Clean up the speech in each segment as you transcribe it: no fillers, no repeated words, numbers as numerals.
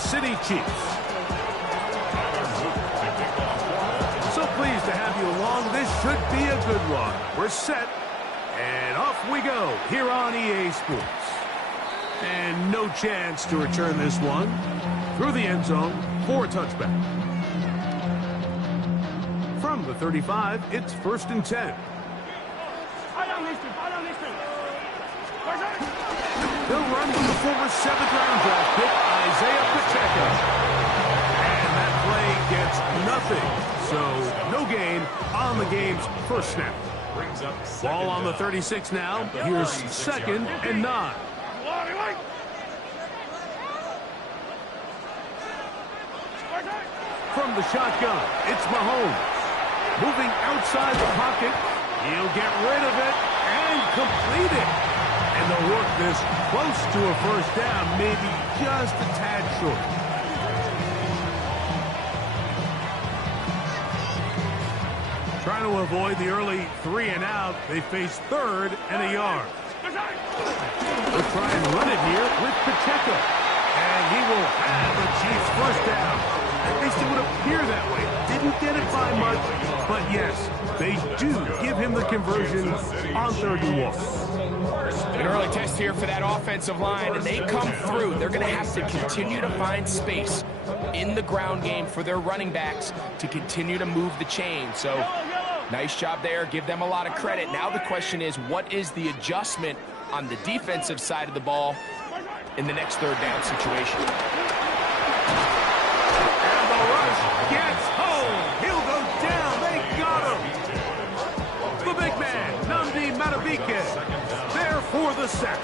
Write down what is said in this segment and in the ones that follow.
Kansas City Chiefs. So pleased to have you along. This should be a good one. We're set, and off we go here on EA Sports. And no chance to return this one through the end zone for a touchback. From the 35, it's 1st and 10. They'll run with the former 7th-round draft pick, Isaiah Pacheco. And that play gets nothing. So no gain on the game's first snap. Ball on the 36 now. Here's 2nd and 9. From the shotgun, it's Mahomes. Moving outside the pocket. He'll get rid of it and complete it. And they'll work this close to a first down, maybe just a tad short. Trying to avoid the early 3 and out. They face 3rd and a yard. They'll try and run it here with Pacheco. And he will have the Chiefs' first down. At least it would appear that way. Didn't get it by much, but yes, they do give him the conversion on 3rd and 1. An early test here for that offensive line, and they come through. They're going to have to continue to find space in the ground game for their running backs to continue to move the chain. So, nice job there. Give them a lot of credit. Now the question is, what is the adjustment on the defensive side of the ball in the next 3rd down situation? Gets home. He'll go down. They got him. The big man, Nnamdi Madubuike, there for the sack.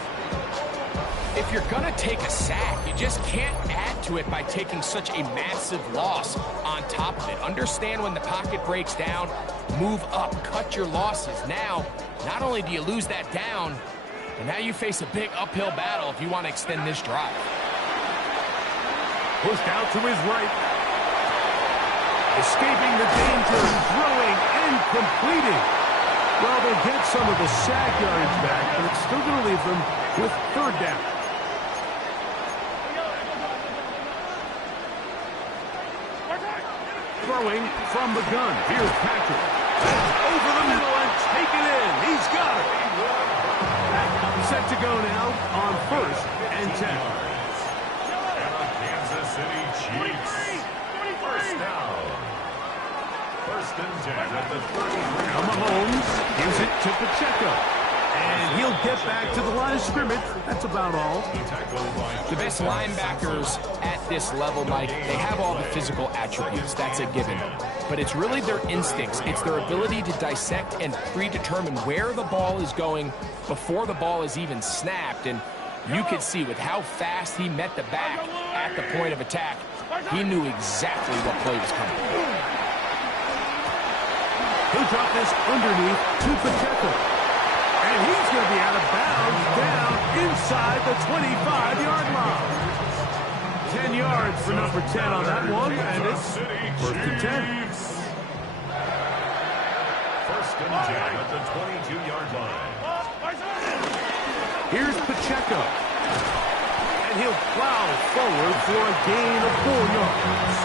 If you're going to take a sack, you just can't add to it by taking such a massive loss on top of it. Understand when the pocket breaks down, move up, cut your losses. Now, not only do you lose that down, but now you face a big uphill battle if you want to extend this drive. Pushed out to his right. Escaping the danger, throwing and completing. Well, they'll get some of the sack yardage back, but it's still going to leave them with 3rd down. Throwing from the gun. Here's Patrick. Over the middle and take it in. He's got it. Set to go now on 1st and 10. Kansas City Chiefs. First down. 1st and 10 at the 33. Now Mahomes gives it to Pacheco. And he'll get back to the line of scrimmage. That's about all. The best linebackers at this level, Mike, they have all the physical attributes. That's a given. But it's really their instincts. It's their ability to dissect and predetermine where the ball is going before the ball is even snapped. And you could see with how fast he met the back at the point of attack, he knew exactly what play was coming. He'll drop this underneath to Pacheco. And he's going to be out of bounds down inside the 25-yard line. 10 yards for number 10 on that one, and it's 1st and 10. 1st and 10 at the 22-yard line. Here's Pacheco. And he'll plow forward for a gain of 4 yards.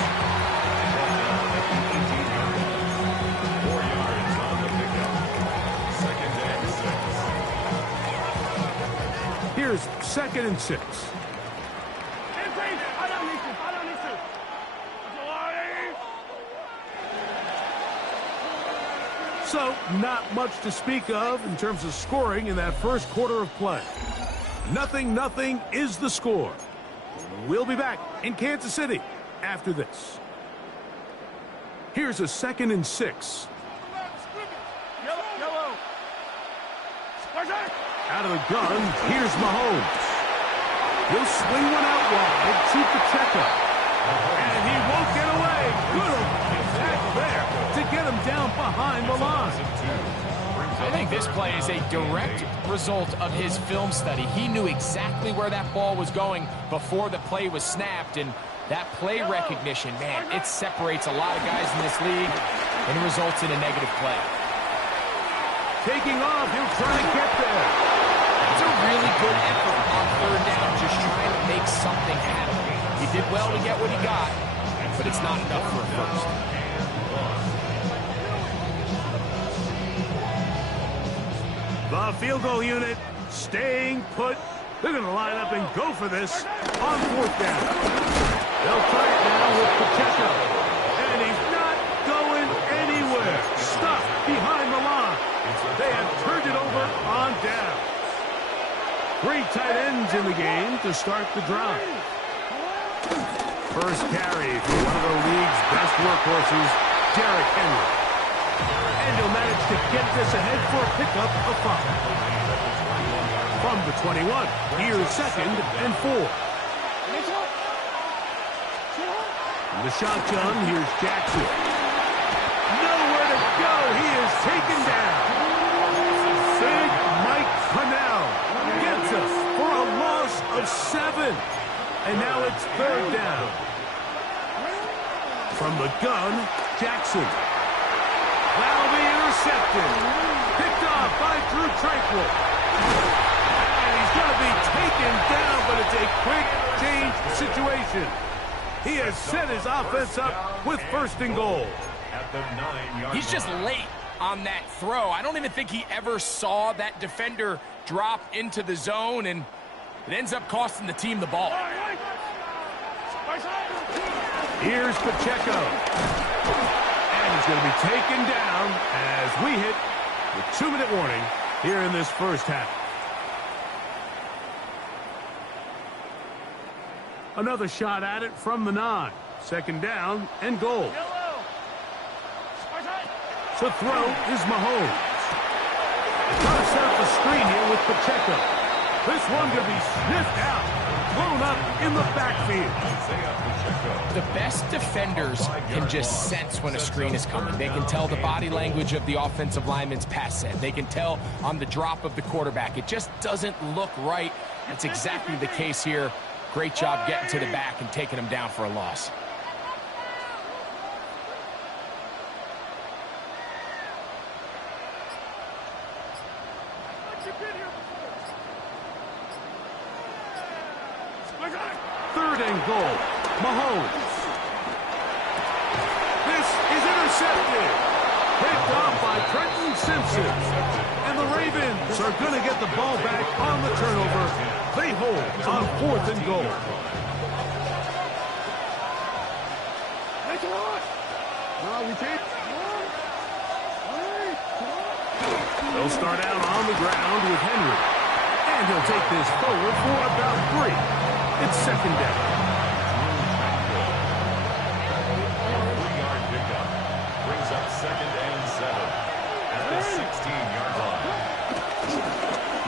4 yards on the pickup. 2nd and 6. Here's 2nd and 6. So, not much to speak of in terms of scoring in that first quarter of play. 0-0 is the score. We'll be back in Kansas City after this. Here's a 2nd and 6. Out of the gun, here's Mahomes. He'll swing one out wide to Pacheco. And he won't get away. Good tackle there to get him down behind the line. I think this play is a direct result of his film study. He knew exactly where that ball was going before the play was snapped, and that play recognition, man, it separates a lot of guys in this league and it results in a negative play. Taking off, he'll try to get there. That's a really good effort on 3rd down, just trying to make something happen. You did well to get what he got, but it's not enough for a first. The field goal unit staying put. They're going to line up and go for this on 4th down. They'll try it now with Pacheco. And he's not going anywhere. Stuck behind the line. They have turned it over on down. 3 tight ends in the game to start the drive. First carry for one of the league's best workhorses, Derrick Henry. And he'll manage to get this ahead for a pickup of 5. From the 21, here's 2nd and 4. In the shotgun, here's Jackson. Nowhere to go. He is taken down. Big Mike Pennell gets us for a loss of 7. And now it's 3rd down. From the gun, Jackson. That'll be intercepted. Picked off by Drew Tranquill. Going to be taken down, but it's a quick change situation. He has set his offense up with 1st and goal. He's just late on that throw. I don't even think he ever saw that defender drop into the zone, and it ends up costing the team the ball. Here's Pacheco. And he's going to be taken down as we hit the 2-minute warning here in this first half. Another shot at it from the 9. 2nd down and goal. To throw is Mahomes. Trying to set up the screen here with Pacheco. This one going to be sniffed out. Blown up in the backfield. The best defenders can just sense when a screen is coming. They can tell the body language of the offensive lineman's pass set. They can tell on the drop of the quarterback. It just doesn't look right. That's exactly the case here. Great job getting to the back and taking him down for a loss. Third and goal. Mahomes. This is intercepted. Picked off by Trenton Simpson. And the Ravens are going to get the ball back on the turnover. They hold on 4th and goal. They'll start out on the ground with Henry. And he'll take this forward for about 3. It's 2nd down. 3-yard pickup brings up 2nd and 7 at the 16-yard line.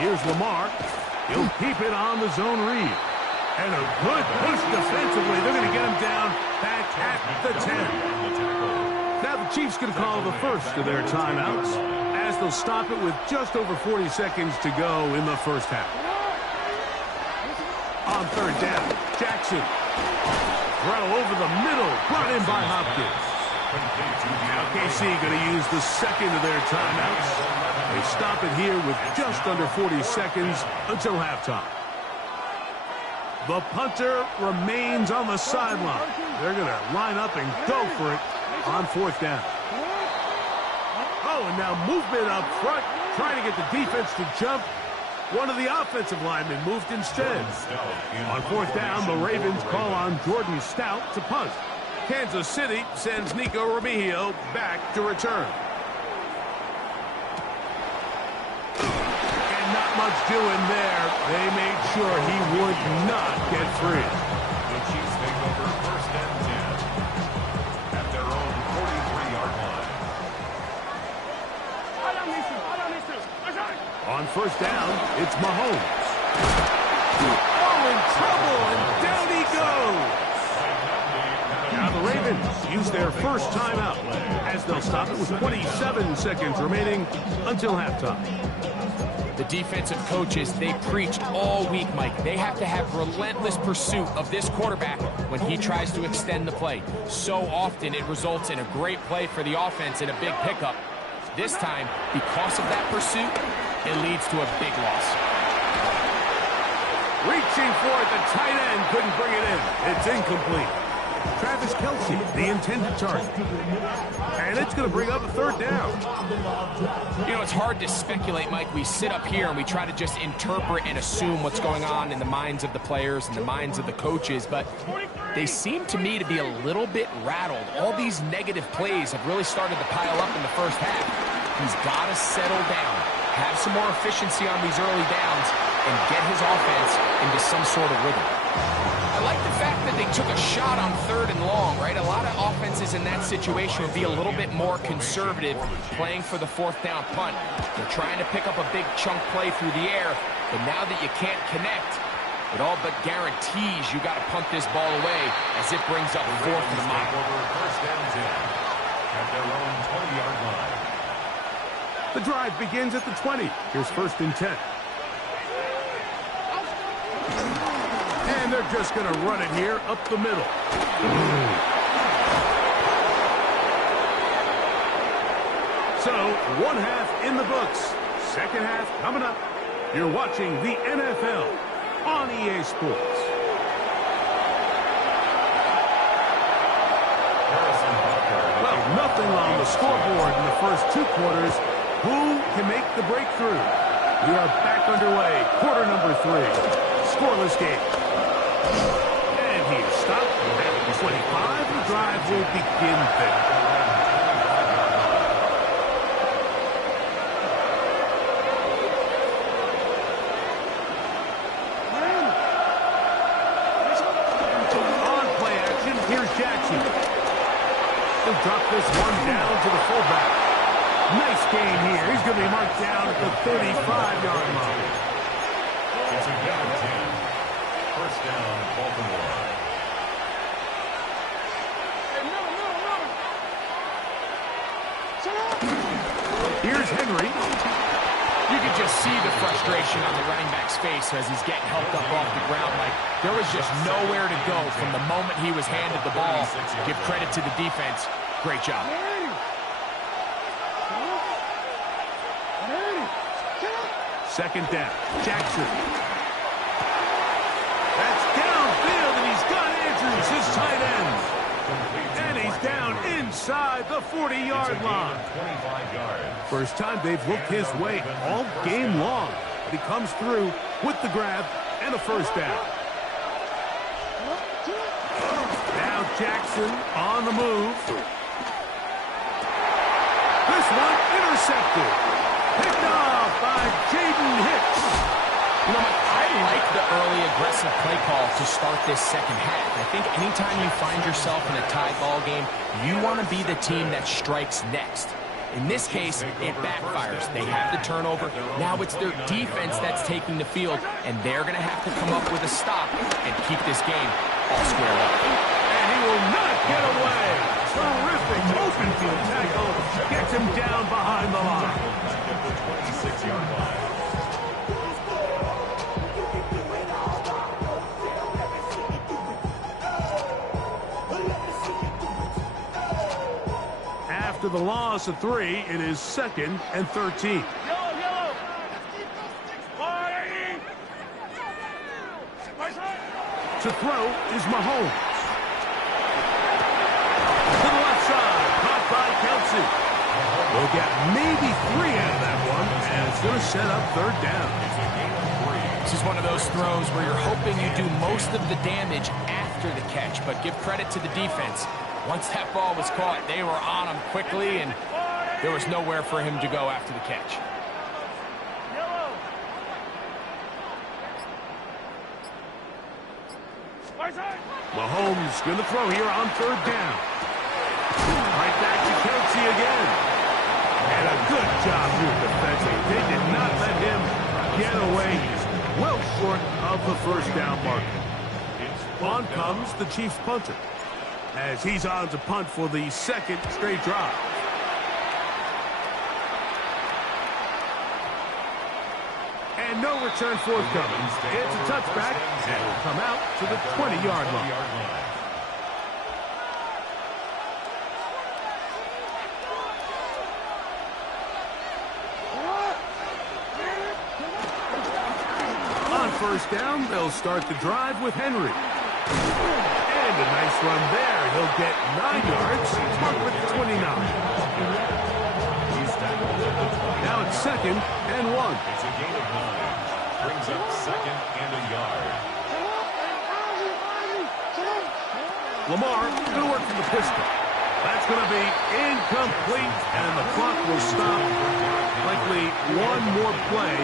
Here's Lamar. He'll keep it on the zone read. And a good push defensively. They're going to get him down back at the 10. Now the Chiefs going to call the first of their timeouts as they'll stop it with just over 40 seconds to go in the first half. On 3rd down, Jackson. Throw over the middle, brought in by Hopkins. Now KC going to use the 2nd of their timeouts. They stop it here with just under 40 seconds until halftime. The punter remains on the sideline. They're going to line up and go for it on 4th down. Oh, and now movement up front, trying to get the defense to jump. One of the offensive linemen moved instead. On 4th down, the Ravens call on Jordan Stout to punt. Kansas City sends Nico Remigio back to return. And not much doing there. They made sure he would not get free. The Chiefs take over 1st and 10 at their own 43-yard line. On 1st down, it's Mahomes. Oh, in trouble, and down he goes. Now the Ravens use their first timeout as they'll stop it with 27 seconds remaining until halftime. The defensive coaches, they preached all week, Mike. They have to have relentless pursuit of this quarterback when he tries to extend the play. So often it results in a great play for the offense and a big pickup. This time, because of that pursuit, it leads to a big loss. Reaching for it, the tight end couldn't bring it in. It's incomplete. Travis Kelce, the intended target. And it's going to bring up a third down. You know, it's hard to speculate, Mike. We sit up here and we try to just interpret and assume what's going on in the minds of the players and the minds of the coaches, but they seem to me to be a little bit rattled. All these negative plays have really started to pile up in the first half. He's got to settle down, have some more efficiency on these early downs, and get his offense into some sort of rhythm. I like the fact that they took a shot on 3rd and long, right? A lot of offenses in that situation would be a little bit more conservative playing for the 4th down punt. They're trying to pick up a big chunk play through the air, but now that you can't connect, it all but guarantees you got to punt this ball away as it brings up 4th and a mile. First down 10 at their own 20-yard line. The drive begins at the 20. Here's 1st and 10. And they're just going to run it here up the middle. So, 1 half in the books. 2nd half coming up. You're watching the NFL on EA Sports. Well, nothing on the scoreboard in the first 2 quarters. Who can make the breakthrough? We are back underway. Quarter number 3. Scoreless game. And he is stopped at 25. The drive will begin there. On play action, here's Jackson. He'll drop this one down to the fullback. Nice game here. He's going to be marked down at the 35-yard line. It's a down 10. First down, Baltimore. Here's Henry. You can just see the frustration on the running back's face as he's getting helped up off the ground. Like, there was just nowhere to go from the moment he was handed the ball. Give credit to the defense. Great job. Second down. Jackson. That's downfield, and he's got Andrews, his tight end. And he's down inside the 40-yard line. 25 yards. First time they've looked his way all game long. But he comes through with the grab and a first down. Now Jackson on the move. This one intercepted. Picked off by Jaden Hicks. You know, I like the early aggressive play call to start this second half. I think anytime you find yourself in a tie ball game, you want to be the team that strikes next. In this case, it backfires. They have the turnover. Now it's their defense that's taking the field, and they're going to have to come up with a stop and keep this game all squared up. And he will not get away. Terrific open field tackle. Gets him down behind the line. At the 26-yard line. After the loss of 3, it is 2nd and 13. To throw is Mahomes. To the left side, caught by Kelce. We'll get maybe 3 out of that one, and it's going to set up 3rd down. This is one of those throws where you're hoping you do most of the damage after the catch, but give credit to the defense. Once that ball was caught, they were on him quickly, and there was nowhere for him to go after the catch. Mahomes going to throw here on 3rd down. Right back to Kelce again. And a good job here defensively. They did not let him get away. He's well short of the 1st down marker. On comes the Chiefs punter, as he's on to punt for the 2nd straight drive. And no return forthcoming. It's a touchback, and will come out to the 20-yard line. On 1st down, they'll start the drive with Henry. And a nice run there. He'll get 9 yards. He's marked with 29. Now it's 2nd and 1. It's a gain of 9. Brings up 2nd and a yard. Lamar going to work from the pistol. That's going to be incomplete, and the clock will stop. Likely one more play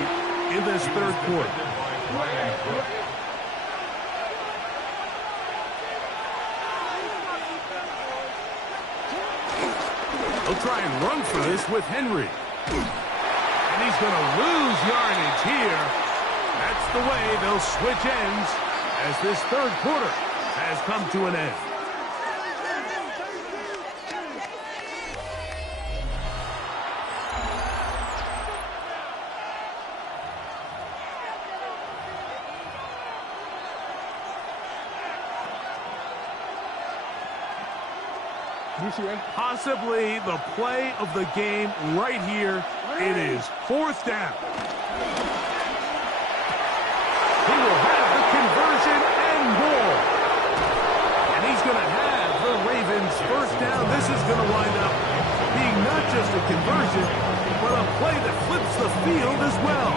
in this 3rd quarter. He'll try and run for this with Henry. And he's going to lose yardage here. That's the way they'll switch ends as this 3rd quarter has come to an end. Possibly the play of the game right here. It is 4th down. He will have the conversion and more. And he's going to have the Ravens 1st down. This is going to wind up being not just a conversion, but a play that flips the field as well.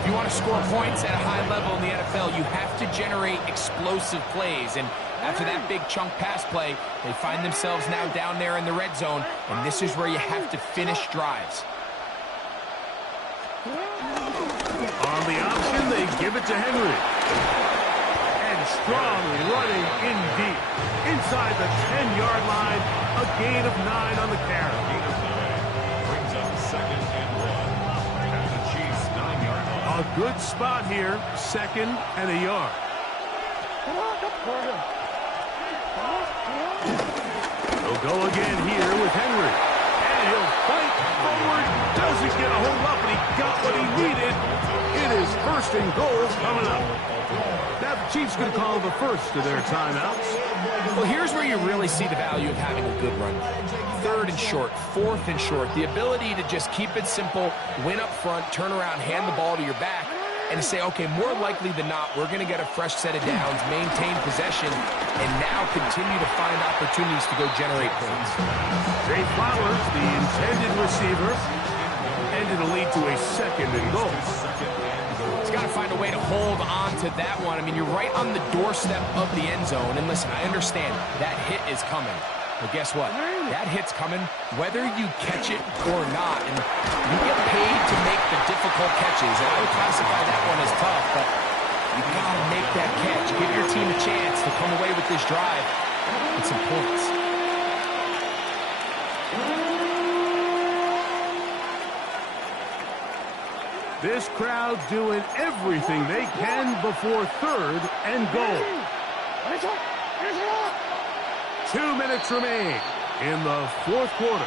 If you want to score points at a high level in the NFL, you have to generate explosive plays. And after that big chunk pass play, they find themselves now down there in the red zone, and this is where you have to finish drives. On the option, they give it to Henry. And strong running in deep. Inside the 10-yard line, a gain of 9 on the carry. Gain of 9. Brings up 2nd and 1. At the Chiefs' 9-yard line. A good spot here, 2nd and a yard. He'll go again here with Henry. And he'll fight forward. Doesn't get a hold up, but he got what he needed. It is 1st and goal coming up. Now the Chiefs going to call the first of their timeouts. Well, here's where you really see the value of having a good run. 3rd and short, 4th and short. The ability to just keep it simple, win up front, turn around, hand the ball to your back, and to say, okay, more likely than not, we're going to get a fresh set of downs, maintain possession, and now continue to find opportunities to go generate points. Zay Flowers, the intended receiver, and it'll lead to a 2nd and goal. He's got to find a way to hold on to that one. I mean, you're right on the doorstep of the end zone, and listen, I understand that hit is coming. But guess what? That hit's coming whether you catch it or not. And you get paid to make the difficult catches. And I would classify that one as tough, but you got to make that catch. Give your team a chance to come away with this drive with some points. This crowd doing everything they can before 3rd and goal. 2 minutes remain in the 4th quarter.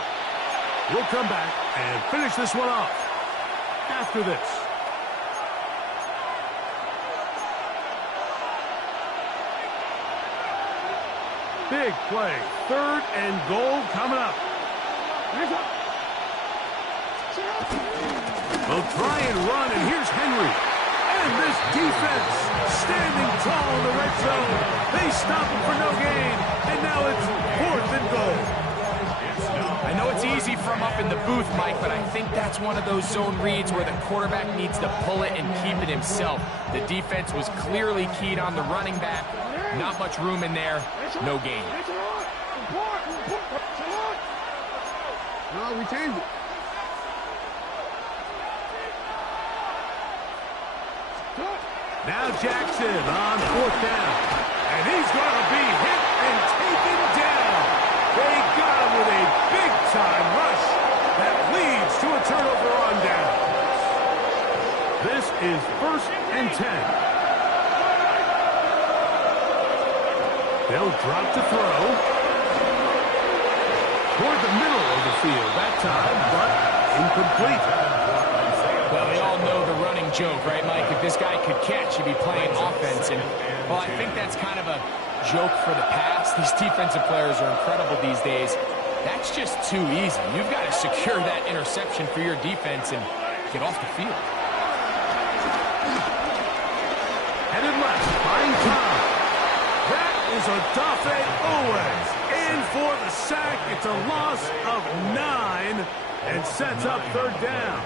We'll come back and finish this one off after this. Big play. 3rd and goal coming up. They'll try and run, and here's Henry. And this defense standing tall in the red zone. They stop him for no gain, and now it's 4th and goal. I know it's easy from up in the booth, Mike, but I think that's one of those zone reads where the quarterback needs to pull it and keep it himself. The defense was clearly keyed on the running back. Not much room in there. No gain. No, we changed it. Now Jackson on 4th down. And he's going to be hit and taken down. They got him with a big-time rush that leads to a turnover on down. This is 1st and 10. They'll drop to throw. Toward the middle of the field that time, but incomplete. Well, we all know the running joke, right, Mike? If this guy could catch, he'd be playing offense. And, well, I think that's kind of a joke for the past. These defensive players are incredible these days. That's just too easy. You've got to secure that interception for your defense and get off the field. Headed left, buying time. Odafe Owens in for the sack. It's a loss of 9 and sets up third down.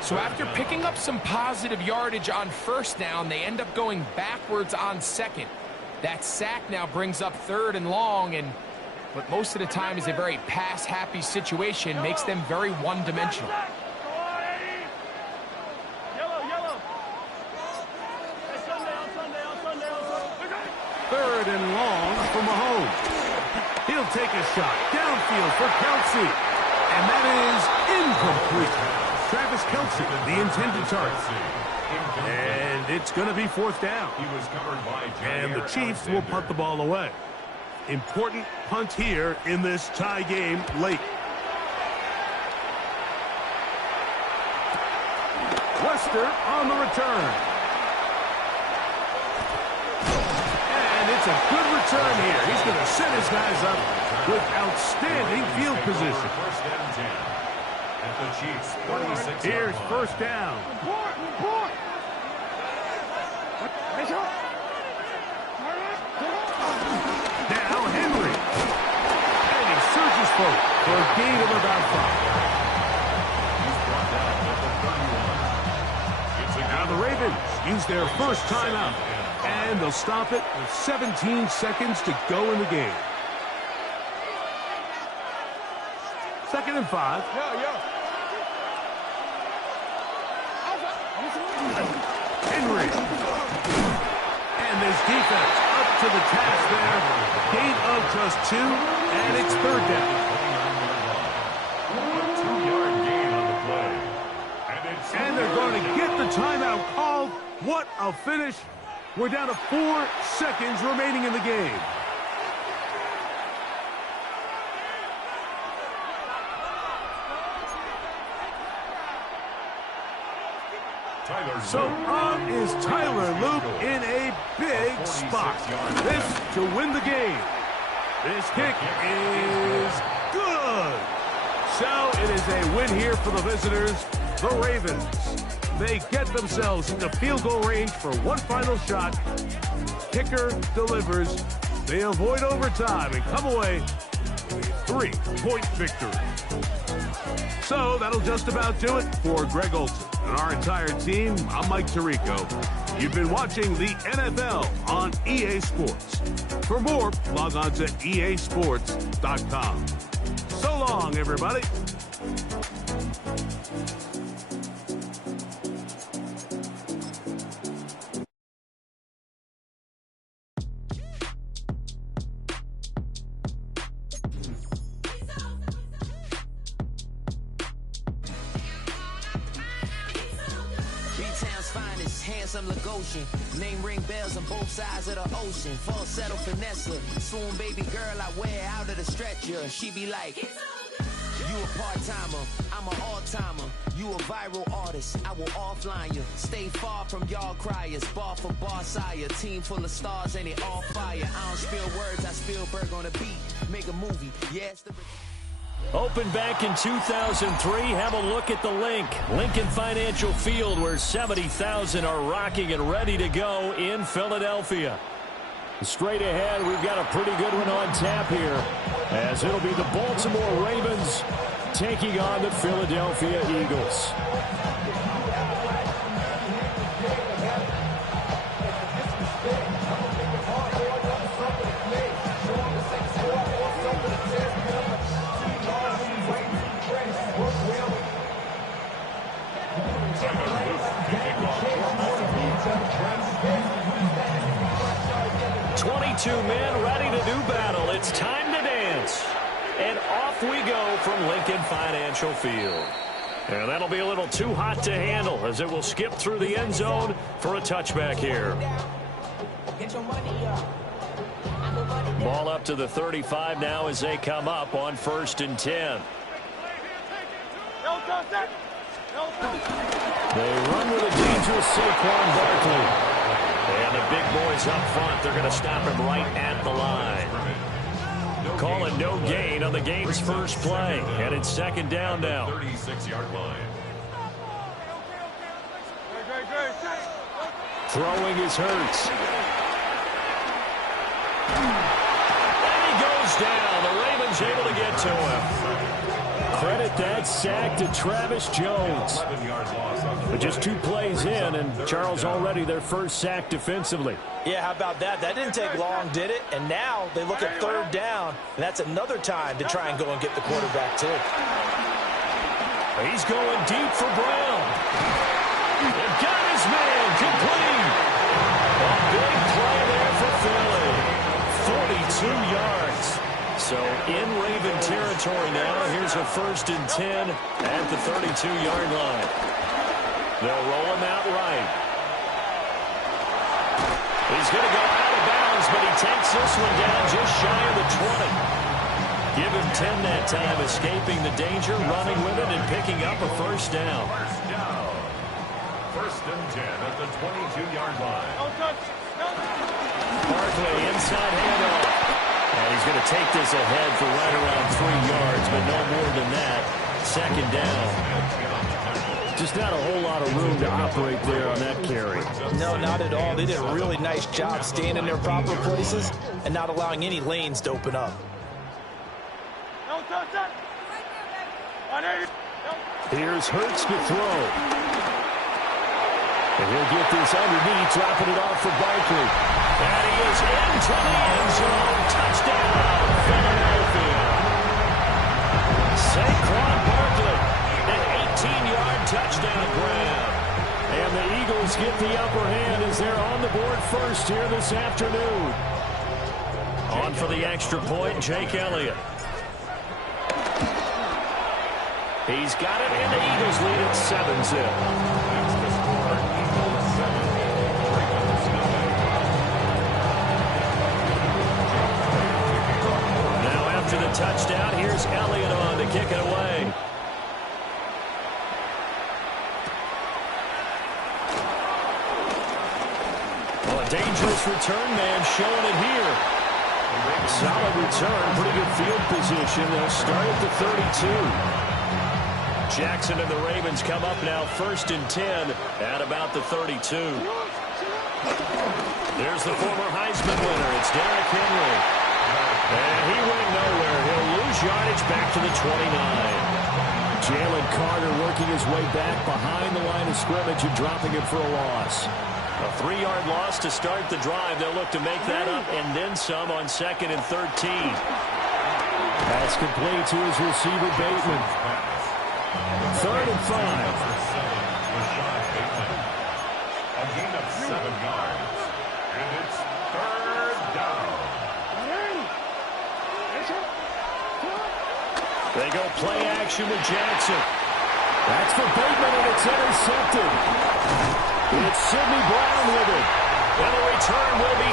So after picking up some positive yardage on first down, they end up going backwards on second. That sack now brings up third and long, and but most of the time is a very pass-happy situation, makes them very one-dimensional. Third and long for Mahomes. He'll take a shot downfield for Kelsey. And that is incomplete. Travis Kelsey, the intended target. And it's going to be fourth down. And the Chiefs will punt the ball away. Important punt here in this tie game late. Lester on the return. And it's a good return here. He's going to set his guys up with outstanding field position. Here's first down. Now Henry. And he surges forward for a gain of about 5. Now the Ravens use their first timeout. And they'll stop it with 17 seconds to go in the game. 2nd and 5. Henry. And this defense up to the task there. Gain of just 2, and it's third down. And they're going to get the timeout called. What a finish. We're down to 4 seconds remaining in the game. So up is Tyler Luke in a big spot. This to win the game. This kick is good. So it is a win here for the visitors, the Ravens. They get themselves into field goal range for one final shot. Kicker delivers. They avoid overtime and come away with a 3-point victory. So that'll just about do it for Greg Olson and our entire team. I'm Mike Tirico. You've been watching the NFL on EA Sports. For more, log on to easports.com. So long, everybody. Handsome Lagosian, name ring bells on both sides of the ocean. Falsetto Vanessa, swoon baby girl I wear out of the stretcher. She be like, you a part-timer, I'm an all-timer. You a viral artist, I will offline you. Stay far from y'all criers, bar for bar sire. Team full of stars and it all fire. I don't spill words, I Spielberg on the beat. Make a movie, yes. Opened back in 2003. Have a look at the link. Lincoln Financial Field, where 70,000 are rocking and ready to go in Philadelphia. Straight ahead, we've got a pretty good one on tap here, as it'll be the Baltimore Ravens taking on the Philadelphia Eagles. Two men ready to do battle. It's time to dance. And off we go from Lincoln Financial Field. And that'll be a little too hot to handle, as it will skip through the end zone for a touchback here. Ball up to the 35 now as they come up on 1st and 10. They run with a dangerous Saquon Barkley. And the big boys up front, they're going to stop him right at the line. Calling no gain on the game's first play. And it's 2nd down now. 36-yard line. Throwing is Hurts. able to get to him. Credit that sack to Travis Jones. But just 2 plays in, and Charles already their first sack defensively. Yeah, how about that? That didn't take long, did it? And now they look at 3rd down, and that's another time to try and go and get the quarterback, too. He's going deep for Brown. They've got his man complete. A big play there for Philly. 42 yards. So in Raven territory now, here's a 1st and 10 at the 32-yard line. They'll roll him out right. He's going to go out of bounds, but he takes this one down just shy of the 20. Give him 10 that time, escaping the danger, running with it, and picking up a 1st down. 1st and 10 at the 22-yard line. Barkley inside handoff. And he's going to take this ahead for right around 3 yards, but no more than that. 2nd down. Just not a whole lot of room to operate there on that carry. No, not at all. They did a really nice job staying in their proper places and not allowing any lanes to open up. Here's Hurts to throw. And he'll get this underneath, dropping it off for Barkley. And he is into the end zone. Touchdown, Philadelphia. Saquon Barkley, an 18-yard touchdown grab. And the Eagles get the upper hand as they're on the board first here this afternoon. On for the extra point, Jake Elliott. He's got it, and the Eagles lead at 7-0. To the touchdown. Here's Elliott on to kick it away. Well, a dangerous return man showing it here. Solid return, pretty good field position. They'll start at the 32. Jackson and the Ravens come up now 1st and 10 at about the 32. There's the former Heisman winner. It's Derrick Henry. And he went nowhere. He'll lose yardage back to the 29. Jalen Carter working his way back behind the line of scrimmage and dropping it for a loss. A 3-yard loss to start the drive. They'll look to make that up and then some on 2nd and 13. Pass complete to his receiver, Bateman. 3rd and 5. A gain of 7 yards. And it's 3rd down. They go play action with Jackson. That's for Bateman, and it's intercepted. It's Sidney Brown with it. And the return will be...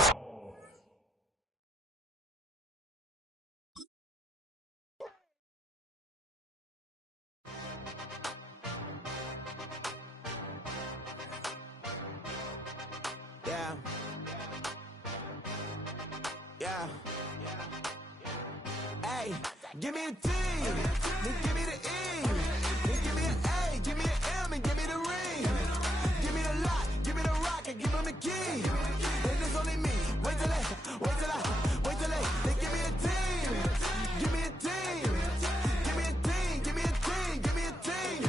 Yeah. Hey, give me a T, then give me the E, then give me an A, give me an M, and give me the ring. Give me the lock, give me the rock, and give them the key. And it's only me. Wait till they, then give me a team. Give me a team. Give me a team, give me a team, give me a team.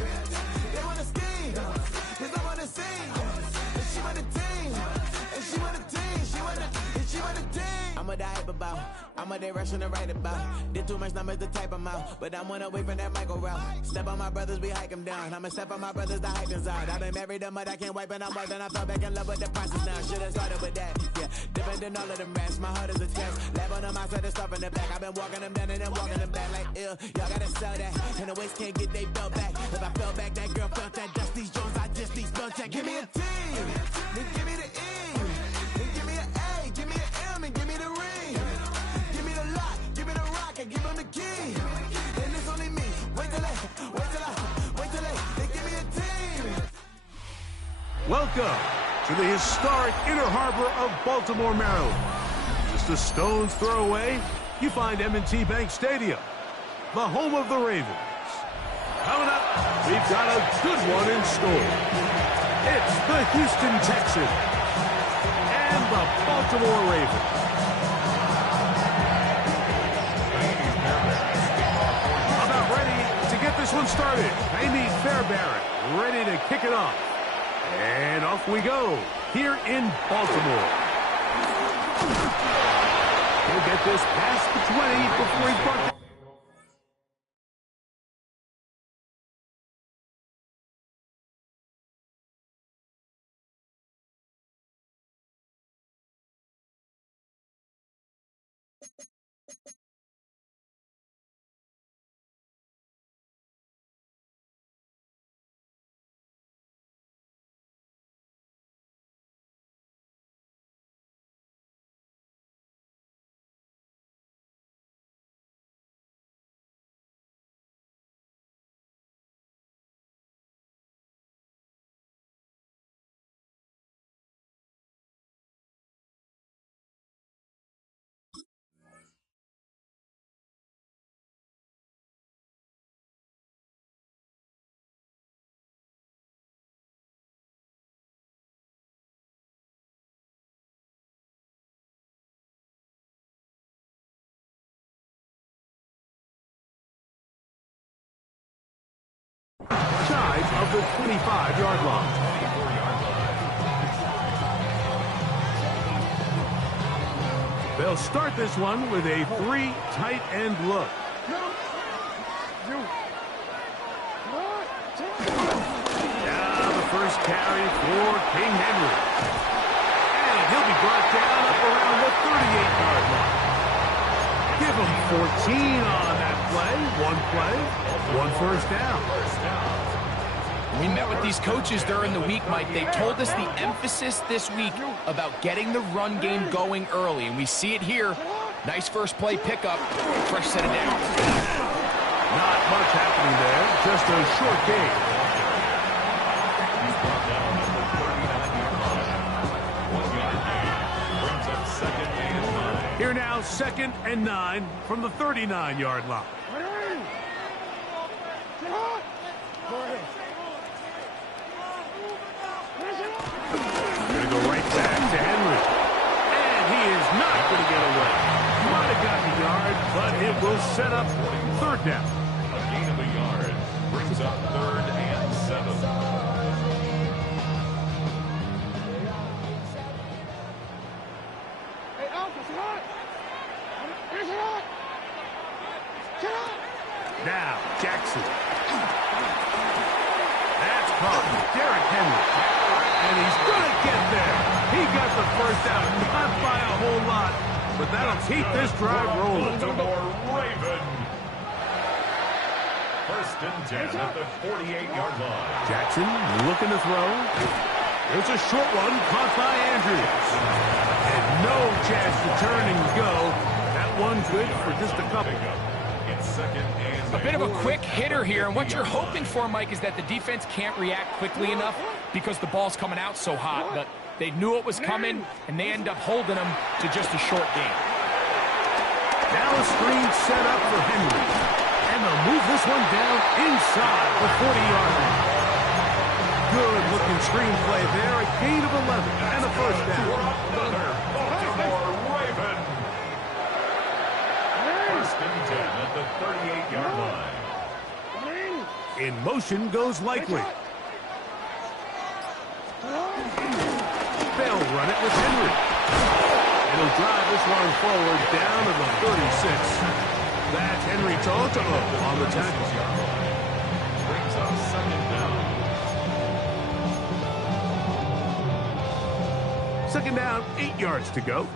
They want to scheme, cause I want to sing. And she want a team, and she want a team, she want a team. I'm what I hype about, I'm what they rushing to write about. Did too much numbers to type them out, but I'm one away from that Michael route. Step on my brothers, we hike them down. I'ma step on my brothers, the hype is out. I've been married them, but I can't wipe and I'm wiped and I fell back in love with the process now. Should've started with that, yeah. Different than all of them rats, my heart is a test. Lab on them outside, the stuff in the back. I've been walking them down and then walking them back like, ill. Y'all gotta sell that, and the waist can't get they belt back. If I fell back, that girl felt that. Dust these Jones, I just these belt check. Give me a T, then give me the E, then give me an A, give me an M, and give me the ring. Give me the lock, give me the rock, and give them the key. And it's only me. Wait till they give me a team. Welcome to the historic Inner Harbor of Baltimore, Maryland. Just a stone's throw away, you find M&T Bank Stadium, the home of the Ravens. Coming up, we've got a good one in store. It's the Houston Texans and the Baltimore Ravens. one started. Amy Fairbairn ready to kick it off. And off we go here in Baltimore. He'll get this past the 20 before he's brought down. Side of the 25-yard line. They'll start this one with a 3 tight end look. Now the first carry for King Henry. And he'll be brought down up around the 38-yard line. Give him 14 on that play. One first down. We met with these coaches during the week, Mike. They told us the emphasis this week about getting the run game going early, and we see it here. Nice first play pickup, fresh set of downs. Not much happening there, just a short game. He's brought down at the 39-yard line. 1 yard gain brings up second and 9. Here now, 2nd and 9 from the 39-yard line. Going to go right back to Henry. And he is not going to get away. Might have gotten a yard, but it will set up 3rd down. A gain of a yard brings up 3rd and 7. Now, Jackson. That's caught. Derrick Henry. And he's going to get there. He got the first down, not by a whole lot, but that'll keep this drive rolling. Baltimore Raven. 1st and 10 at the 48-yard line. Jackson looking to throw. There's a short one caught by Andrews. And no chance to turn and go. That one's good for just a couple. It's 2nd and A bit of a quick hitter here, and what you're hoping for, Mike, is that the defense can't react quickly enough because the ball's coming out so hot. But they knew it was coming, and they end up holding them to just a short game. Now a screen set up for Henry. And they'll move this one down inside the 40-yard line. Good-looking screenplay there. A gain of 11 and a first down. another Baltimore Raven. 1st and 10 at the 38-yard line. In motion goes Likely. They'll run it with Henry. And he'll drive this one forward down to the 36. That's Henry To'o on the tackle. Brings up 2nd down. 2nd down, 8 yards to go.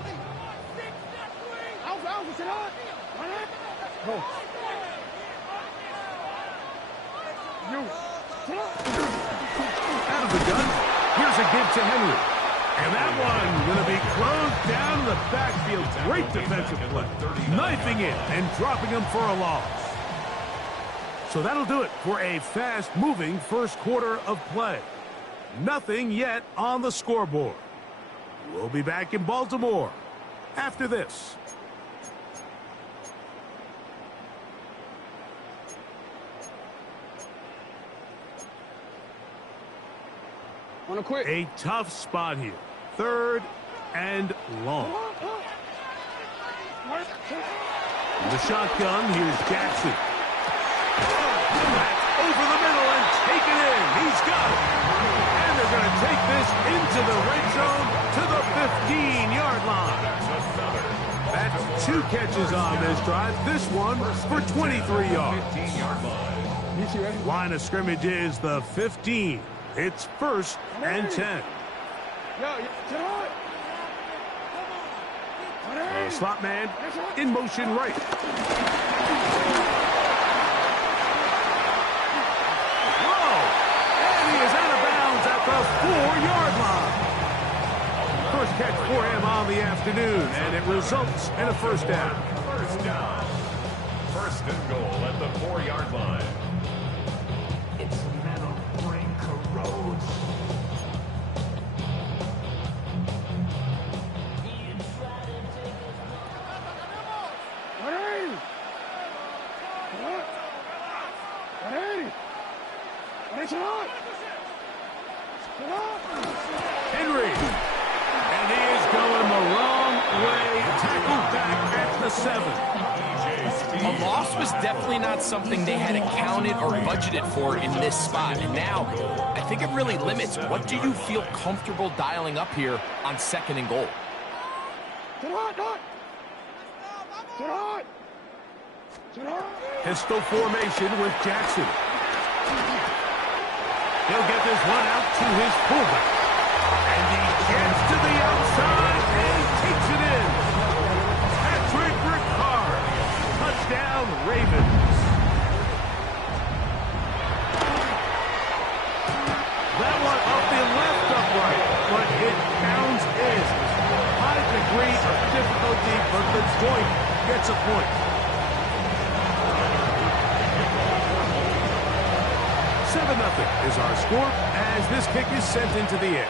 Out of the gun, here's a give to Henry. And that one going to be closed down in the backfield. Great defensive play. Knifing it and dropping him for a loss. So that'll do it for a fast-moving first quarter of play. Nothing yet on the scoreboard. We'll be back in Baltimore after this. A tough spot here. 3rd and long. In the shotgun, here's Jackson. That's And they're going to take this into the red zone to the 15-yard line. That's 2 catches on this drive. This one for 23 yards. Line of scrimmage is the 15. It's 1st and 10. Slot man in motion right. Whoa! And he is out of bounds at the 4-yard line. First catch for him on the afternoon, and it results in a first down. First down. 1st and goal at the 4-yard line. Its metal ring corrodes. Henry. And he is going the wrong way. Tackled back at the 7. A loss was definitely not something they had accounted or budgeted for in this spot. And now, I think it really limits what do you feel comfortable dialing up here on 2nd and goal. Pistol formation with Jackson. He'll get this one out to his fullback. And he gets to the outside and takes it in. Patrick Ricard. Touchdown, Ravens. That one up the left upright, but it counts in. High degree of difficulty, but the joint gets a point. 7-0 is our score as this kick is sent into the air.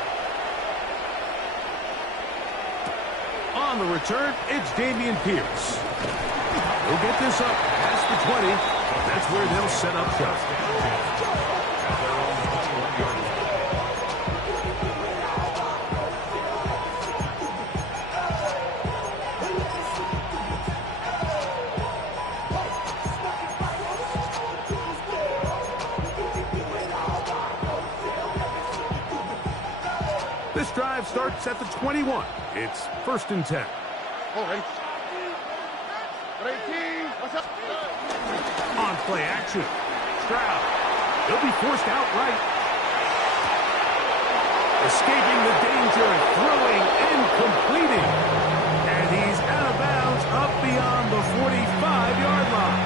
On the return, it's Dameon Pierce. He'll get this up past the 20. That's where they'll set up shop. This drive starts at the 21. It's 1st and 10. On play action. Stroud. He'll be forced out right. Escaping the danger, throwing and completing. And he's out of bounds up beyond the 45-yard line.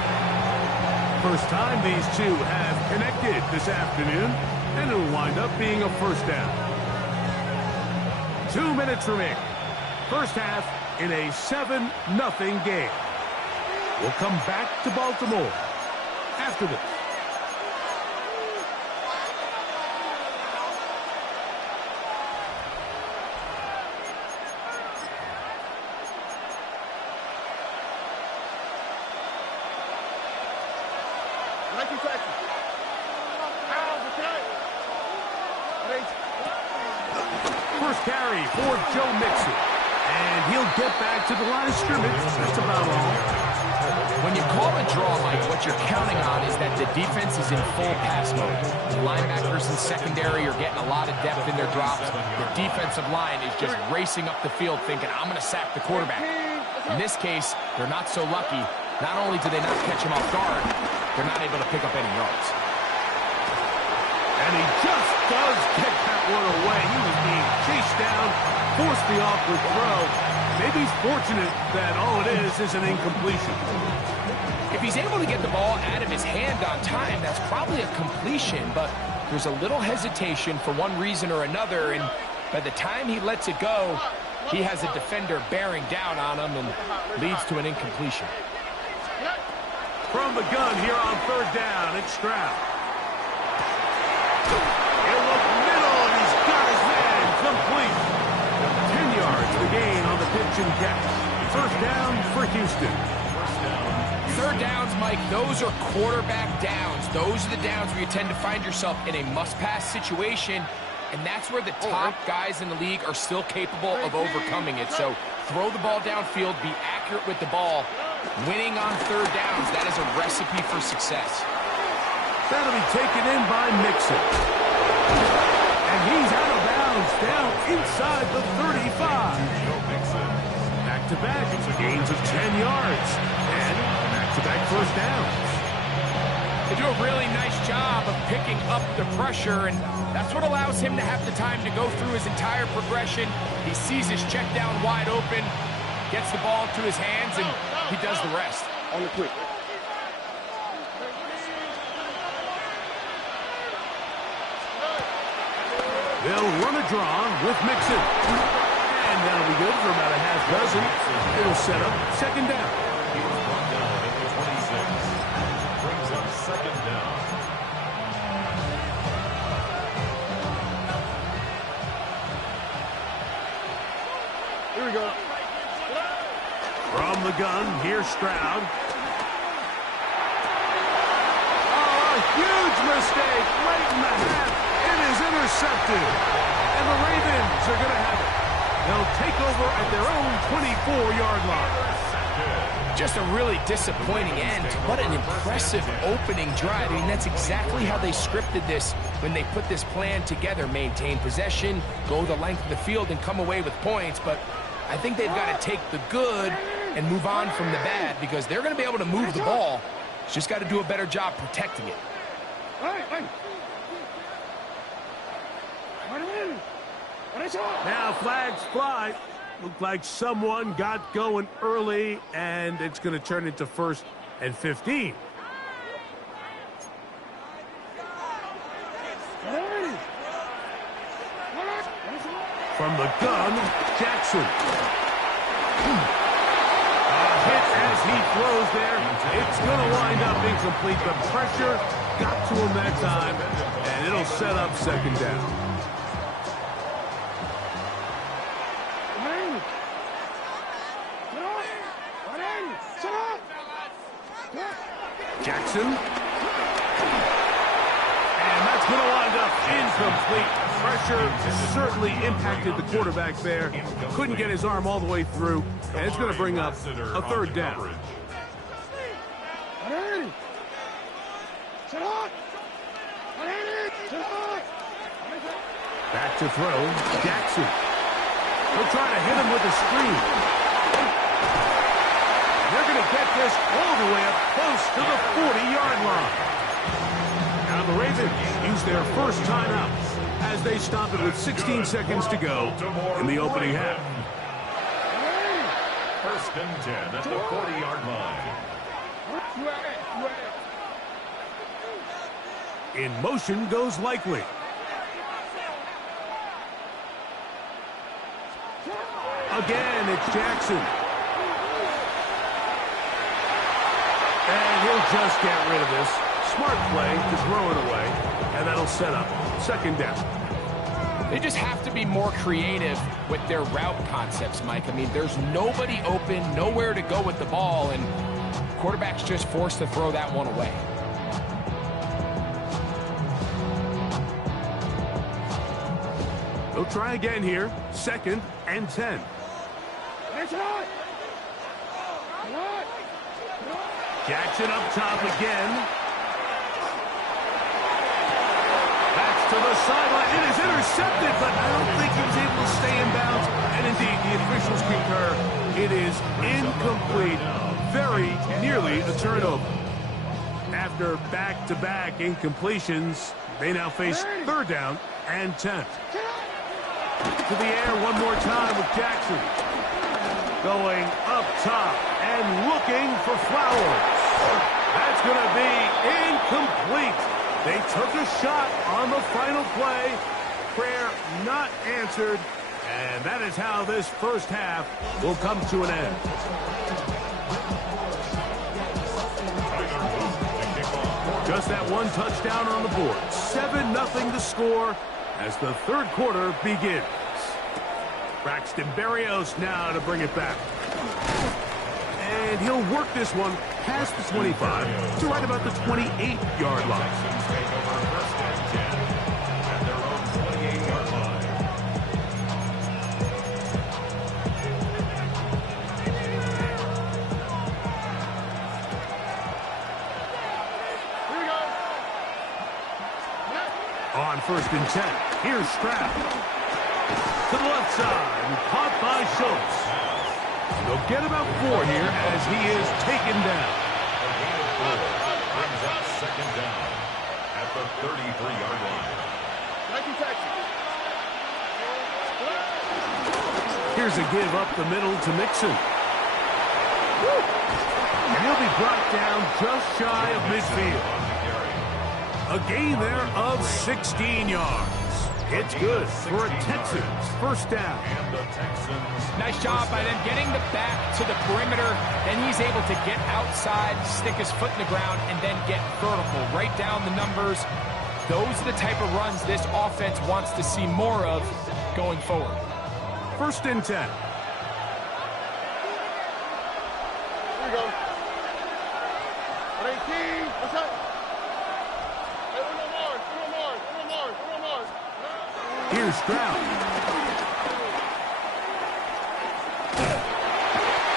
First time these two have connected this afternoon, and it'll wind up being a first down. 2 minutes remaining. First half in a 7-0 game. We'll come back to Baltimore after this. First carry for Joe Mixon. And he'll get back to the line of scrimmage. That's about all. When you call a draw, Mike, what you're counting on is that the defense is in full pass mode. The linebackers and secondary are getting a lot of depth in their drops. The defensive line is just racing up the field thinking, I'm going to sack the quarterback. In this case, they're not so lucky. Not only do they not catch him off guard, they're not able to pick up any yards. And he just does get that one away. He was being chased down, forced the awkward throw. Maybe he's fortunate that all it is an incompletion. If he's able to get the ball out of his hand on time, that's probably a completion, but there's a little hesitation for one reason or another, and by the time he lets it go, he has a defender bearing down on him and leads to an incompletion. From the gun here on 3rd down, it's Stroud. He'll look middle, and he's got his man complete. 10 yards the gain on the pitch and catch. First down for Houston. 3rd downs, Mike, those are quarterback downs. Those are the downs where you tend to find yourself in a must-pass situation, and that's where the top guys in the league are still capable of overcoming it. So throw the ball downfield, be accurate with the ball. Winning on 3rd downs, that is a recipe for success. That'll be taken in by Mixon. And he's out of bounds, down inside the 35. Back-to-back gains of 10 yards. And back-to-back first downs. They do a really nice job of picking up the pressure, and that's what allows him to have the time to go through his entire progression. He sees his check down wide open, gets the ball into his hands, and he does the rest. On the quick. They'll run a draw with Mixon. And that'll be good for about a half dozen. It'll set up second down. He was brought down at the 26. Brings up second down. Here we go. From the gun, here's Stroud. Oh, a huge mistake late in the half. It is intercepted. And the Ravens are going to have it. They'll take over at their own 24-yard line. Just a really disappointing end. What an impressive opening drive. I mean, that's exactly how they scripted this when they put this plan together. Maintain possession, go the length of the field, and come away with points. But I think they've got to take the good and move on from the bad, because they're going to be able to move the ball. Just got to do a better job protecting it. Now flags fly. Looked like someone got going early, and it's going to turn into 1st and 15. From the gun, Jackson. A hit as he throws there. It's going to wind up incomplete. The pressure got to him that time, and it'll set up second down. Jackson. And that's going to wind up incomplete. Pressure certainly impacted the quarterback there. Couldn't get his arm all the way through. And it's going to bring up a third down. Back to throw. Jackson. They'll try to hit him with a screen. They're going to get this all the way up close to the 40-yard line. Now the Ravens use their first timeout as they stop it with 16 seconds to go in the opening half. 1st and 10 at the 40-yard line. In motion goes Likely. Again, it's Jackson. And he'll just get rid of this. Smart play to throw it away. And that'll set up second down. They just have to be more creative with their route concepts, Mike. I mean, there's nobody open, nowhere to go with the ball, and quarterback's just forced to throw that one away. They'll try again here. 2nd and 10. Jackson up top again. That's to the sideline. It is intercepted, but I don't think he was able to stay in bounds. And indeed, the officials concur. It is incomplete. Very nearly a turnover. After back-to-back incompletions, they now face 3rd down and 10. To the air one more time with Jackson. Going up top and looking for Flowers. That's going to be incomplete. They took a shot on the final play. Prayer not answered. And that is how this first half will come to an end. Just that one touchdown on the board. 7-0 the score as the 3rd quarter begins. Braxton Berrios now to bring it back. And he'll work this one past the 25 to right about the 28-yard line. Take over 1st and 10 at their own 28-yard line. On first and 10. Here's Stroud. To the left side, caught by Schultz. They'll get about 4 here as he is taken down. Brings up second down at the 33-yard line. Here's a give up the middle to Mixon. And he'll be brought down just shy of midfield. A gain there of 16 yards. It's good for a Texans first down. And the Texans. Nice job by them getting the back to the perimeter. Then he's able to get outside, stick his foot in the ground, and then get vertical. Right down the numbers. Those are the type of runs this offense wants to see more of going forward. First and 10. Here we go. 18. What's up? Hey, uno more. Here's Stroud.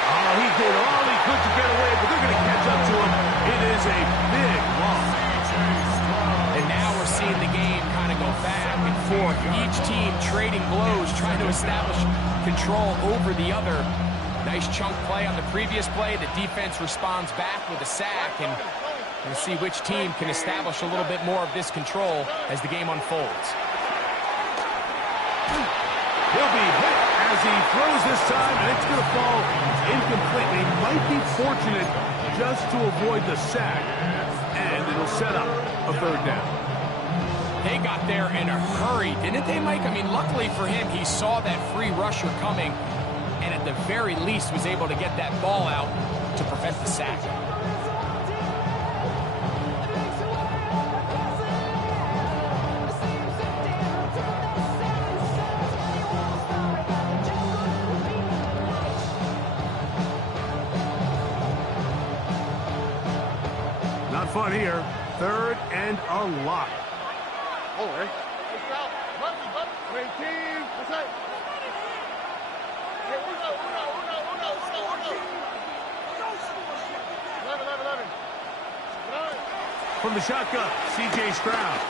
Oh, he did all he could to get away, but they're going to catch up to him. It is a big loss. And now we're seeing the game kind of go back and forth. Each team trading blows, trying to establish control over the other. Nice chunk play on the previous play. The defense responds back with a sack, and we'll see which team can establish a little bit more of this control as the game unfolds. He'll be hit as he throws this time, and it's going to fall incomplete. They might be fortunate just to avoid the sack, and it'll set up a third down. They got there in a hurry, didn't they, Mike? I mean, luckily for him, he saw that free rusher coming, and at the very least was able to get that ball out to prevent the sack. Not fun here. Third and a lot. All right. 18. What's up? Hey, uno. 11. From the shotgun, C.J. Stroud.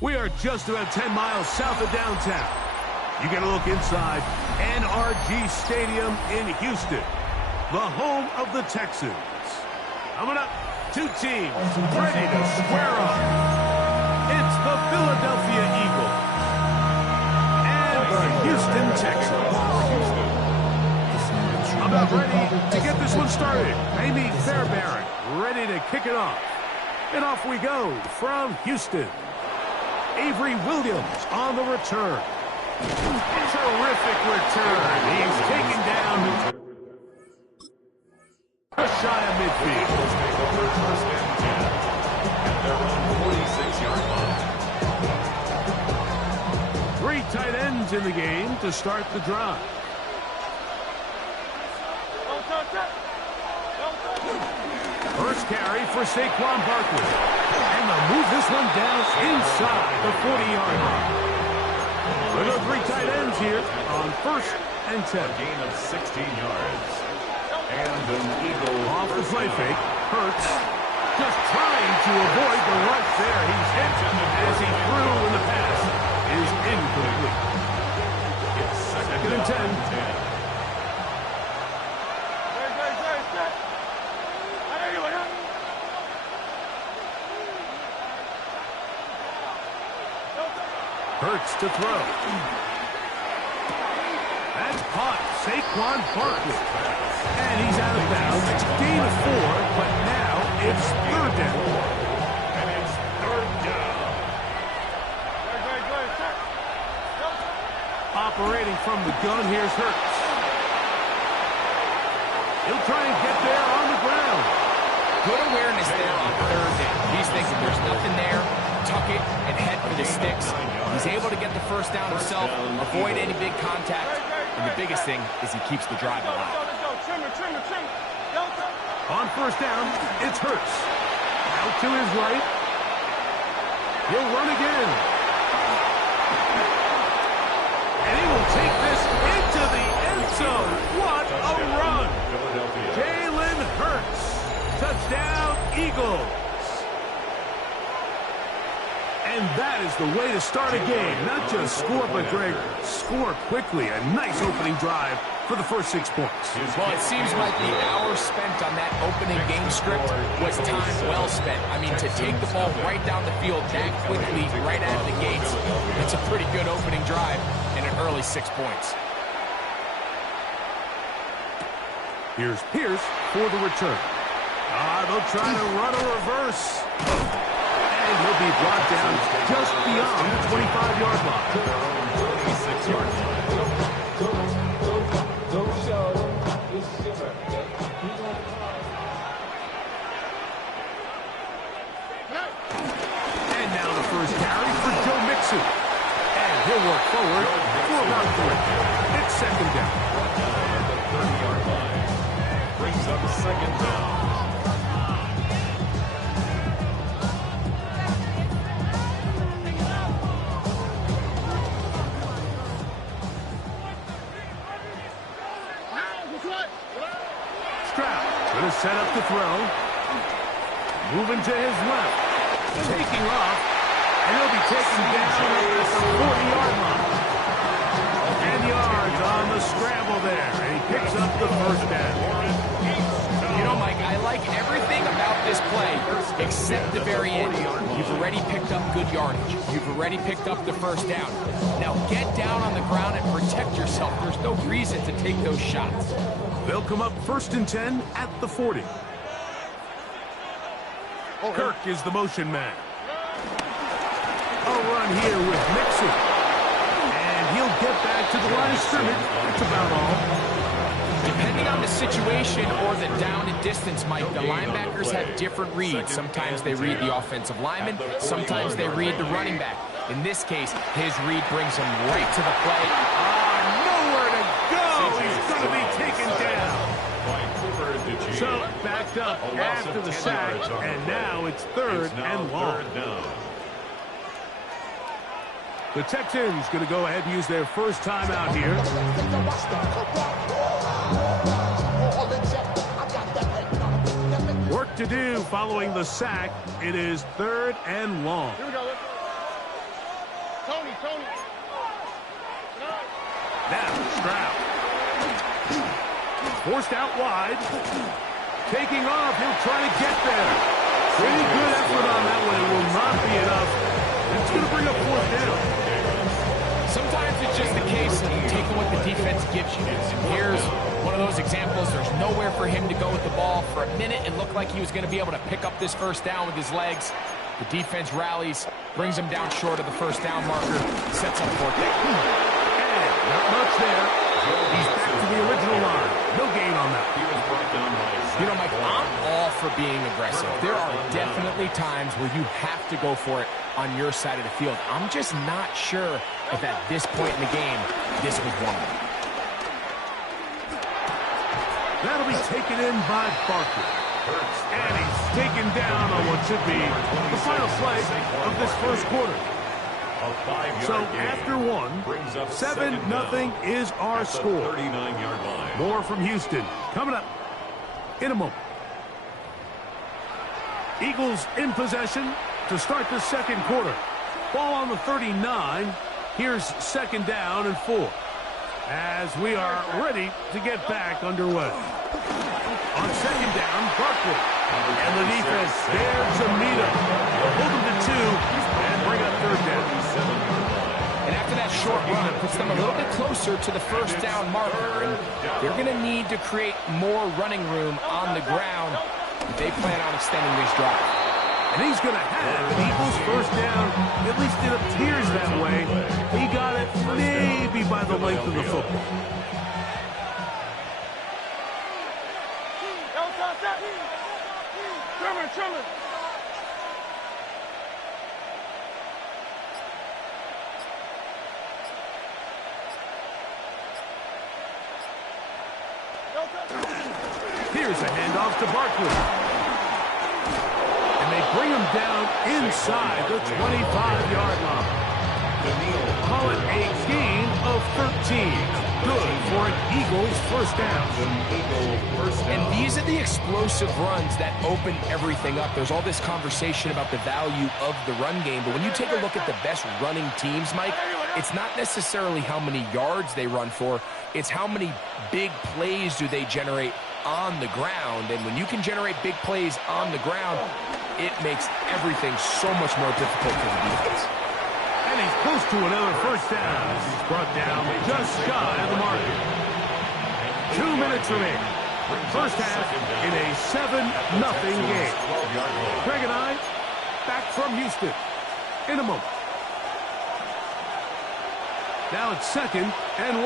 We are just about 10 miles south of downtown. You get a look inside NRG Stadium in Houston, the home of the Texans. Coming up, two teams ready to square up. It's the Philadelphia Eagles and the Houston Texans. About ready to get this one started. Amy Fairbairn ready to kick it off. And off we go from Houston. Avery Williams on the return. Terrific return. He's taken down just shy of midfield. First and 10 at their own 46-yard line. 3 tight ends in the game to start the drive. First carry for Saquon Barkley. And they'll move this one down inside the 40-yard line. There are 3 tight ends here on first and 10. A gain of 16 yards. And an Eagle off the play fake. Hurts just trying to avoid the rush there. He's hit as he threw in the pass is incomplete. It's second and 10. Hurts to throw. That's caught. Saquon Barkley. And he's out of bounds. Gain of 4, but now it's third down. And it's third down. Operating from the gun, here's Hurts. He'll try and get there on the ground. Good awareness there on third down. He's thinking there's nothing there. Tuck it and head for the sticks. He's able to get the first down himself, avoid any big contact, and the biggest thing is he keeps the drive alive. On first down, it's Hurts. Out to his right. He'll run again. And he will take this into the end zone. What a run! Jalen Hurts. Touchdown, Eagles. And that is the way to start a game. Not just score, but, Greg, score quickly. A nice opening drive for the first 6 points. Well, it seems like the hour spent on that opening game script was time well spent. I mean, to take the ball right down the field that quickly, right out of the gates, it's a pretty good opening drive and an early 6 points. Here's Pierce for the return. They'll try to run a reverse. And he'll be brought down just beyond the 25-yard line. 26-yard line. And now the first carry for Joe Mixon. And he'll work forward for about 3. It's second down. At the 30-yard line. Brings up second down. Going to set up to throw. Moving to his left. Taking off. And he'll be taken down at the 40-yard line. 10 yards on the scramble there. And he picks up the first down. You know, Mike, I like everything about this play except the very end. You've already picked up good yardage. You've already picked up the first down. Now get down on the ground and protect yourself. There's no reason to take those shots. They'll come up first and 10 at the 40. Kirk is the motion man. A run here with Mixon. And he'll get back to the line of scrimmage. That's about all. Depending on the situation or the down and distance, Mike, the linebackers have different reads. Sometimes they read the offensive lineman. Sometimes they read the running back. In this case, his read brings him right to the play. Nowhere to go. He's going to be taken down. So backed up after the sack, and now it's third and long. The Texans going to go ahead and use their first timeout here. Work to do following the sack. It is third and long. Here we go. Tony. Now Stroud. Forced out wide. Taking off. He'll try to get there. Pretty good effort on that one. It will not be enough. It's going to bring up fourth down. Sometimes it's just a case of taking what the defense gives you. And here's one of those examples. There's nowhere for him to go with the ball. For a minute, it looked like he was going to be able to pick up this first down with his legs. The defense rallies, brings him down short of the first down marker, sets up fourth down. And not much there. He's back to the original line. No gain on that. You know, Mike, I'm all for being aggressive. There are definitely times where you have to go for it on your side of the field. I'm just not sure if at this point in the game, this was one of them. That'll be taken in by Barkley. And he's taken down on what should be the final play of this first quarter. So after one, 7-0 is our score. 39-yard line. More from Houston coming up in a moment. Eagles in possession to start the second quarter. Ball on the 39. Here's second down and 4. As we are ready to get back underway. On second down, Barkley. And the defense there to meet him. Hold him to 2 and bring up third down. And after that short run, puts them a little bit closer to the first down marker. And they're going to need to create more running room on the ground if they plan on extending this drive. And he's going to have an Eagles first down. At least it appears that way. He got it maybe by the length of the football. Trimmer. Here's a handoff to Barkley. And they bring him down inside the 25-yard line. Call it a gain of 13. Good for an Eagles first down. And these are the explosive runs that open everything up. There's all this conversation about the value of the run game, but when you take a look at the best running teams, Mike, it's not necessarily how many yards they run for, it's how many big plays do they generate on the ground. And when you can generate big plays on the ground, it makes everything so much more difficult for the defense. And he's close to another first down. He's brought down just shy of the mark. 2 minutes remaining. First half in a 7-0 game. Greg and I back from Houston in a moment. Now it's 2nd and 1.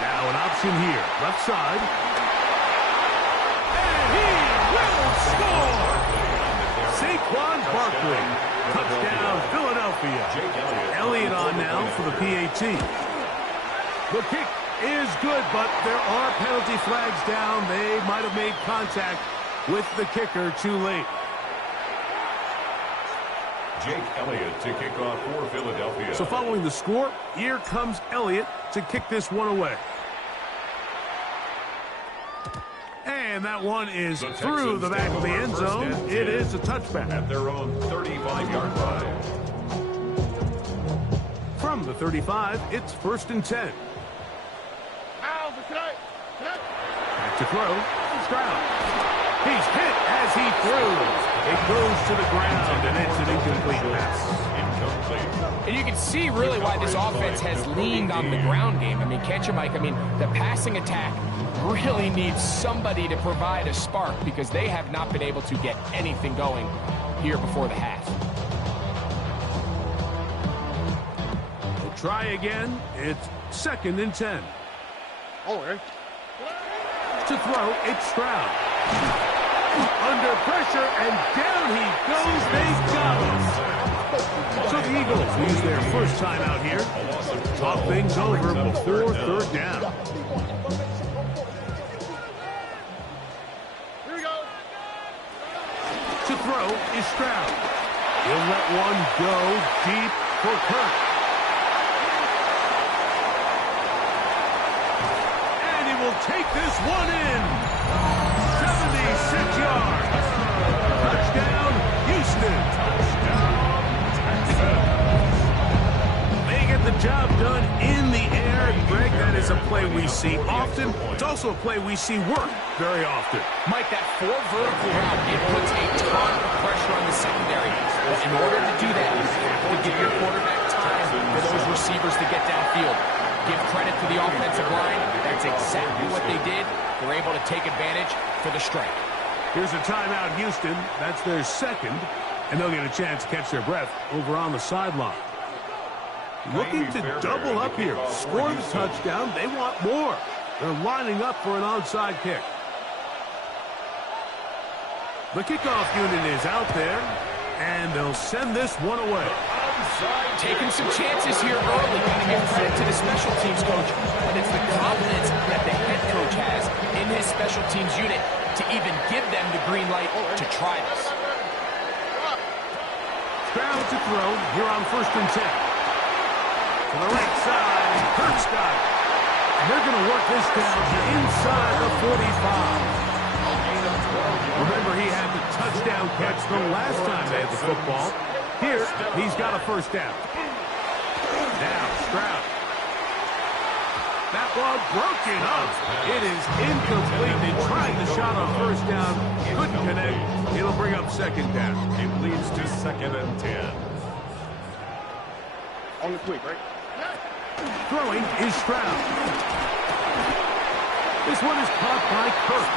Now an option here, left side. Score! Saquon Barkley. Touchdown, Philadelphia. Elliott on now for the PAT. The kick is good, but there are penalty flags down. They might have made contact with the kicker too late. Jake Elliott to kick off for Philadelphia. So following the score, here comes Elliott to kick this one away. And that one is through the back of the end zone. It is a touchback. At their own 35-yard line. From the 35, it's 1st and 10. Back to throw. Stroud. He's hit as he throws. It goes to the ground, and it's an incomplete pass. And you can see really why this offense has leaned on the ground game. I mean, can't you, Mike? I mean, the passing attack really needs somebody to provide a spark because they have not been able to get anything going here before the half. We'll try again. It's 2nd and 10. To throw, it's Stroud. Under pressure, and down he goes. They got him. So the Eagles use their first time out here. Talk things over before third down. To throw is Stroud. He'll let one go deep for Kirk. And he will take this one in. 76 yards. Touchdown, Houston. They get the job done in the air. Greg, that is a play play we see often. It's also a play we see work very often. Mike, that 4 vertical route, it puts a ton of pressure on the secondary. But in order to do that, you have to give your quarterback time for those receivers to get downfield. Give credit to the offensive line. That's exactly what they did. They're able to take advantage for the strike. Here's a timeout, Houston. That's their second, and they'll get a chance to catch their breath over on the sideline. Looking to double up here. Score the touchdown. They want more. They're lining up for an onside kick. The kickoff unit is out there, and they'll send this one away. Taking some chances here early. Got to give credit to the special teams coach, but it's the confidence that the head coach has in his special teams unit to even give them the green light to try this. Stroud to throw here on 1st and 10. To the right side, and Kurt's got it. And they're going to work this down to inside the 45. Remember, he had the touchdown catch the last time they had the football. Here, he's got a first down. Now, Stroud. That ball broken up. It is incomplete. They tried the shot on first down. Couldn't connect. It'll bring up second down. It leads to 2nd and 10. On the quick, right? Throwing is Stroud. This one is caught by Kirk.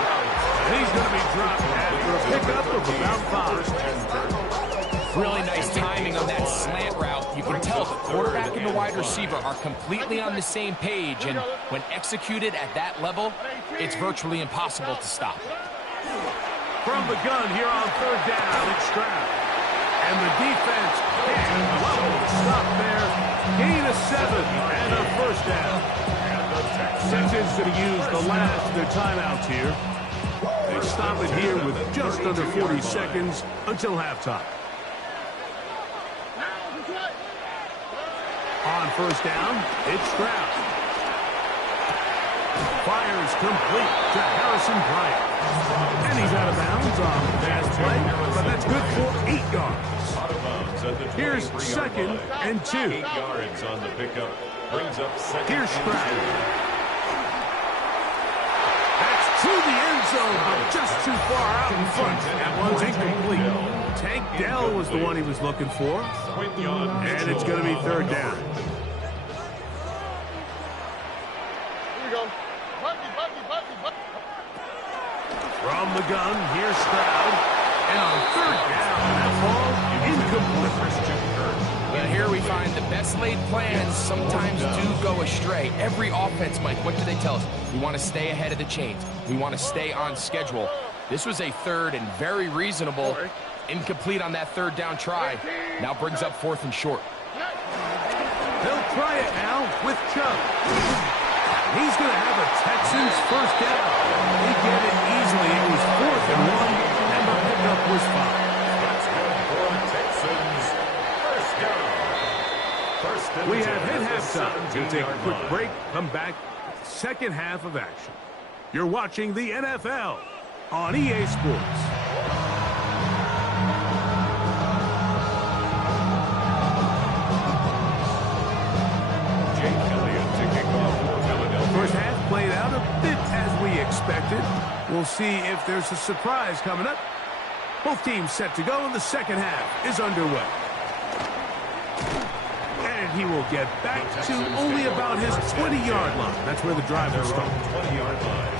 And he's going to be dropped after a pickup of about 5. Really nice timing on that slant route. You can tell the quarterback and the wide receiver are completely on the same page, and when executed at that level, it's virtually impossible to stop. From the gun here on 3rd down, it's Stroud. And the defense can't stop there. Gain of 7 and a first down. Texans going to use the last of their timeouts here. They stop it here with just under 40 seconds until halftime. On 1st down, it's Stroud. Fires complete to Harrison Bryant. And he's out of bounds on the pass play, but that's good for 8 yards. Here's 2nd and 2. 8 yards on the pickup. Brings up 2nd. Here's Stroud. That's to the end zone, but just too far out in front. That one's incomplete. Tank Dell was the one he was looking for. And it's going to be 3rd down. Here we go. Bucky. From the gun, here's Stroud. And on 3rd down, that ball incomplete. And here we find the best laid plans sometimes do go astray. Every offense, Mike, what do they tell us? We want to stay ahead of the chains. We want to stay on schedule. This was a 3rd and very reasonable. Incomplete on that 3rd down try. Now brings up 4th and short. They'll try it now with Chubb. He's going to have a Texans first down. They get it easily. It was 4th and 1, and the pickup was 5. That's good for Texans. First down. We have hit halftime. We'll take a quick break, come back, second half of action. You're watching the NFL on EA Sports. First half played out a bit as we expected. We'll see if there's a surprise coming up. Both teams set to go, and the second half is underway. And he will get back to only about his 20-yard line. That's where the drive will start. 20-yard line.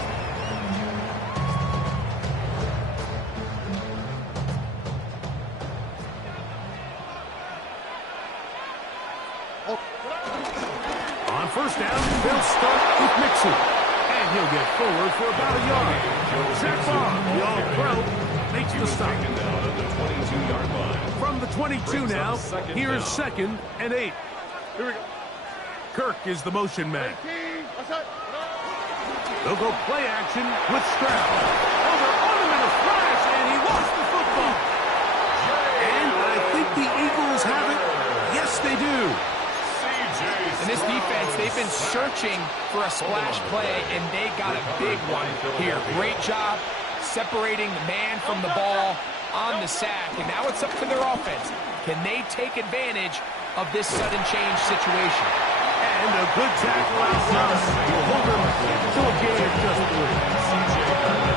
On first down, they'll start with Mixon. And he'll get forward for about a yard. Zach Barr, the all-pro, makes the stop. From the 22 now, here's 2nd and 8. Here we go. Kirk is the motion man. They'll go play action with Stroud. Over on him in a flash, and he lost the football. And I think the Eagles have it. Yes, they do. And this defense, they've been searching for a splash play, and they got a big one here. Great job separating the man from the ball on the sack. And now it's up to their offense. Can they take advantage of this sudden change situation? And And a good tackle out front. Will hold him to a gain of just 3.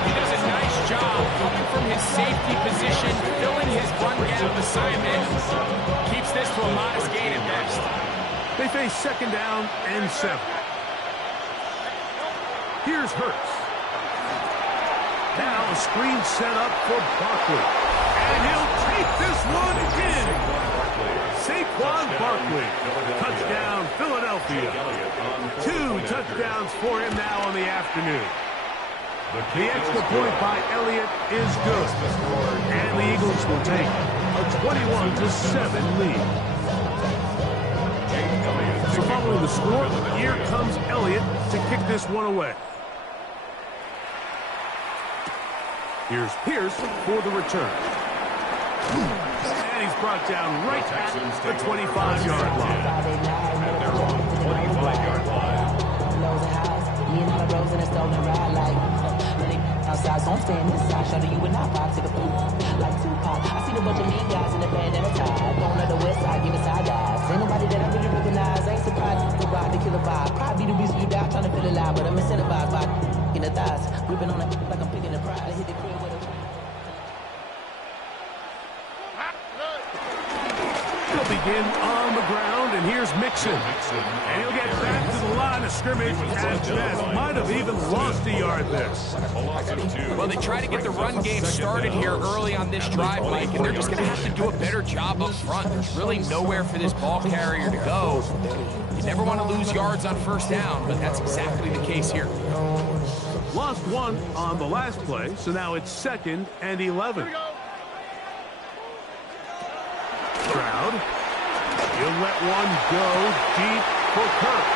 He does a nice job coming from his safety position, filling his run gap assignment. Keeps this to a modest gain at best. They face second down and 7. Here's Hurts. Now a screen set up for Barkley. And he'll take this one in. Saquon Barkley. Touchdown, Philadelphia. 2 touchdowns for him now on the afternoon. The extra point by Elliott is good. And the Eagles will take a 21-7 lead. So following the score, here comes Elliott to kick this one away. Here's Pierce for the return. And he's brought down right at the 25-yard line. And they're on the 25-yard line. Outside, so I'm staying inside. Show you would not vibe to the food. Like Tupac, I see a bunch of mean guys in the band and a tie. Going to the west side, giving side eyes. Ain't nobody that I really recognize. I ain't surprised to ride the killer vibe. Probably the reason you die, trying to feel alive, but I'm incentivized by in the thighs. Gripping on it like I'm picking the pride. I hit the crib with a... He'll begin on the ground, and here's Mixon. And he'll get back to the line of scrimmage, and Beth might have even lost a yard there. Well, they try to get the run game started here early on this drive, Mike, and they're just going to have to do a better job up front. There's really nowhere for this ball carrier to go. You never want to lose yards on first down, but that's exactly the case here. Lost 1 on the last play, so now it's 2nd and 11. Crowd. He'll let one go deep for Kirk.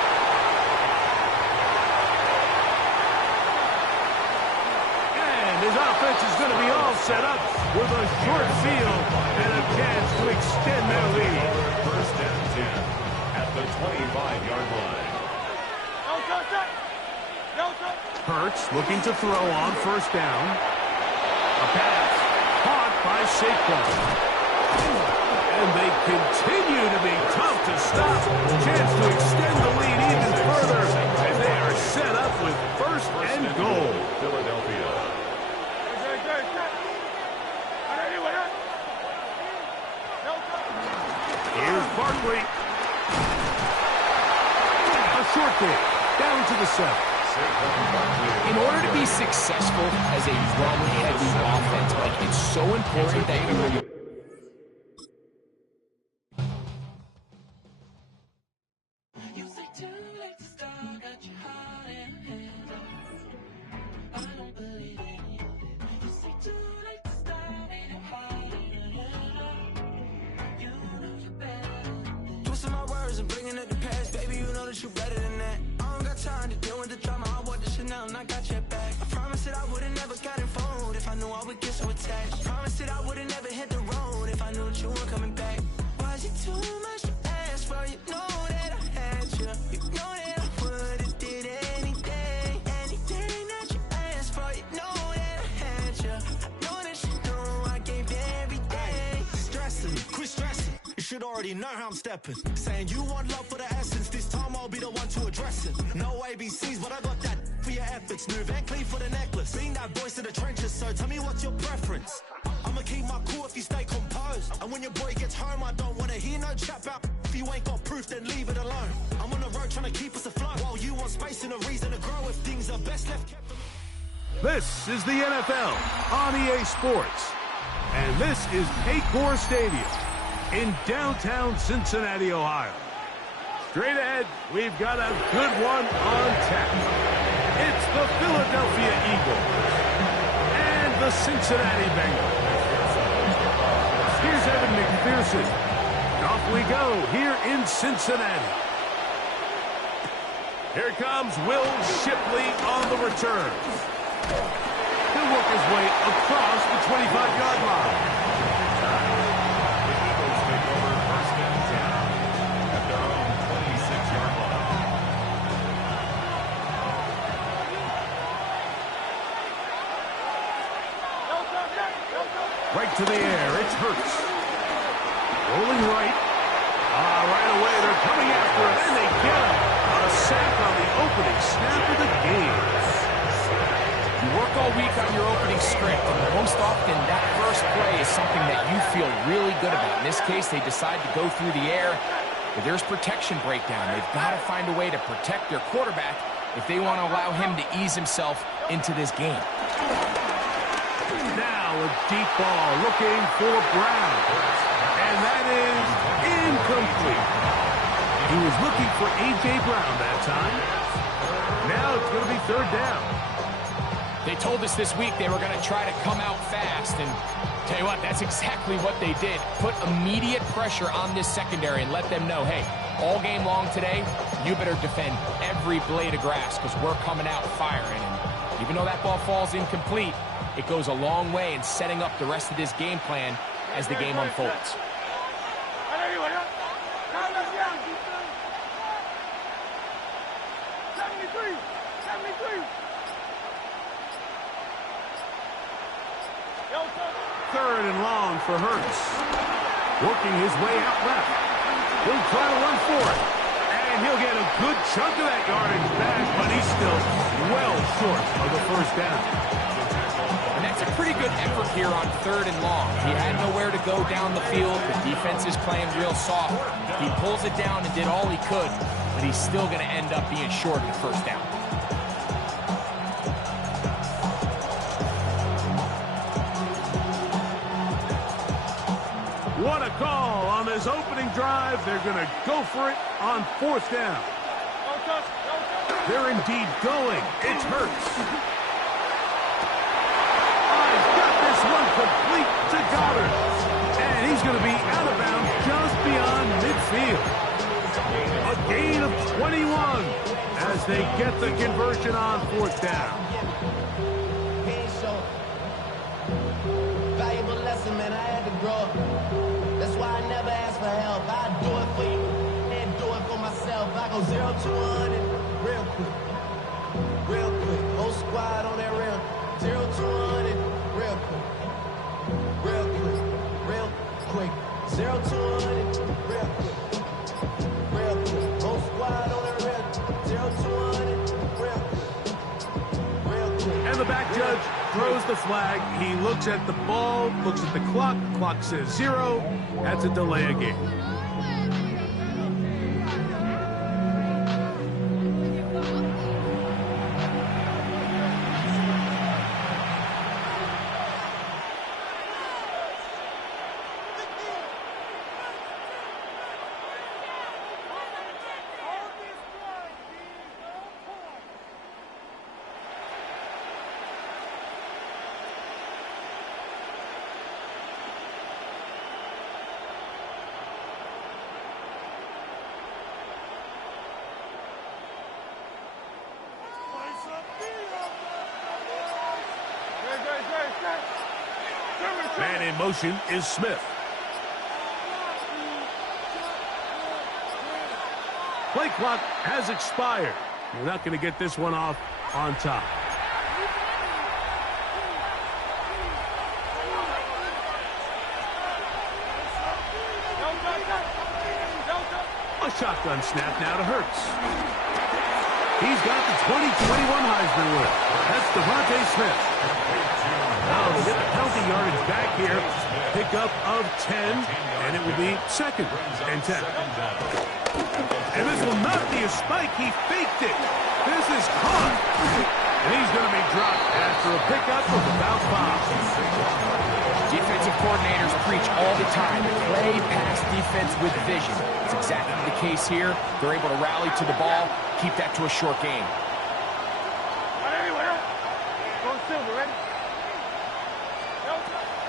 And his offense is going to be all set up with a short field and a chance to extend their lead. First and 10 at the 25-yard line. Hurts looking to throw on first down. A pass caught by Saquon. And they continue to be tough to stop. Chance to extend the lead even further. And they are set up with first and goal. Philadelphia. Here's Barkley. A short kick. Down to the 7. In order to be successful as a run-heavy offense, like, it's so important that you... Already know how I'm stepping. Saying you want love for the essence. This time I'll be the one to address it. No ABCs, but I got that for your efforts. New Van Cleef for the necklace. Being that voice in the trenches, so tell me what's your preference. I'ma keep my cool if you stay composed. And when your boy gets home, I don't wanna hear no chat about. If you ain't got proof, then leave it alone. I'm on the road trying to keep us afloat. While you want space and a reason to grow. If things are best left kept. This is the NFL on EA Sports. And this is Paycor Stadium in downtown Cincinnati, Ohio. Straight ahead, we've got a good one on tap. It's the Philadelphia Eagles and the Cincinnati Bengals. Here's Evan McPherson. Off we go here in Cincinnati. Here comes Will Shipley on the return. He'll work his way across the 25-yard line. Right to the air, it's Hurts. Rolling right. Right away, they're coming after him, and they get him. opening snap of the game. You work all week on your opening script, and most often that first play is something that you feel really good about. In this case, they decide to go through the air, but there's protection breakdown. They've got to find a way to protect their quarterback if they want to allow him to ease himself into this game. Now a deep ball looking for Brown. And that is incomplete. He was looking for A.J. Brown that time. Now it's going to be third down. They told us this week they were going to try to come out fast, and tell you what, that's exactly what they did. Put immediate pressure on this secondary and let them know, hey, all game long today, you better defend every blade of grass because we're coming out firing. And even though that ball falls incomplete, it goes a long way in setting up the rest of this game plan as the game unfolds. Third and long for Hurts. Working his way out left. He'll try to run for it. And he'll get a good chunk of that yardage back, but he's still well short of the first down. And that's a pretty good effort here on third and long. He had nowhere to go down the field. The defense is playing real soft. He pulls it down and did all he could, but he's still going to end up being short of the first down. What a call on this opening drive. They're going to go for it on fourth down. They're indeed going. It's Hurts. He's got this one complete to Goddard. And he's going to be out of bounds just beyond midfield. A gain of 21 as they get the conversion on fourth down. Valuable lesson, man. I had to grow up. That's why I never ask for help. I do it for you and do it for myself. I go 0 to 100 real quick. Real quick. Whole squad on that real. 0 to 100 real quick. Real quick. Real quick. 0 to 100 real quick. Real quick. Whole squad on that real. 0 to 100 real quick. Real quick. And the back judge throws the flag. He looks at the ball, looks at the clock. Clock says 0. That's a delay of game. Man in motion is Smith. Play clock has expired. You're not going to get this one off on top. A shotgun snap now to Hurts. He's got the 2021 Heisman winner. That's Devontae Smith. Now they get the penalty yardage back here. Pickup of 10, and it will be second and 10. And this will not be a spike. He faked it. This is caught. And he's going to be dropped after a pickup of about 5. Defensive coordinators preach all the time. Play pass defense with vision. It's exactly the case here. They're able to rally to the ball, keep that to a short game.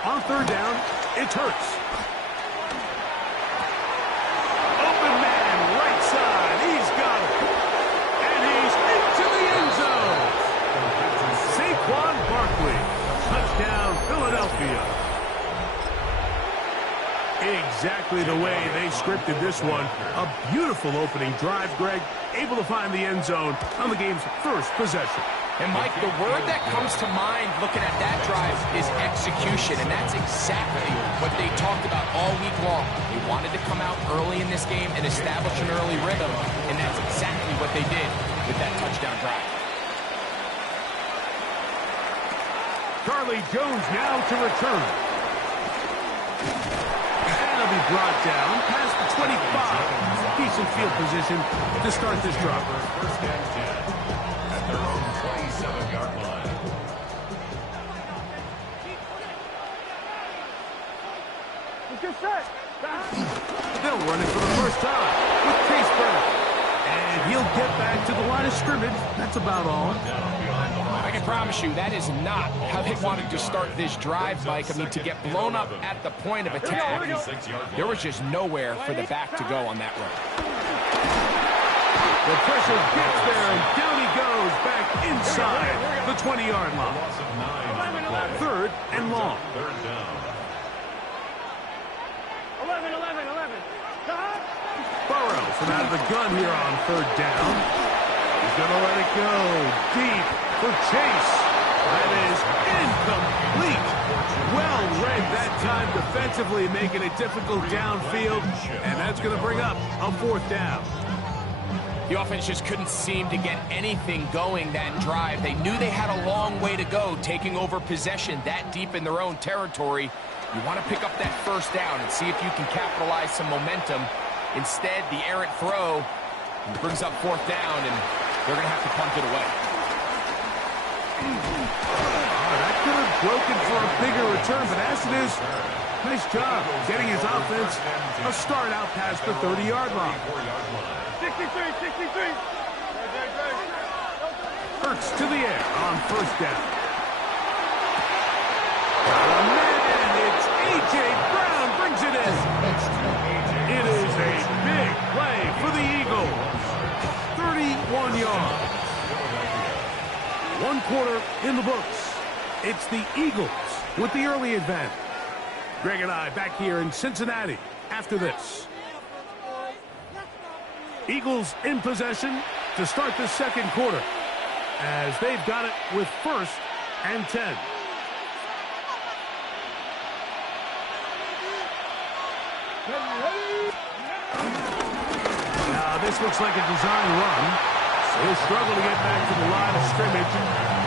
On third down, it's Hurts. Open man, right side. He's got it. And he's into the end zone. Saquon Barkley. Touchdown, Philadelphia. Exactly the way they scripted this one. A beautiful opening drive, Greg. Able to find the end zone on the game's first possession. And, Mike, the word that comes to mind looking at that drive is execution, and that's exactly what they talked about all week long. They wanted to come out early in this game and establish an early rhythm, and that's exactly what they did with that touchdown drive. Charlie Jones now to return. And he'll be brought down past the 25. Decent field position to start this drive. First and 10 at their own 27-yard line. They'll run it for the first time with Chase Brown. And he'll get back to the line of scrimmage. That's about all. I can promise you that is not how they wanted to start this drive, Mike. I mean, to get blown up at the point of attack, there was just nowhere for the back to go on that run. The pressure gets there, and down he goes back inside the 20-yard line. 3rd and long. Third down. 11. Burrow from out of the gun here on 3rd down. He's going to let it go deep for Chase. That is incomplete. Well read that time defensively, making it difficult downfield, and that's going to bring up a 4th down. The offense just couldn't seem to get anything going that drive. They knew they had a long way to go, taking over possession that deep in their own territory. You want to pick up that 1st down and see if you can capitalize some momentum. Instead, the errant throw brings up 4th down, and they're going to have to punt it away. That could have broken for a bigger return, but as it is, nice job getting his offense a start out past the 30-yard line. 63. Hurts to the air on 1st down. It's A.J. Brown brings it in. It is a big play for the Eagles. 31 yards. 1 quarter in the books. It's the Eagles with the early advantage. Greg and I back here in Cincinnati after this. Eagles in possession to start the 2nd quarter as they've got it with 1st and 10. Now this looks like a design run. He'll struggle to get back to the line of scrimmage.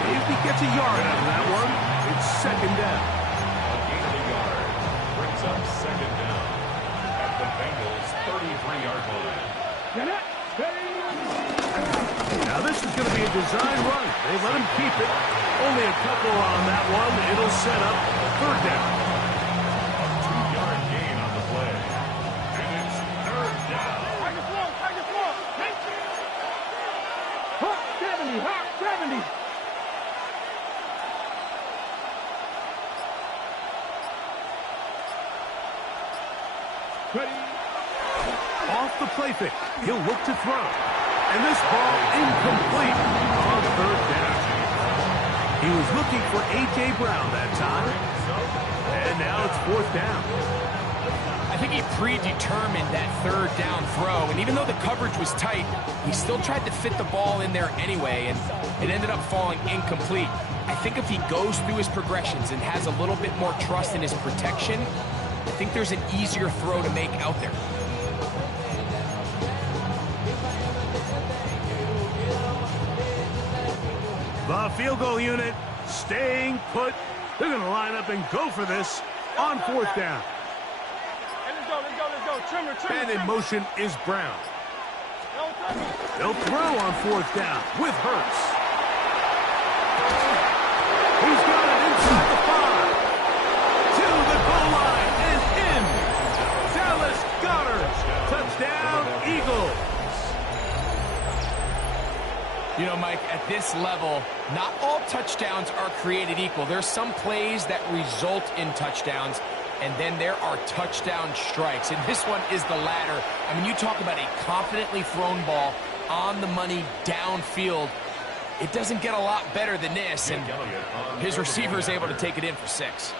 If he gets a yard out of that one, it's 2nd down. A gain of a yard brings up 2nd down at the Bengals' 33-yard line. Now this is going to be a design run. They let him keep it. Only a couple on that one. It'll set up 3rd down. A 2-yard gain on the play. And it's 3rd down. 70. Off the play fake. He'll look to throw. And this ball incomplete on 3rd down. He was looking for A.J. Brown that time. And now it's 4th down. I think he predetermined that 3rd down throw, and even though the coverage was tight, he still tried to fit the ball in there anyway, and it ended up falling incomplete. I think if he goes through his progressions and has a little bit more trust in his protection, I think there's an easier throw to make out there. The field goal unit staying put. They're going to line up and go for this on 4th down. Let's go. Trimmer. And in motion is Brown. They'll throw on 4th down with Hurts. He's got it inside the 5. To the goal line and in. Dallas Goedert. Touchdown, Eagles. You know, Mike, at this level, not all touchdowns are created equal. There's some plays that result in touchdowns, and then there are touchdown strikes. And this one is the latter. I mean, you talk about a confidently thrown ball on the money downfield. It doesn't get a lot better than this, and his receiver is able to take it in for 6.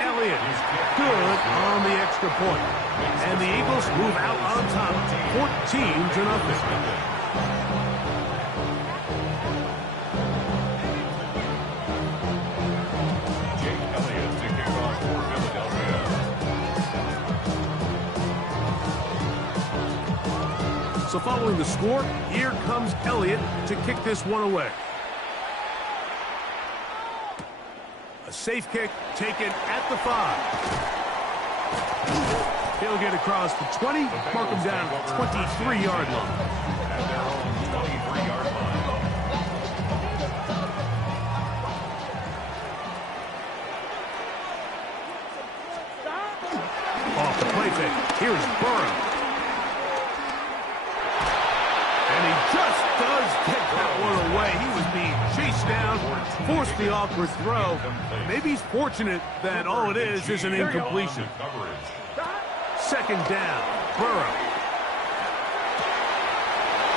Elliott good on the extra point. And the Eagles move out on top 14-0. So following the score, here comes Elliott to kick this one away. A safe kick taken at the 5. He'll get across the 20, mark him down at the 23-yard line. At their own 23-yard line. Off the play fake. Here's Burrow. And he just does get that one away. He was being chased down, forced the awkward throw. Maybe he's fortunate that all it is an incompletion. Second down, Burrow.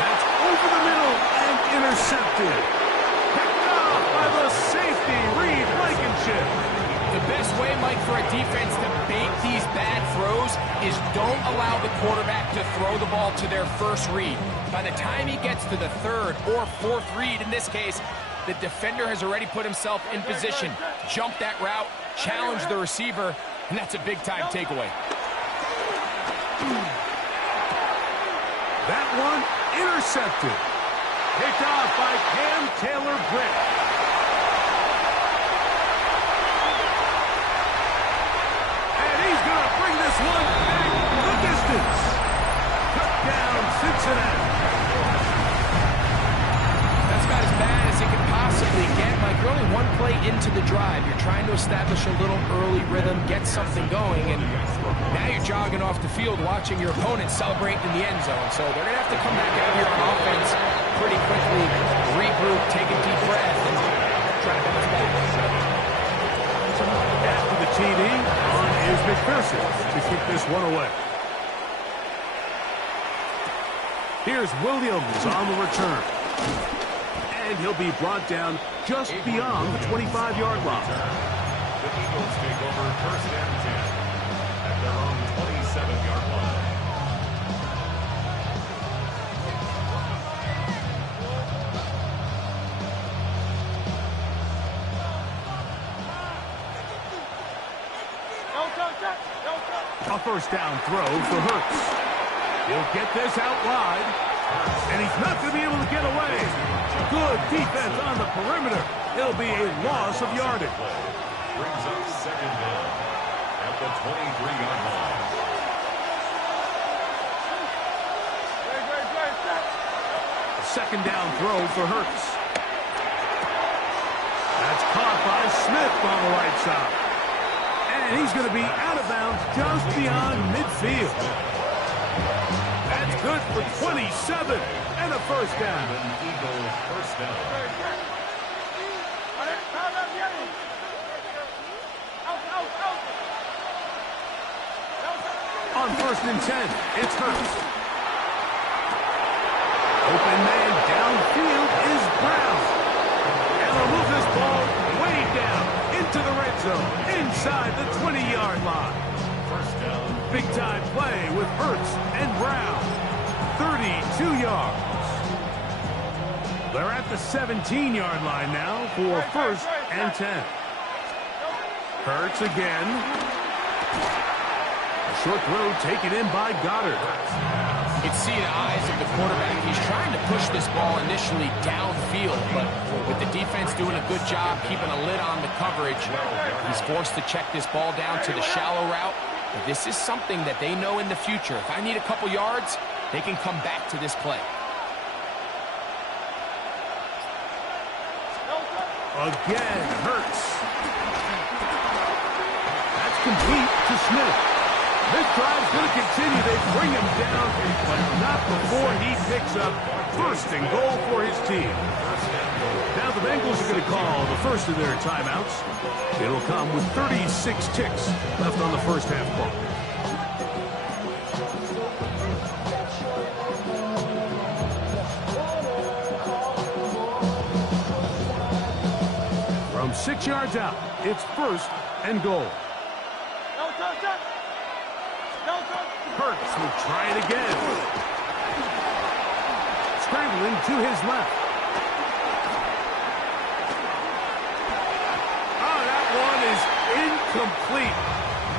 That's over the middle and intercepted. Picked off by the safety, Reed Blankenship. The best way, Mike, for a defense to bait these bad throws is don't allow the quarterback to throw the ball to their first read. By the time he gets to the third or fourth read, in this case, the defender has already put himself in position, jump that route, challenge the receiver, and that's a big-time takeaway. That one intercepted. Picked off by Cam Taylor-Britt. And he's going to bring this one back the distance. Touchdown, Cincinnati. That's about as bad as it could possibly get. Like, you're only one play into the drive. You're trying to establish a little early rhythm, get something going, and now you're jogging off the field watching your opponent celebrate in the end zone. So they're going to have to come back out here on offense pretty quickly, regroup, take a deep breath, and try to bounce back. After the TD, on is McPherson to kick this one away. Here's Williams on the return. And he'll be brought down just beyond the 25-yard line. The Eagles take over first and 10 at their own 27-yard line. A first down throw for Hurts. He'll get this out wide. And he's not going to be able to get away. Good defense on the perimeter. It'll be a loss of yardage. Brings up second down at the 23-yard line. Second down throw for Hurts. That's caught by Smith on the right side. And he's going to be out of bounds just beyond midfield. That's good for 27 and a first down. Eagles first down. On first and 10, it's Hurts. Open man downfield is Brown. And they'll move this ball way down into the red zone, inside the 20-yard line. First down. Big-time play with Hurts and Brown. 32 yards. They're at the 17-yard line now for first and 10. Hurts again. A short throw taken in by Goddard. You can see the eyes of the quarterback. He's trying to push this ball initially downfield, but with the defense doing a good job keeping a lid on the coverage, he's forced to check this ball down to the shallow route. But this is something that they know in the future. If I need a couple yards, they can come back to this play. Again, Hurts. That's complete to Smith. This drive's going to continue. They bring him down, but not before he picks up first and goal for his team. Now the Bengals are going to call the first of their timeouts. It'll come with 36 ticks left on the first half clock. From 6 yards out, it's first and goal. Hurts will try it again. Scrambling to his left. Oh, that one is incomplete.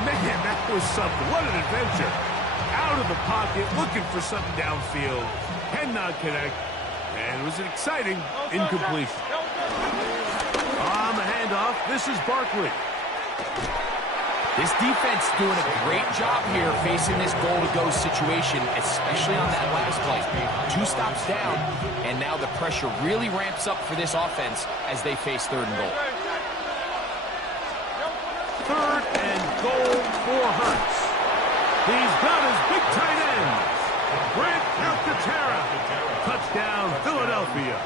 Man, that was something. What an adventure. Out of the pocket, looking for something downfield. Cannot connect. And it was an exciting incompletion. On the handoff, this is Barkley. This defense doing a great job here facing this goal-to-go situation, especially on that last play. 2 stops down, and now the pressure really ramps up for this offense as they face 3rd and goal. 3rd and goal for Hurts. He's got his big tight ends. Grant Calcaterra. Touchdown, Philadelphia.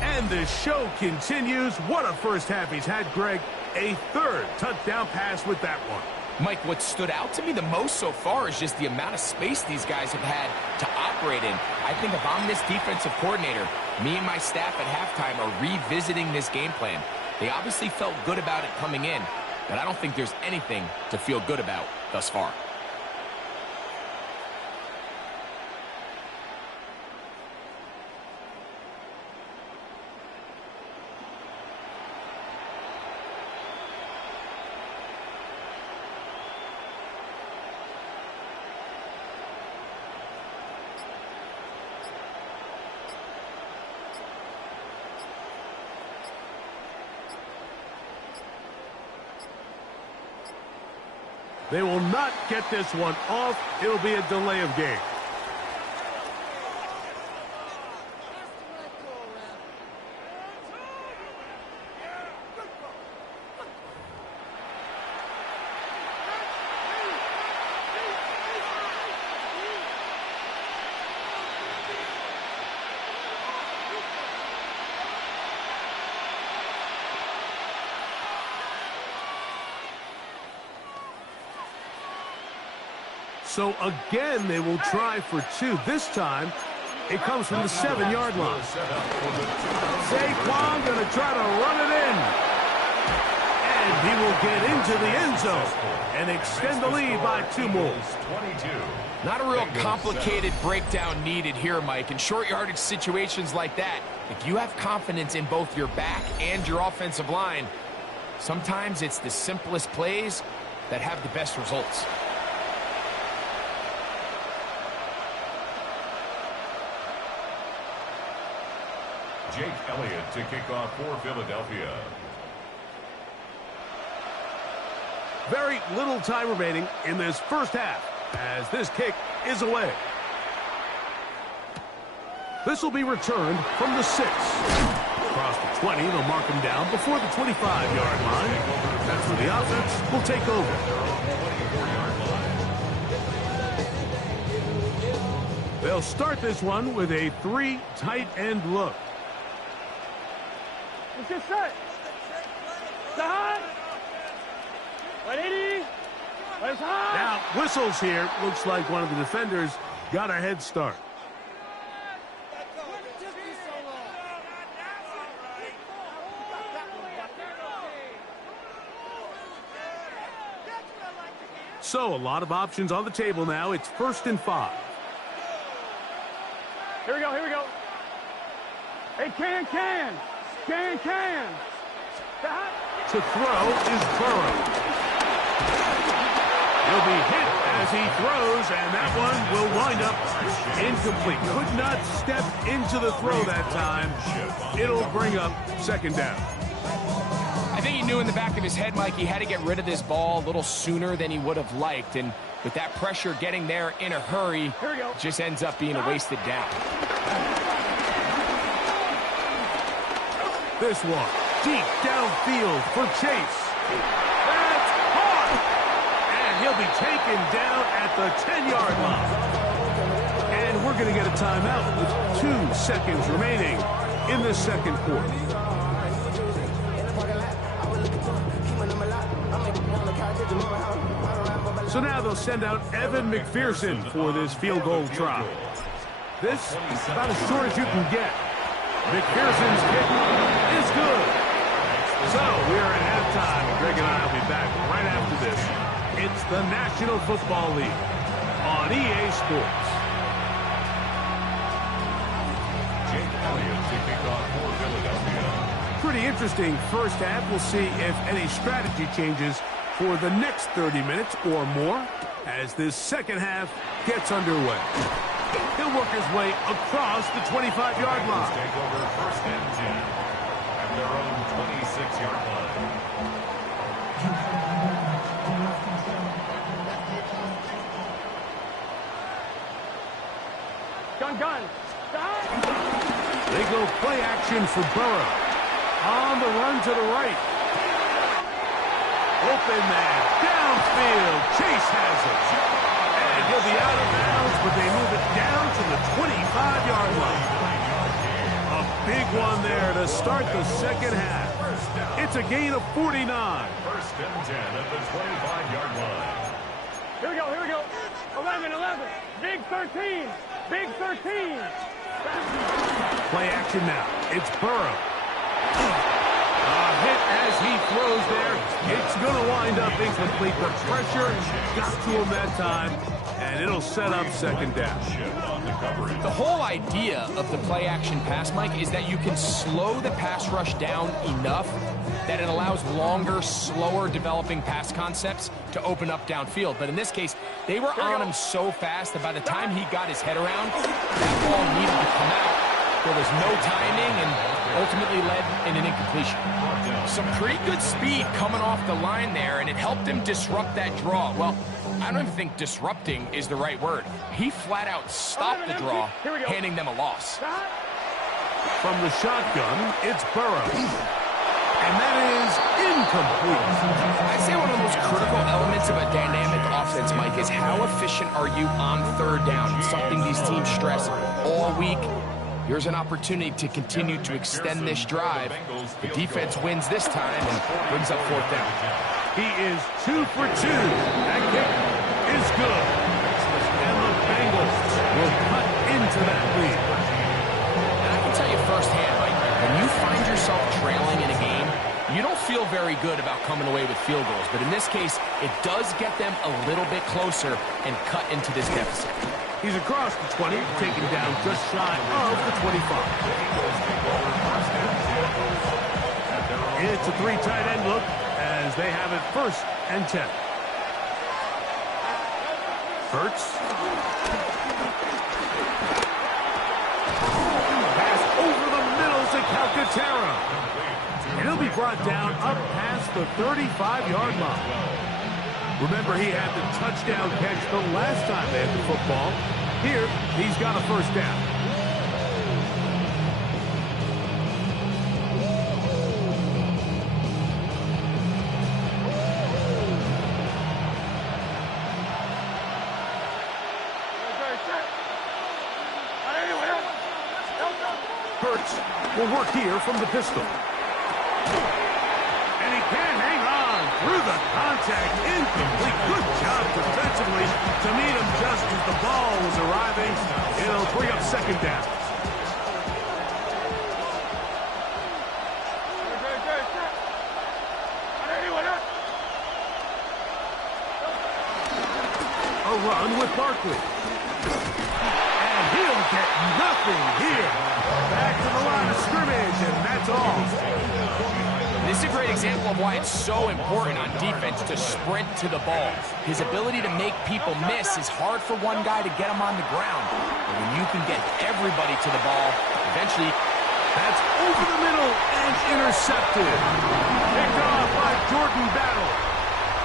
And the show continues. What a first half he's had, Greg. A 3rd touchdown pass with that one. Mike, what stood out to me the most so far is just the amount of space these guys have had to operate in. I think if I'm this defensive coordinator, me and my staff at halftime are revisiting this game plan. They obviously felt good about it coming in, but I don't think there's anything to feel good about thus far. They will not get this one off. It'll be a delay of game. So again, they will try for 2. This time, it comes from the 7-yard line. Saquon going to try to run it in. And he will get into the end zone and extend the lead by 2 more. Not a real complicated breakdown needed here, Mike. In short yardage situations like that, if you have confidence in both your back and your offensive line, sometimes it's the simplest plays that have the best results. Jake Elliott to kick off for Philadelphia. Very little time remaining in this first half as this kick is away. This will be returned from the 6. Across the 20, they'll mark him down before the 25-yard line. That's where the offense will take over. They'll start this one with a 3 tight end look. It's just set. High. 180. It's high. Now, whistles here. Looks like one of the defenders got a head start. So, a lot of options on the table now. It's 1st and 5. Here we go, here we go. Hey, can. To throw is Burrow. He'll be hit as he throws, and that one will wind up incomplete. Could not step into the throw that time. It'll bring up 2nd down. I think he knew in the back of his head, Mike, he had to get rid of this ball a little sooner than he would have liked. And with that pressure getting there in a hurry, it just ends up being a wasted down. This one, deep downfield for Chase. That's caught! And he'll be taken down at the 10-yard line. And we're going to get a timeout with 2 seconds remaining in the 2nd quarter. So now they'll send out Evan McPherson for this field goal try. This is about as short as you can get. McPherson's kick is good. So we're at halftime. Greg and I will be back right after this. It's the National Football League on EA Sports. Jake Elliott to kick off for Philadelphia. Pretty interesting first half. We'll see if any strategy changes for the next 30 minutes or more as this second half gets underway. He'll work his way across the 25-yard line. Take over first and 10 at their own 26-yard line. Gun. They go play action for Burrow. On the run to the right. Open man, downfield. Chase has it. And he'll be out of bounds, but they move it down to the 25-yard line. A big one there to start the second half. It's a gain of 49. First and 10 at the 25-yard line. Here we go. 11. Big 13. Big 13. Play action now. It's Burrow. A hit as he throws there. It's going to wind up incomplete. The pressure got to him that time, and it'll set up second down. The whole idea of the play action pass, Mike, is that you can slow the pass rush down enough that it allows longer, slower developing pass concepts to open up downfield. But in this case, they were on him so fast that by the time he got his head around, that ball needed to come out. There was no timing and ultimately led in an incompletion. Some pretty good speed coming off the line there, and it helped him disrupt that draw. Well, I don't even think disrupting is the right word. He flat out stopped the draw, handing them a loss. From the shotgun, it's Burrow. And that is incomplete. I'd say one of the most critical elements of a dynamic offense, Mike, is how efficient are you on third down? It's something these teams stress all week. Here's an opportunity to continue to extend this drive. The defense wins this time and brings up fourth down. He is 2 for 2. That kick is good. And the Bengals will cut into that lead. And I can tell you firsthand, Mike, when you find yourself trailing in a game, you don't feel very good about coming away with field goals. But in this case, it does get them a little bit closer and cut into this deficit. He's across the 20, taken down just shy of the 25. It's a 3 tight end look as they have it first and 10. Hurts. Pass over the middle to Calcaterra. And he'll be brought down up past the 35-yard line. Remember, he had the touchdown catch the last time they had the football. Here, he's got a first down. Hurts will work here from the pistol. And he can hang on through the contact. Incomplete. Good job defensively to meet him just as the ball was arriving. It'll bring up second down. A run with Barkley. And he'll get nothing here. Back to the line of scrimmage, and that's all. This is a great example of why it's so important on defense to sprint to the ball. His ability to make people miss is hard for one guy to get him on the ground. But when you can get everybody to the ball, eventually... That's over the middle and intercepted. Picked off by Jordan Battle.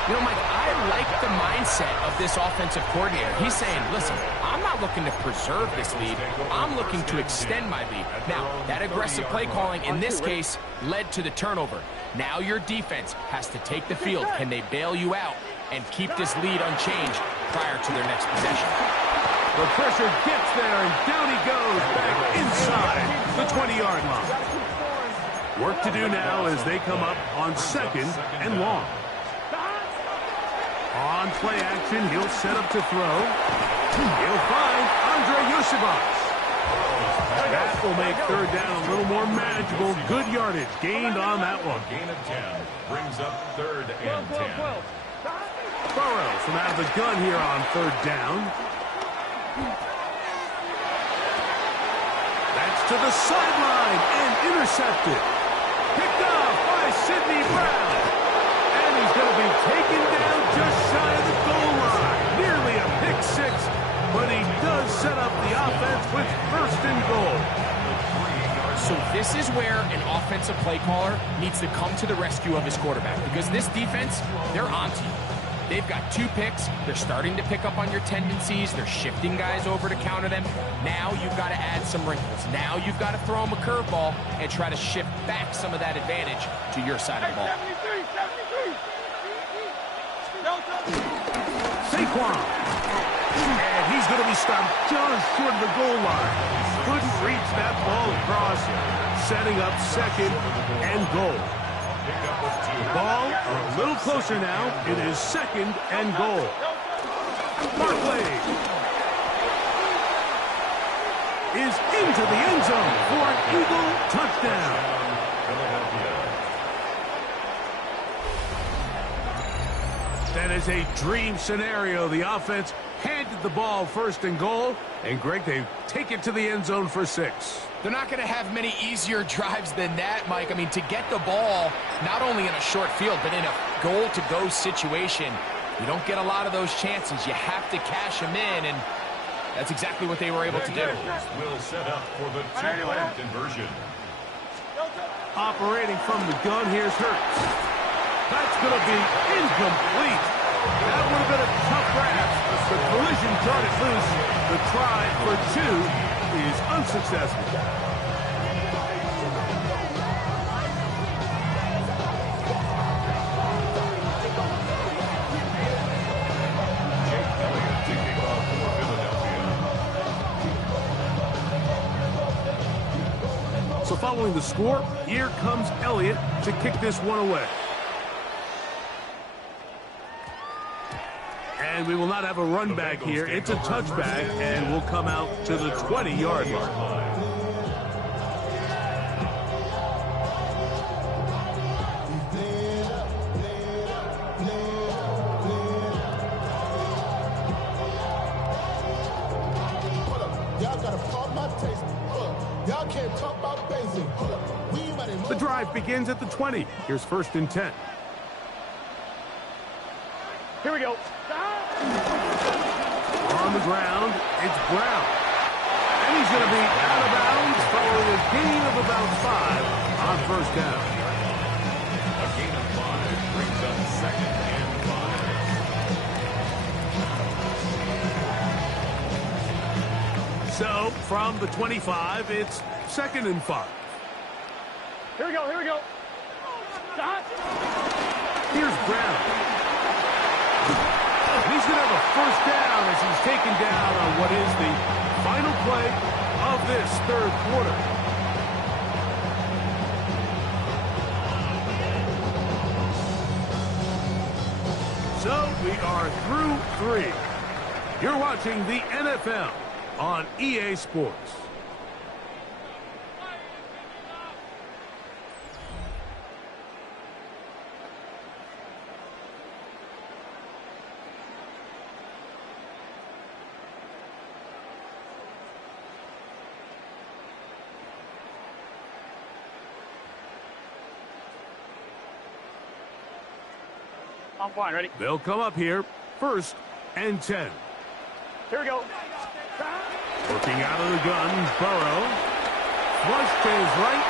You know, Mike, I like the mindset of this offensive coordinator. He's saying, listen, I'm not looking to preserve this lead. I'm looking to extend my lead. Now, that aggressive play calling in this case led to the turnover. Now your defense has to take the field. Can they bail you out and keep this lead unchanged prior to their next possession? The pressure gets there, and down he goes back inside the 20-yard line. Work to do now as they come up on second and long. On play action, he'll set up to throw. He'll find Andre Yoshivac. That will make third down a little more manageable. Good yardage gained on that one. Gain of 10 brings up third and 10. Burrow from out of the gun here on third down. That's to the sideline and intercepted. Picked off by Sidney Brown. And he's going to be taken So this is where an offensive play caller needs to come to the rescue of his quarterback, because this defense, they're onto you. They've got 2 picks. They're starting to pick up on your tendencies. They're shifting guys over to counter them. Now you've got to add some wrinkles. Now you've got to throw them a curveball and try to shift back some of that advantage to your side of the ball. 73. Saquon. And he's going to be stopped just short of the goal line. Couldn't reach that ball across, setting up second and goal. Ball a little closer now. It is second and goal. Barkley is into the end zone for an Eagle touchdown. That is a dream scenario. The offense handed the ball first and goal. And, Greg, they take it to the end zone for 6. They're not going to have many easier drives than that, Mike. I mean, to get the ball, not only in a short field, but in a goal-to-go situation, you don't get a lot of those chances. You have to cash them in, and that's exactly what they were able to do. Will set up for the 2-point conversion. Operating from the gun, here's Hurts. That's going to be incomplete. That would have been a tough grab. The collision turned it loose. The try for 2 is unsuccessful. So following the score, here comes Elliott to kick this one away. And we will not have a run back here. It's a touchback, and we'll come out to the 20-yard line. The drive begins at the 20. Here's 1st and 10. Here we go. On the ground, it's Brown. And he's going to be out of bounds following a gain of about 5 on 1st down. A gain of 5 brings up 2nd and 5. So, from the 25, it's 2nd and 5. Here we go, here we go. Stop. Here's Brown. He's going to have a 1st down as he's taken down on what is the final play of this 3rd quarter. So we are through 3. You're watching the NFL on EA Sports. I'm fine, ready? They'll come up here, 1st and 10. Here we go. Working out of the gun, Burrow. Flush to his right.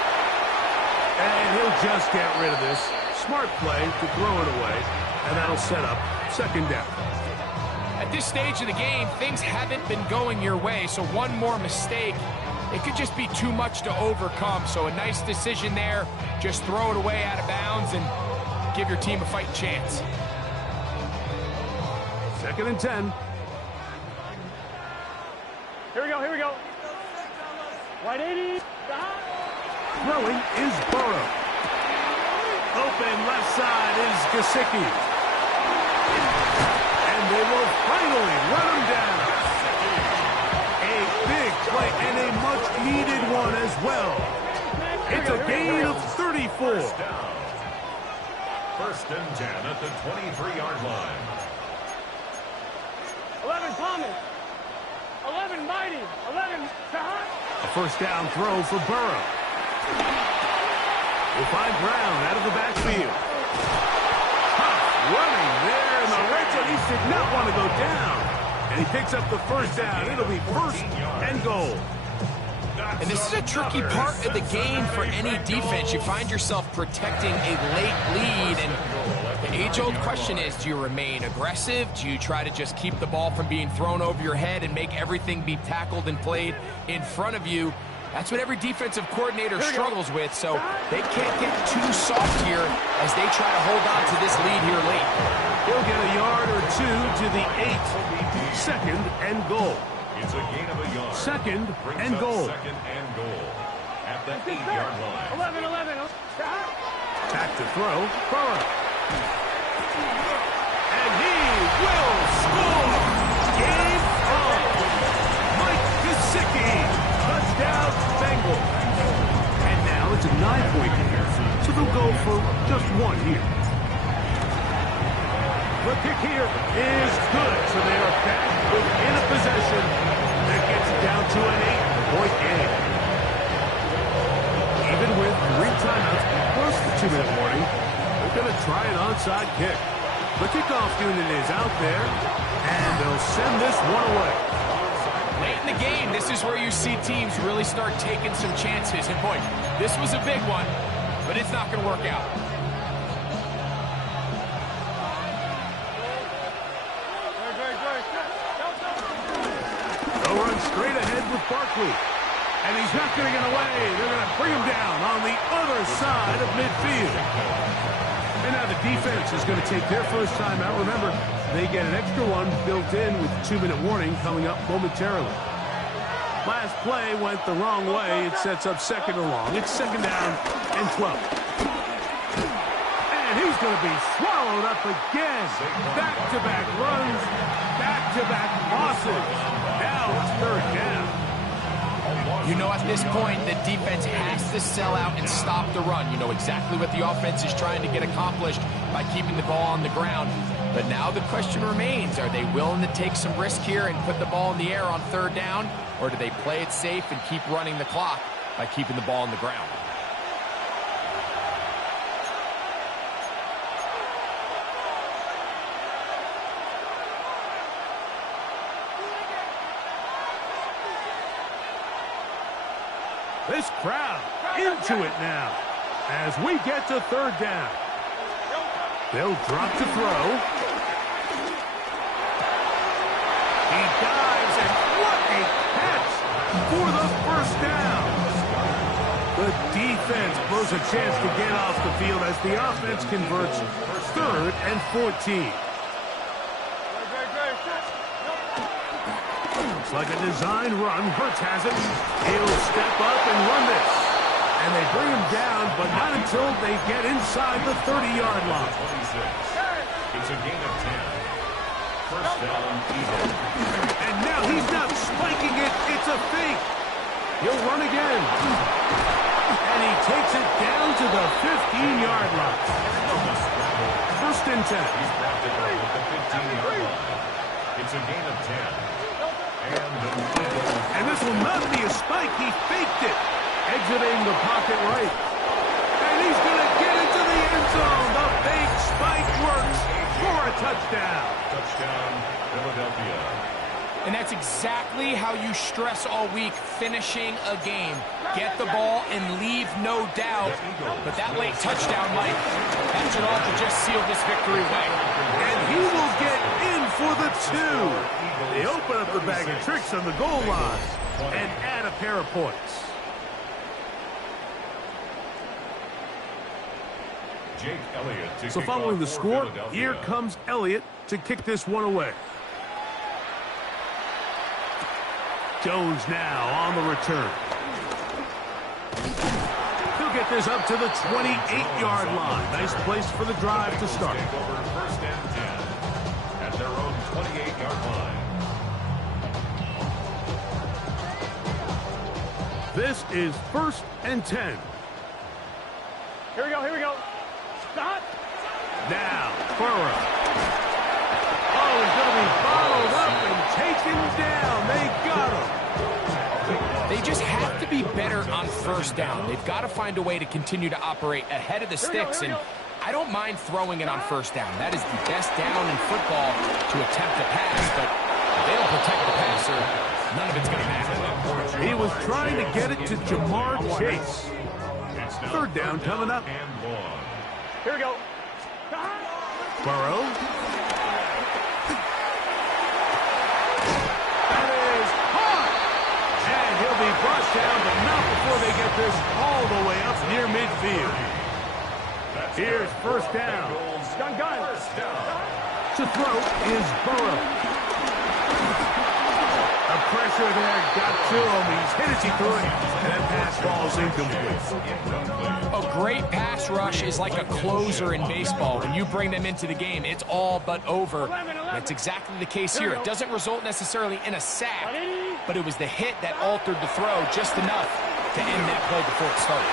And he'll just get rid of this. Smart play to throw it away. And that'll set up 2nd down. At this stage of the game, things haven't been going your way, so one more mistake, it could just be too much to overcome. So a nice decision there. Just throw it away out of bounds and give your team a fighting chance. 2nd and 10. Here we go, here we go. Right 80. Stop. Throwing is Burrow. Open left side is Gesicki. And they will finally run him down. A big play and a much-needed one as well. It's a gain of 34. 1st and 10 at the 23-yard line. 11 Thomas. 11 Mighty. 11 Shahar. A 1st down throw for Burrow. We'll find Brown out of the backfield. Tough running there in the red zone. He did not want to go down. And he picks up the 1st down. It'll be 1st and goal. And this is a tricky part of the game for any defense. You find yourself protecting a late lead, and the age-old question is, do you remain aggressive? Do you try to just keep the ball from being thrown over your head and make everything be tackled and played in front of you? That's what every defensive coordinator struggles with, so they can't get too soft here as they try to hold on to this lead here late. He'll get a yard or two to the 8. Second and goal. It's a gain of a yard. Second and goal. Second and goal. At the 8-yard line. 11. Back to throw. Burrow. And he will score. Game on. Mike Gesicki. Touchdown, Bengals. And now it's a 9-point game, so they'll go for just one here. The kick here is good, so they are back within a possession that gets down to an 8-point game. Even with 3 timeouts plus the 2-minute warning, they're going to try an onside kick. The kickoff unit is out there, and they'll send this one away. Late in the game, this is where you see teams really start taking some chances. And boy, this was a big one, but it's not going to work out. They'll run straight ahead with Barkley. And he's not going to get away. They're going to bring him down on the other side of midfield. And now the defense is going to take their first time out. Remember, they get an extra one built in with the 2-minute warning coming up momentarily. Last play went the wrong way. It sets up second and long. It's second down and 12. And he's going to be swallowed up again. Back-to-back runs, back-to-back losses. Now it's third down. You know, at this point, the defense has to sell out and stop the run. You know exactly what the offense is trying to get accomplished by keeping the ball on the ground. But now the question remains, are they willing to take some risk here and put the ball in the air on third down? Or do they play it safe and keep running the clock by keeping the ball on the ground? This crowd into it now as we get to third down. They'll drop to throw. He dives, and what a catch for the first down. The defense blows a chance to get off the field as the offense converts third and 14. Looks like a design run. Hurts has it. He'll step up and run this. And they bring him down, but not until they get inside the 30-yard line. 26. It's a gain of 10. First down, Eagles. And now he's not spiking it. It's a fake. He'll run again. And he takes it down to the 15-yard line. First and 10. He's brought it over the 15-yard line. It's a gain of 10. And this will not be a spike. He faked it. Exiting the pocket right. And he's going to get into the end zone. The fake spike works for a touchdown. Touchdown, Philadelphia. And that's exactly how you stress all week, finishing a game. Get the ball and leave no doubt. But that late touchdown, Mike, that should all to just seal this victory away. And he will get in for the 2. They open up the bag of tricks on the goal line and add a pair of points. Jake Elliott to So kick following off the for score, Philadelphia. here comes Elliott to kick this one away. Jones now on the return. He'll get this up to the 28-yard line. Nice place for the drive to start. Take over first and 10 at their own 28-yard line. This is first and 10. Here we go. Stop. Now, Burrow. Oh, he's going to be bottled up and taken down. They got him. They just have to be better on first down. They've got to find a way to continue to operate ahead of the sticks, and I don't mind throwing it on first down. That is the best down in football to attempt a pass, but if they don't protect the passer, none of it's going to matter. He was trying to get it to Jamar Chase. Third down coming up. Here we go. Burrow. That is hot. And he'll be brought down, but not before they get this all the way up near midfield. Here's first down. Gun. To throw is Burrow. The pressure there got to him. He's hit as he threw it, and that pass ball's incomplete. A great pass rush is like a closer in baseball. When you bring them into the game, it's all but over. That's exactly the case here. It doesn't result necessarily in a sack, but it was the hit that altered the throw just enough to end that play before it started.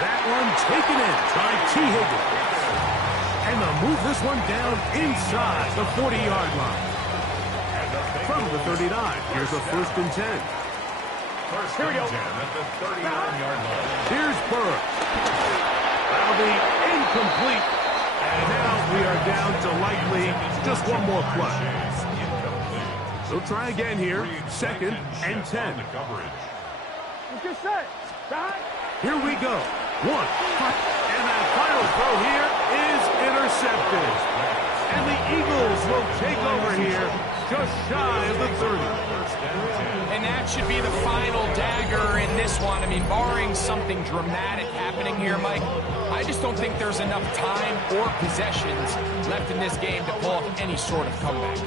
That one taken in by T. Higgins. And they'll move this one down inside the 40-yard line. From the 39, here's a 1st and 10. Here we go. At the 39-yard line. Here's Burrow. That'll be incomplete. And now we are down to likely just one more play. So try again here. 2nd and 10. Get set. Here we go. 1. And that final throw here is intercepted. And the Eagles will take over here just shy of the 30. And that should be the final dagger in this one. I mean, barring something dramatic happening here, Mike, I just don't think there's enough time or possessions left in this game to pull off any sort of comeback.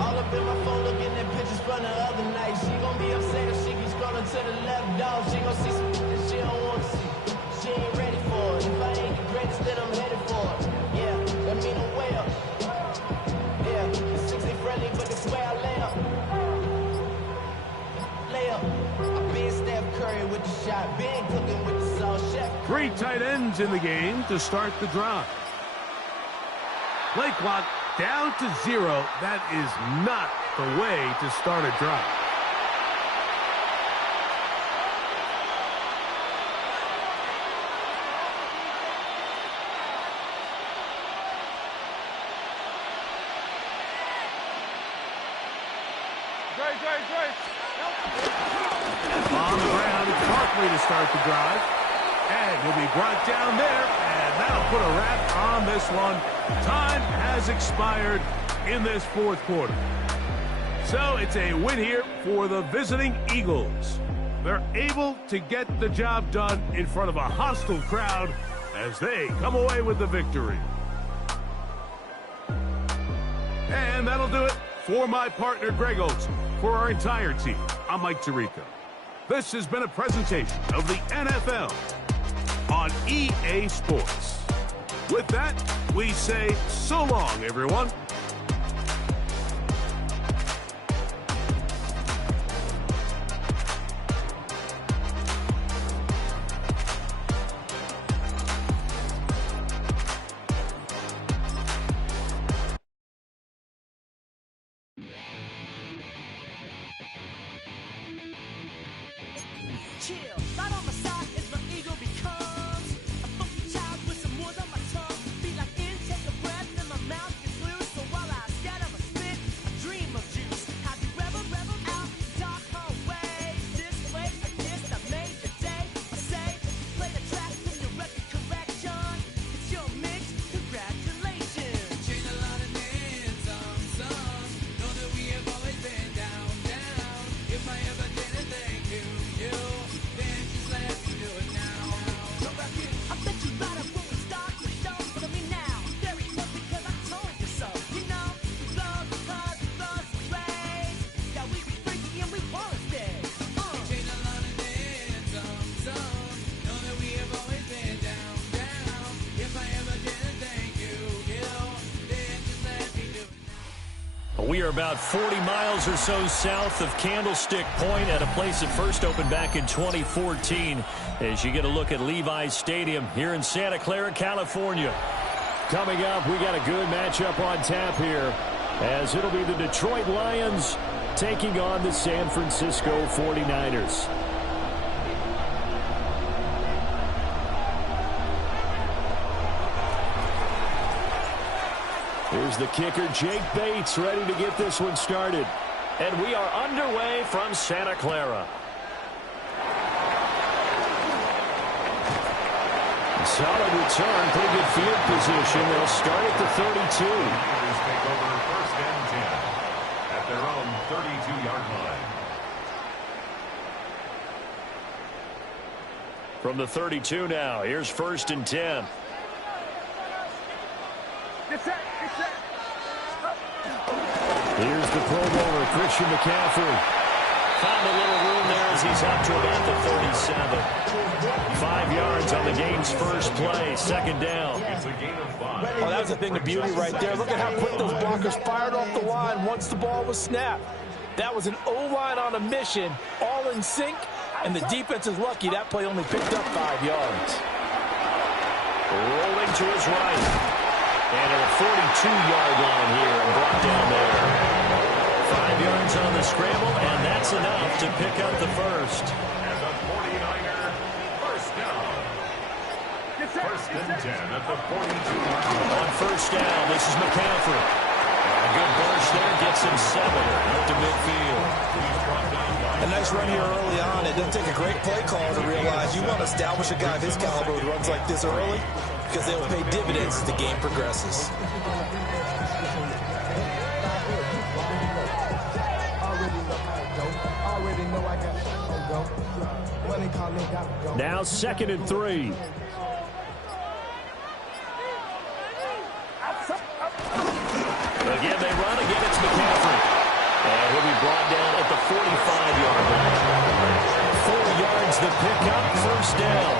All up in my phone looking at pictures from the other night. She gon' be upset if she keeps scrolling to the left, dog. She gon' see some that she don't want to see. She ain't ready for it. If I ain't the greatest, then I'm headed for it. Yeah, that mean I'm way up. Yeah, the 60 friendly, but it's where I lay up. Lay up. I been Steph Curry with the shot. Been cooking with the sauce. Chef. 3 tight ends in the game to start the drive. Play clock down to 0. That is not the way to start a drive. On the ground, it's Barkley to start the drive. And he'll be brought down there, and that'll put a wrap on this one. Time has expired in this 4th quarter. So it's a win here for the visiting Eagles. They're able to get the job done in front of a hostile crowd as they come away with the victory. And that'll do it for my partner, Greg Olson. For our entire team, I'm Mike Tirico. This has been a presentation of the NFL on EA Sports. With that, we say so long, everyone. Chill, right on my side is my ego becomes a funky child with some wood on my tongue. Be like in, take a breath, and my mouth gets loose. So while I scatter my spit, I dream of juice. Have you rebel out, dark hallway? This way, I guess I made the day. I say, play the track from your record collection. It's your mix, congratulations. Change a lot of names, some. Know that we have always been down. If I ever did a thank you. We are about 40 miles or so south of Candlestick Point at a place that first opened back in 2014 as you get a look at Levi's Stadium here in Santa Clara, California. Coming up, we got a good matchup on tap here as it'll be the Detroit Lions taking on the San Francisco 49ers. Here's the kicker, Jake Bates, ready to get this one started. And we are underway from Santa Clara. Solid return, pretty good field position. They'll start at the 32. Raiders take over first and 10 at their own 32-yard line. From the 32 now, here's first and 10. Here's the Pro Bowler, Christian McCaffrey. Found a little room there as he's up to about the 37. 5 yards on the game's first play, second down. It's a gain of 5. Oh, that was a thing of beauty right there. Look at how quick those blockers fired off the line once the ball was snapped. That was an O-line on a mission, all in sync, and the defense is lucky that play only picked up 5 yards. Rolling to his right. And at the 42-yard line here and brought down there. 5 yards on the scramble, and that's enough to pick up the first. And the 49er, first down. First and 10 at the 42-yard line. On first down, this is McCaffrey. A good burst there, gets him 7 up to midfield. A nice run here early on. It doesn't take a great play call to realize you want to establish a guy of his caliber who runs like this early because they'll pay dividends as the game progresses. Now second and 3. Again, they run. Again, it's McCaffrey. And he'll be brought down at the 45-yard line. 4 yards the pickup, first down.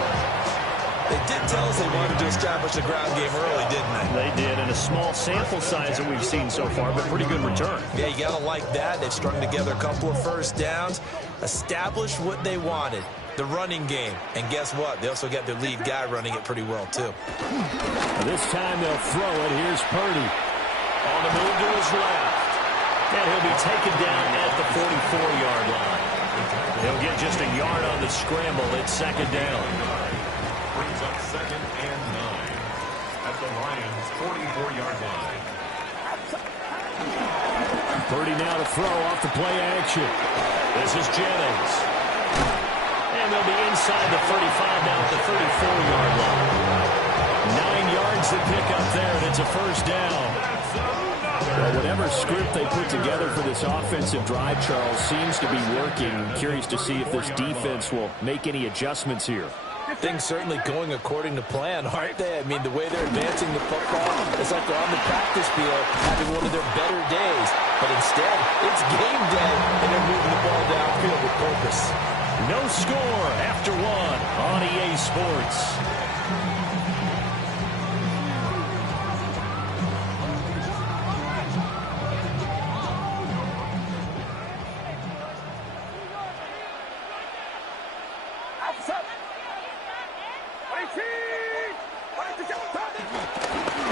They did tell us they wanted to establish the ground game early, didn't they? They did, in a small sample size that we've seen so far, but pretty good return. Yeah, you got to like that. They've strung together a couple of first downs, established what they wanted, the running game. And guess what? They also got their lead guy running it pretty well, too. This time they'll throw it. Here's Purdy. On the move to his left. And he'll be taken down at the 44-yard line. He'll get just a yard on the scramble. It's second down. Brings up second and 9 at the Lions' 44-yard line. Purdy now to throw off the play action. This is Jennings. And they'll be inside the 35 now at the 34-yard line. 9 yards to pick up there, and it's a first down. Well, whatever script they put together for this offensive drive, Charles, seems to be working. I'm curious to see if this defense will make any adjustments here. Things certainly going according to plan, aren't they? I mean, the way they're advancing the football, it's like they're on the practice field having one of their better days. But instead, it's game day, and they're moving the ball downfield with purpose. No score after 1 on EA Sports.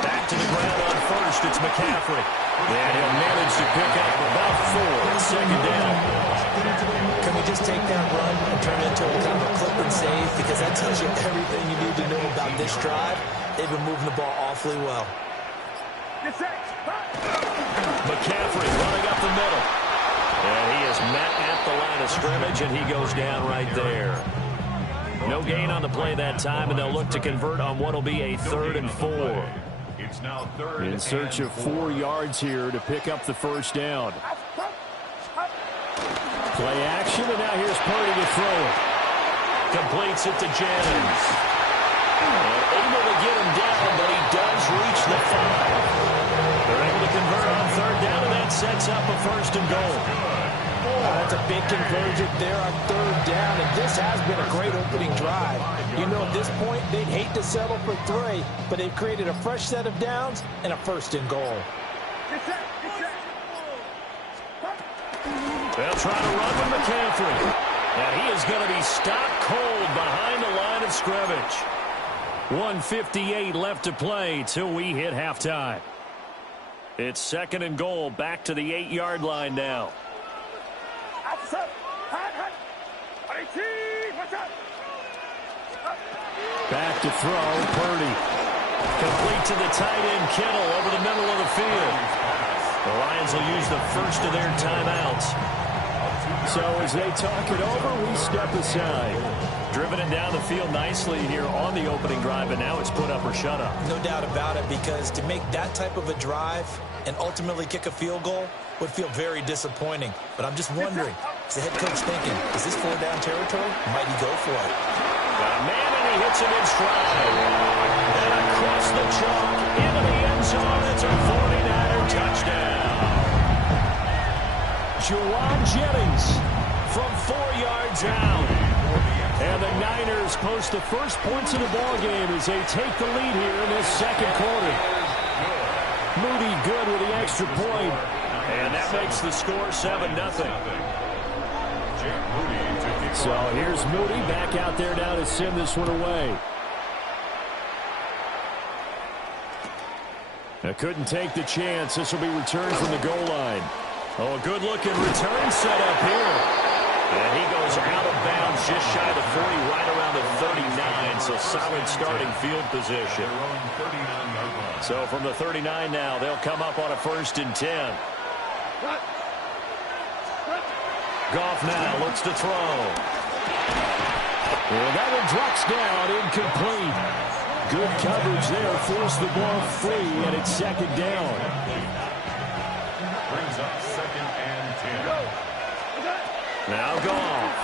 Back to the ground on first. It's McCaffrey. And he'll manage to pick up about 4. It's second down. Can we just take that run and turn it into a kind of a clip and save? Because that tells you everything you need to know about this drive. They've been moving the ball awfully well. McCaffrey running up the middle. And he is met at the line of scrimmage, and he goes down right there. No gain on the play that time, and they'll look to convert on what will be a 3rd and 4. It's now 3rd in search of 4 yards here to pick up the first down. Play action, and now here's Purdy to throw it. Completes it to Jennings. And able to get him down, but he does reach the 5. They're able to convert on 3rd down, and that sets up a 1st and goal. That's a big conversion there on 3rd down, and this has been a great opening drive. You know, at this point, they'd hate to settle for 3, but they've created a fresh set of downs and a 1st and goal. They'll try to run with McCaffrey. And he is going to be stopped cold behind the line of scrimmage. 1:58 left to play till we hit halftime. It's 2nd and goal, back to the 8-yard line now. Back to throw, Purdy. Complete to the tight end, Kittle, over the middle of the field. The Lions will use the first of their timeouts. So as they talk it over, we step aside. Driven it down the field nicely here on the opening drive, and now it's put up or shut up. No doubt about it, because to make that type of a drive and ultimately kick a field goal would feel very disappointing. But I'm just wondering, is the head coach thinking, is this 4-down territory? Might he go for it? Got a man, and he hits him in stride. And across the chalk, into the end zone. It's a 49er touchdown. Juwan Jennings from 4 yards out. And the Niners post the first points of the ballgame as they take the lead here in this second quarter. Moody good with the extra point. And that makes the score 7-0. So here's Moody back out there now to send this one away. Now couldn't take the chance. This will be returned from the goal line. Oh, a good-looking return set up here. And he goes out of bounds just shy of the 40, right around the 39. So solid starting field position. So from the 39 now, they'll come up on a 1st and 10. Goff now looks to throw. And that one drops down, incomplete. Good coverage there, forced the ball free, and it's 2nd down. Brings up 2nd and 10. Now Goff.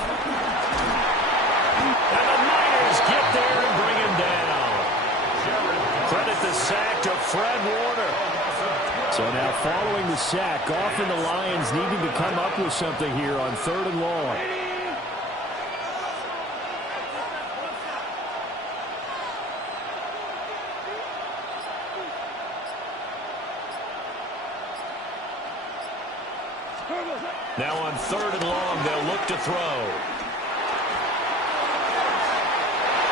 And the Niners get there and bring him down. Credit the sack to Fred Warner. So now following the sack, Goff and the Lions needing to come up with something here on 3rd and long. Now on 3rd and long, they'll look to throw.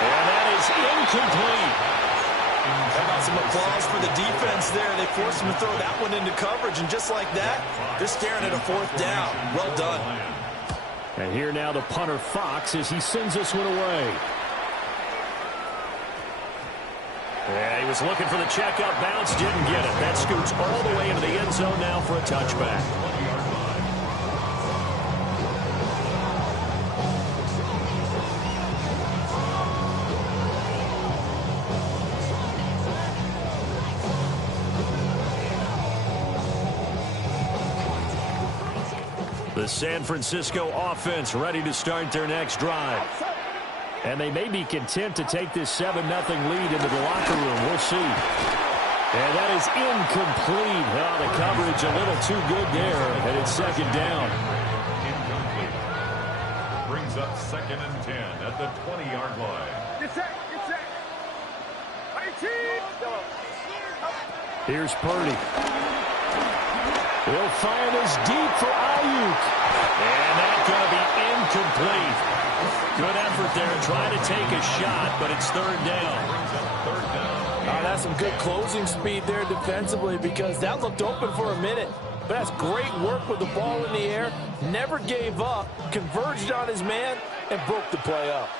And that is incomplete. How about some applause for the defense there? They forced him to throw that one into coverage, and just like that, they're staring at a 4th down. Well done. And here now the punter Fox as he sends this one away. Yeah, he was looking for the checkout bounce, didn't get it. That scoots all the way into the end zone now for a touchback. The San Francisco offense ready to start their next drive. And they may be content to take this 7-0 lead into the locker room. We'll see. And that is incomplete. Oh, the coverage a little too good there. And it's 2nd down. Incomplete. Brings up 2nd and 10 at the 20-yard line. Get set. Here's Purdy. He'll fire this deep for Ayuk. And that's going to be incomplete. Good effort there trying to take a shot, but it's 3rd down. That's some good closing speed there defensively, because that looked open for a minute. But that's great work with the ball in the air. Never gave up, converged on his man, and broke the play up.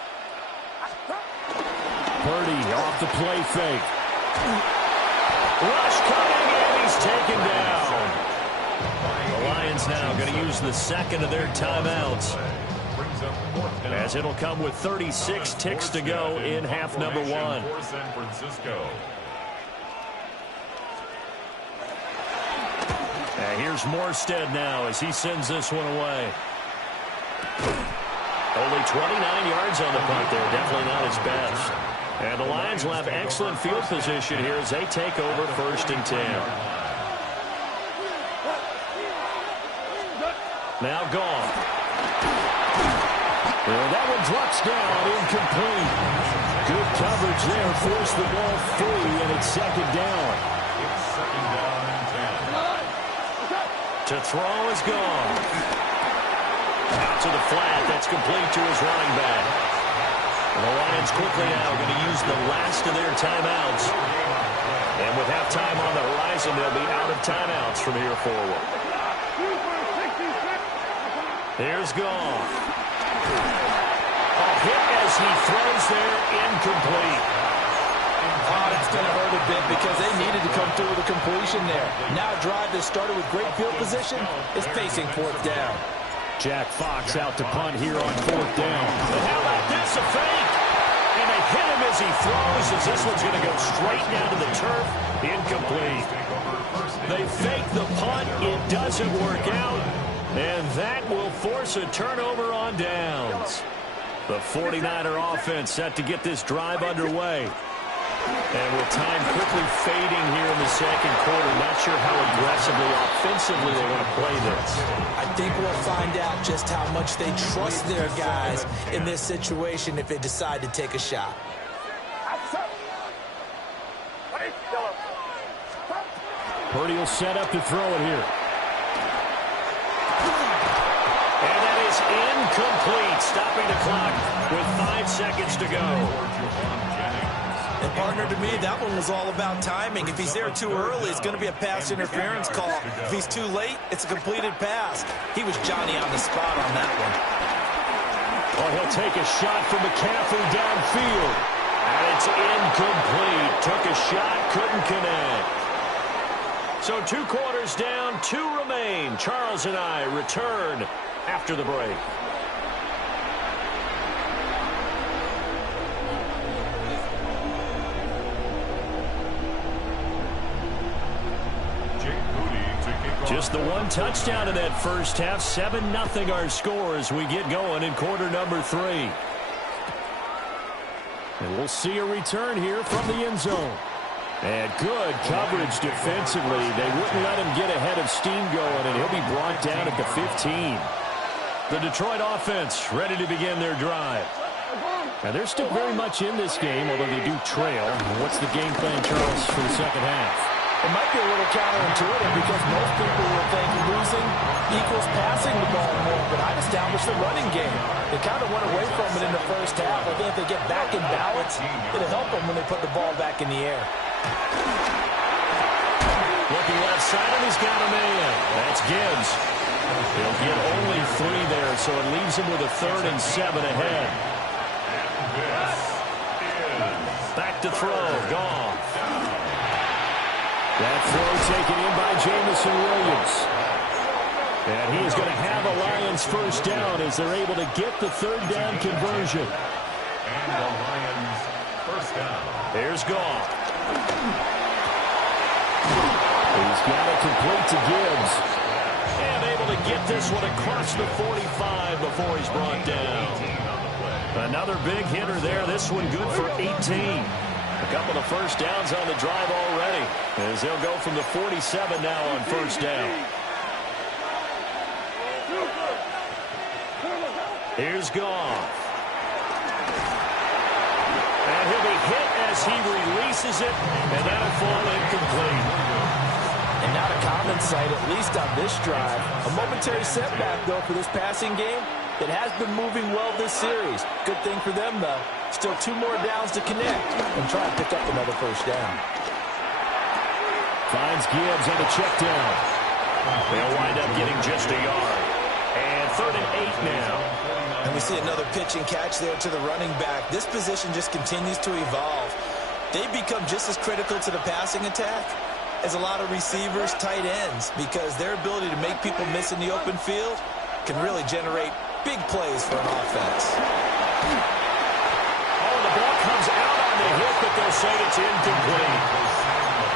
Purdy off the play fake. Rush coming, and he's taken down. The Lions now going to use the 2nd of their timeouts, as it'll come with 36 ticks to go in half number 1. San Francisco. And here's Morstead now as he sends this one away. Only 29 yards on the punt there. Definitely not his best. And the Lions will have excellent field position here as they take over 1st and 10. Now Goff. And that one drops down, incomplete. Good coverage there, forced the ball free, and it's 2nd down. It's 2nd down and 10. To throw is gone. Out to the flat, that's complete to his running back. And the Lions quickly now going to use the last of their timeouts. And with halftime on the horizon, they'll be out of timeouts from here forward. Here's Goff. A hit as he throws there, incomplete. Oh, that's going to hurt a bit because they needed to come through with a completion there. Now a drive that started with great field position is facing fourth down. Jack Fox out to punt here on fourth down. But how about this, a fake? And they hit him as he throws, as this one's going to go straight down to the turf. Incomplete. They fake the punt. It doesn't work out. And that will force a turnover on downs. The 49er offense set to get this drive underway. And with time quickly fading here in the second quarter, not sure how aggressively, offensively they want to play this. I think we'll find out just how much they trust their guys in this situation if they decide to take a shot. Purdy will set up to throw it here. And that is incomplete, stopping the clock with 5 seconds to go. And partner, to me, that one was all about timing. If he's there too early, it's going to be a pass interference call. If he's too late, it's a completed pass. He was Johnny on the spot on that one. Oh, he'll take a shot from McCaffrey downfield. And it's incomplete. Took a shot, couldn't connect. So 2 quarters down, 2 remain. Charles and I return after the break. Just the 1 touchdown in that first half. 7-0 our score as we get going in quarter number 3. And we'll see a return here from the end zone. And good coverage defensively. They wouldn't let him get ahead of steam going, and he'll be brought down at the 15. The Detroit offense ready to begin their drive. Now, they're still very much in this game, although they do trail. What's the game plan, Charles, for the second half? It might be a little counterintuitive because most people will think losing equals passing the ball more, but I'd establish the running game. They kind of went away from it in the first half. I think if they get back in balance, it'll help them when they put the ball back in the air. Looking left side, and he's got a man. That's Gibbs. He'll get only 3 there, so it leaves him with a 3rd and 7 ahead. Back to throw. Gone. That throw taken in by Jamison Williams. And he is going to have a Lions first down as they're able to get the 3rd down conversion. And the Lions first down. Here's Goff. He's got it complete to Gibbs. And able to get this one across the 45 before he's brought down. Another big hitter there. This one good for 18. A couple of first downs on the drive already, as they'll go from the 47 now on first down. Here's Goff. And he'll be hit as he releases it, and that'll fall incomplete. And not a common sight, at least on this drive. A momentary setback, though, for this passing game. It has been moving well this series. Good thing for them, though. Still 2 more downs to connect and try to pick up another first down. Finds Gibbs on the check down. They'll wind up getting just a yard. And 3rd and 8 now. And we see another pitch and catch there to the running back. This position just continues to evolve. They become just as critical to the passing attack as a lot of receivers, tight ends, because their ability to make people miss in the open field can really generate big plays for an offense. Oh, the ball comes out on the hit, but they'll say it's incomplete.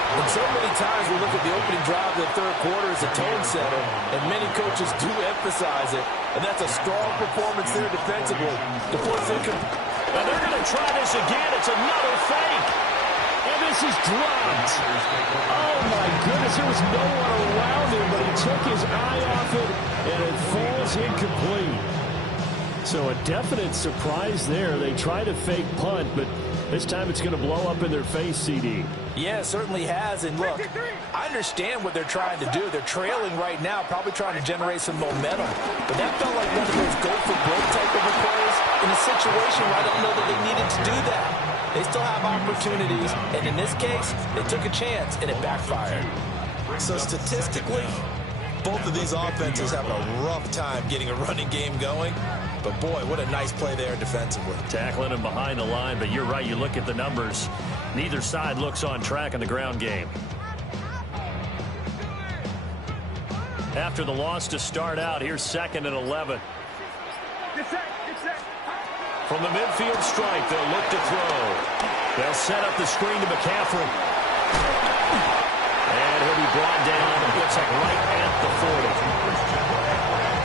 And so many times we look at the opening drive of the 3rd quarter as a tone setter, and many coaches do emphasize it, and that's a strong performance there defensively. The point's incomplete. And they're going to try this again. It's another fake. And this is dropped. Oh, my goodness. There was no one around him, but he took his eye off it, and it falls incomplete. So a definite surprise there. They try to fake punt, but this time it's going to blow up in their face, CD. Yeah, it certainly has. And look, I understand what they're trying to do. They're trailing right now, probably trying to generate some momentum. But that felt like one of those go-for-broke type of plays in a situation where I don't know that they needed to do that. They still have opportunities, and in this case, they took a chance, and it backfired. So statistically, both of these offenses having a rough time getting a running game going. But, boy, what a nice play there defensively. Tackling him behind the line, but you're right. You look at the numbers. Neither side looks on track in the ground game. After the loss to start out, here's 2nd and 11. From the midfield stripe, they'll look to throw. They'll set up the screen to McCaffrey. And he'll be brought down, it looks like right at the 40.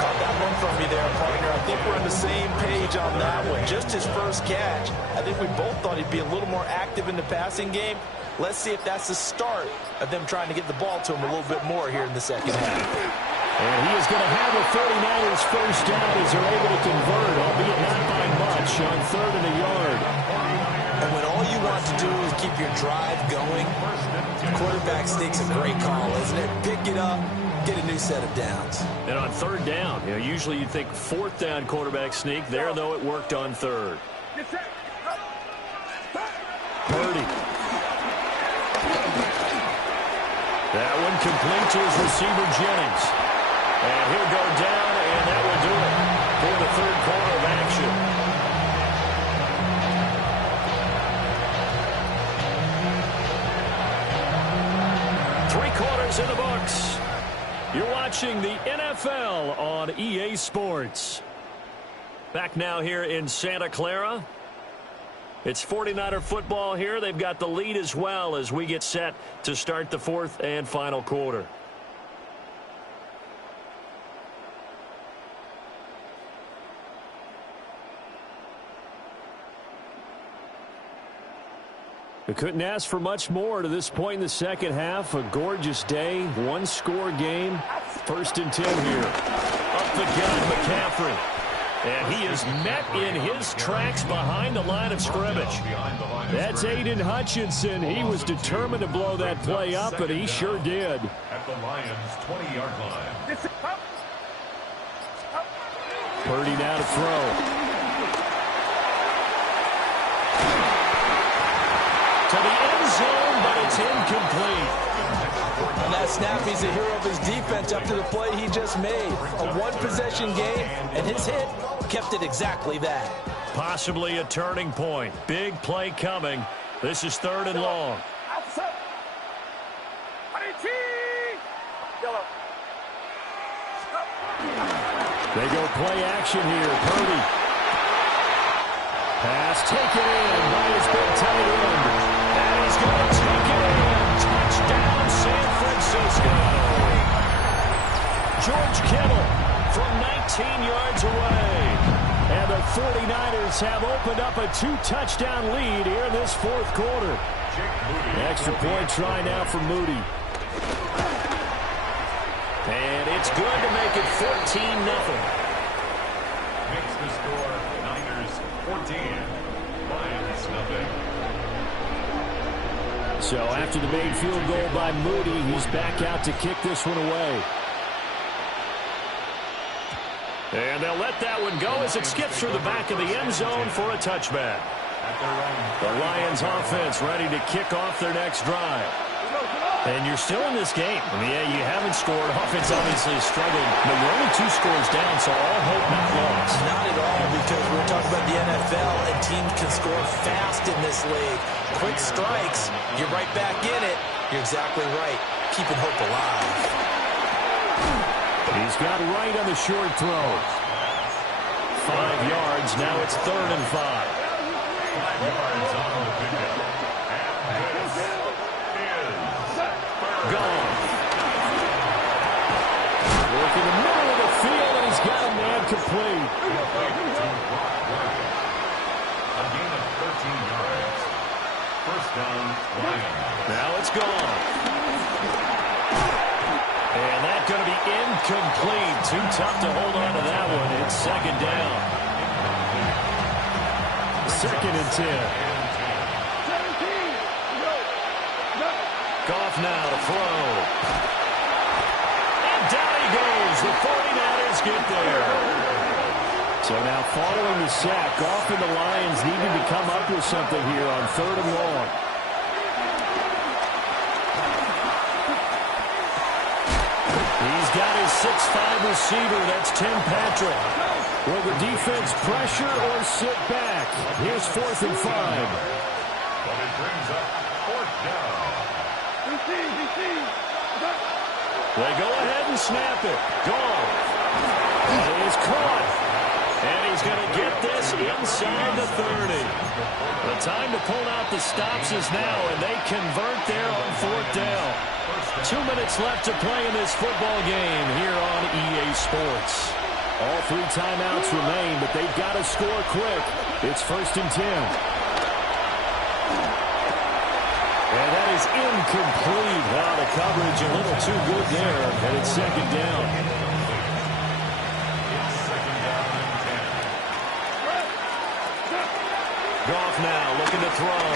Caught that one from me there, partner. I think we're on the same page on that one. Just his first catch. I think we both thought he'd be a little more active in the passing game. Let's see if that's the start of them trying to get the ball to him a little bit more here in the second half. And he is going to have the 49ers first down as they're able to convert, albeit not by much, on 3rd and a yard. And when all you want to do is keep your drive going, quarterback sneak's a great call, isn't it? Pick it up, get a new set of downs. And on 3rd down, usually you'd think 4th down quarterback sneak. There, though, it worked on 3rd. Purdy. That one complete to his receiver, Jennings. And he'll go down, and that will do it for the 3rd quarter of action. 3 quarters in the books. You're watching the NFL on EA Sports. Back now here in Santa Clara. It's 49er football here. They've got the lead as well as we get set to start the 4th and final quarter. We couldn't ask for much more to this point in the second half. A gorgeous day, 1-score game. 1st and 10 here. Up the gun, McCaffrey. And he is met in his tracks behind the line of scrimmage. That's Aiden Hutchinson. He was determined to blow that play up, and he sure did. At the Lions' 20-yard line. Purdy now to throw. To the end zone, but it's incomplete. On that snap, he's a hero of his defense up to the play he just made. A one-possession game, and his hit kept it exactly that. Possibly a turning point. Big play coming. This is 3rd and long. They go play action here. Purdy. Pass taken in by his big tight end. And he's going to take it in. Touchdown, San Francisco. George Kittle from 19 yards away. And the 49ers have opened up a 2-touchdown lead here in this 4th quarter. Extra point try now for Moody. And it's good to make it 14-0. Makes the score Niners 14, Lions nothing. So after the made field goal by Moody, he's back out to kick this one away. And they'll let that one go as it skips through the back of the end zone for a touchback. The Lions offense ready to kick off their next drive. And you're still in this game. I mean, yeah, you haven't scored. Offense obviously is struggling, but you're only 2 scores down, so all hope not lost. Not at all, because we're talking about the NFL, and teams can score fast in this league. Quick strikes, you're right back in it. You're exactly right. Keeping hope alive. He's got right on the short throw. 5 yards. Now it's 3rd and 5. 5 yards on the pickup. Gone. Work in the middle of the field, and he's got a man complete. A gain of 13 yards. First down, Lions. Now it's gone. And that's going to be incomplete. Too tough to hold on to that one. It's 2nd down. 2nd and 10. Goff now to throw. And down he goes. The 49ers get there. So now following the sack, Goff and the Lions needed to come up with something here on 3rd and long. He's got his 6'5" receiver. That's Tim Patrick. Will the defense pressure or sit back? Here's 4th and 5. But it brings up fourth down. They go ahead and snap it. Goff. And he is caught. And he's going to get this inside the 30. The time to pull out the stops is now, and they convert there on fourth down. 2 minutes left to play in this football game here on EA Sports. All 3 timeouts remain, but they've got to score quick. It's 1st and 10. And that is incomplete. Wow, the coverage a little too good there, and it's 2nd down. It's 2nd down and 10. Goff now looking to throw.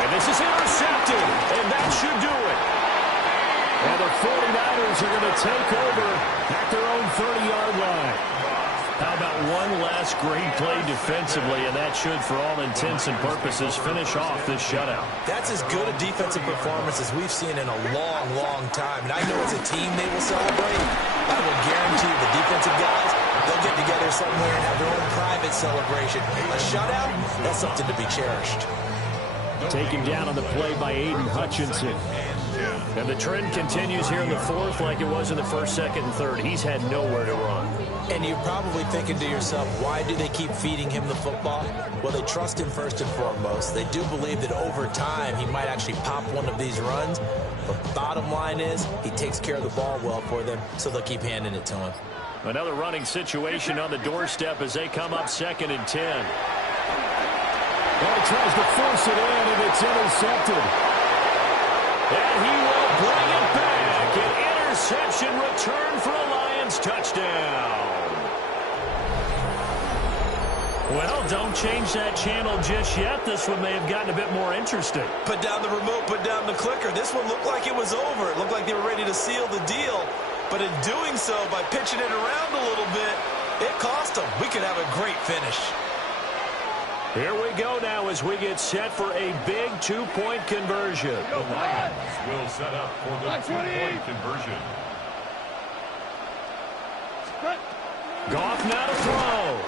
And this is intercepted, and that should do it. And the 49ers are going to take over at their own 30-yard line. How about one last great play defensively, and that should, for all intents and purposes, finish off this shutout. That's as good a defensive performance as we've seen in a long, long time. And I know as a team they will celebrate. I will guarantee you the defensive guys, they'll get together somewhere and have their own private celebration. A shutout, that's something to be cherished. Taken down on the play by Aiden Hutchinson. And the trend continues here in the 4th like it was in the 1st, 2nd, and 3rd. He's had nowhere to run. And you're probably thinking to yourself, why do they keep feeding him the football? Well, they trust him first and foremost. They do believe that over time he might actually pop one of these runs. But the bottom line is he takes care of the ball well for them, so they'll keep handing it to him. Another running situation on the doorstep as they come up 2nd and 10. Well, he tries to force it in, and it's intercepted. And he will bring it back. An interception return for a Lions touchdown. Well, don't change that channel just yet. This one may have gotten a bit more interesting. Put down the remote, put down the clicker. This one looked like it was over. It looked like they were ready to seal the deal. But in doing so, by pitching it around a little bit, it cost them. We could have a great finish. Here we go now as we get set for a big 2-point conversion. The Lions will set up for the 2-point conversion. Goff now to throw.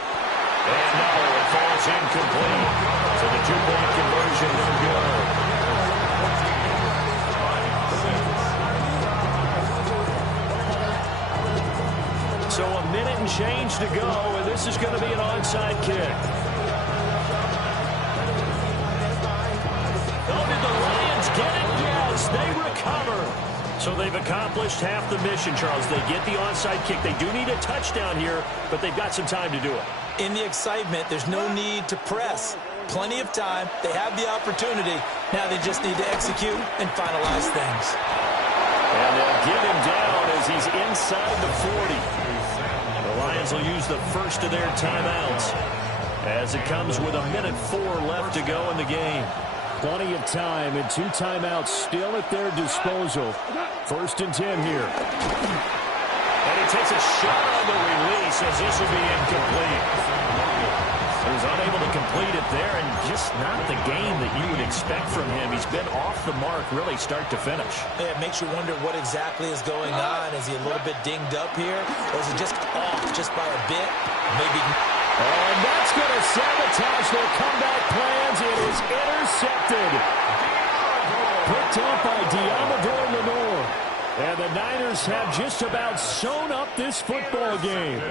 And no, it falls incomplete. So the 2-point conversion no good. So a minute and change to go, and this is going to be an onside kick. Oh, did the Lions get it? Yes, they recover. So they've accomplished half the mission, Charles. They get the onside kick. They do need a touchdown here, but they've got some time to do it. In the excitement, there's no need to press. Plenty of time. They have the opportunity. Now they just need to execute and finalize things. And they'll get him down as he's inside the 40. The Lions will use the first of their timeouts as it comes with 1:04 left to go in the game. Plenty of time and 2 timeouts still at their disposal. 1st and 10 here. And he takes a shot on the release as this will be incomplete. He was unable to complete it there, and just not the game that you would expect from him. He's been off the mark really start to finish. Yeah, it makes you wonder what exactly is going on. Is he a little bit dinged up here, or is he just off just by a bit? Maybe. And that's going to sabotage their comeback plans. It is intercepted. Picked up by Diamador Lenore. And the Niners have just about sewn up this football game.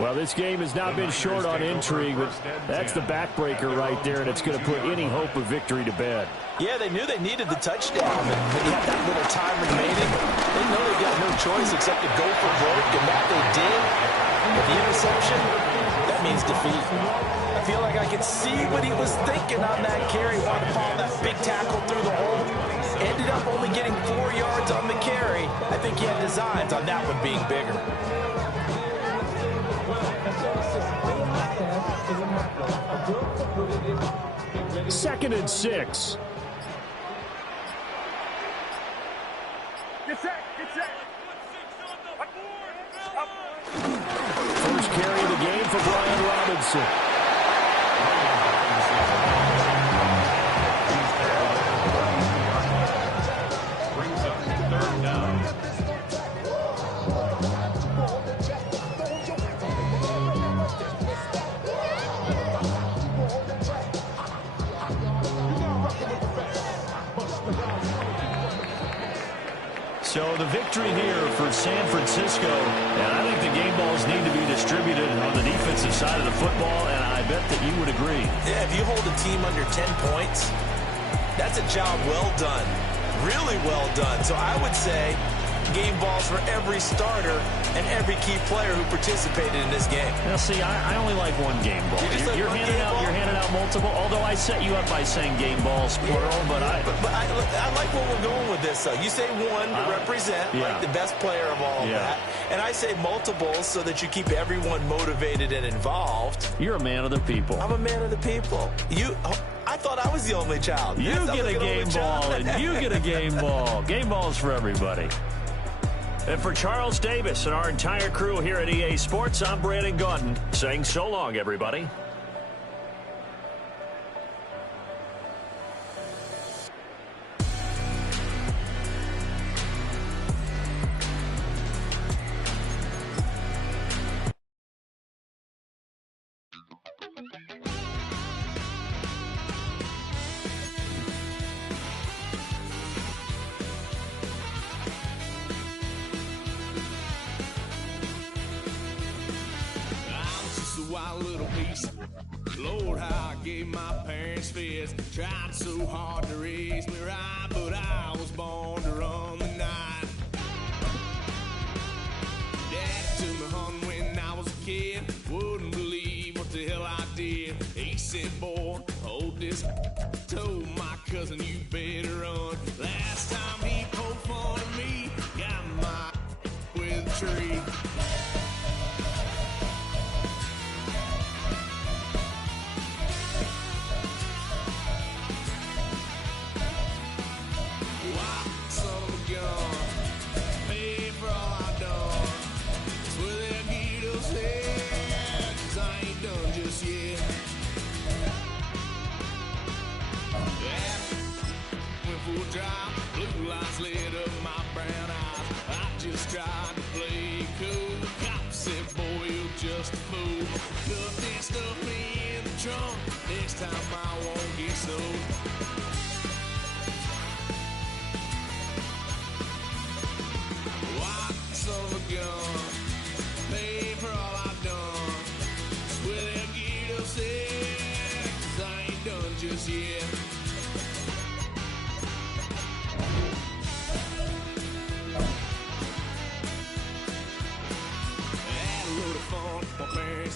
Well, this game has not been short on intrigue, but that's the backbreaker right there, and it's going to put any hope of victory to bed. Yeah, they knew they needed the touchdown, and when you have that little time remaining, they know they've got no choice except to go for broke, and that they did. But the interception, that means defeat. I feel like I could see what he was thinking on that carry. Wanted to follow that big tackle through the hole. Ended up only getting 4 yards on the carry. I think he had designs on that one being bigger. 2nd and 6. Get set, get set. First carry of the game for Brian Robinson. Brings up 3rd down. So the victory here for San Francisco, and I think the game balls need to be distributed on the defensive side of the football, and I bet that you would agree. Yeah, if you hold a team under 10 points, that's a job well done, really well done. So I would say game balls for every starter and every key player who participated in this game. Now, see, I only like one game ball. You're handing out multiple, although I set you up by saying game balls, plural, but I like where we're going with this, though. You say one to represent, like the best player of all of that, and I say multiples so that you keep everyone motivated and involved. You're a man of the people. I'm a man of the people. I thought I was the only child. You get a game ball, and you get a game ball. Game balls for everybody. And for Charles Davis and our entire crew here at EA Sports, I'm Brandon Gaudin saying so long, everybody. Wild little piece. Lord, how I gave my parents fits. Tried so hard to raise me right, but I was born to run the night. Dad took me hunting when I was a kid. Wouldn't believe what the hell I did. He said, boy, hold this. Told my cousin, you better run. Last time he poked fun at me, got my with a tree. Blue lights lit up my brown eyes. I just tried to play cool. Cop said, boy, you're just a fool. Cuffed and stuffed me in the trunk. Next time I won't get sold. White son of a gun. Pay for all I've done. Swear they'll get upset, 'cause I ain't done just yet.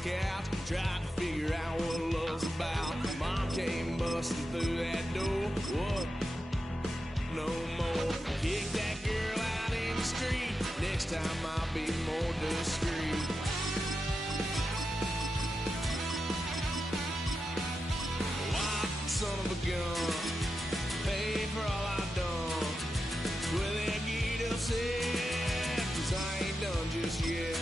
Couch, tried to figure out what love's about. Mom came busting through that door. What? No more. Kick that girl out in the street. Next time I'll be more discreet. Wild son of a gun. Pay for all I've done. Swear they'll get upset, 'cause I ain't done just yet.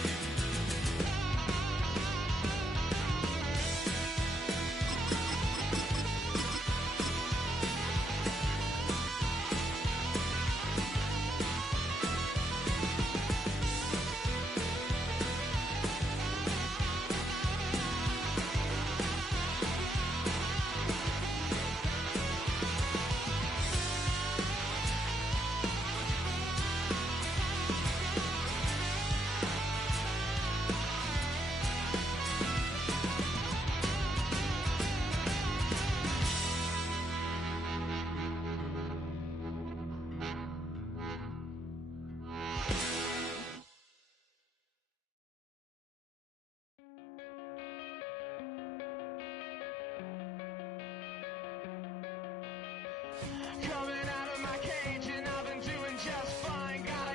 Coming out of my cage and I've been doing just fine. Gotta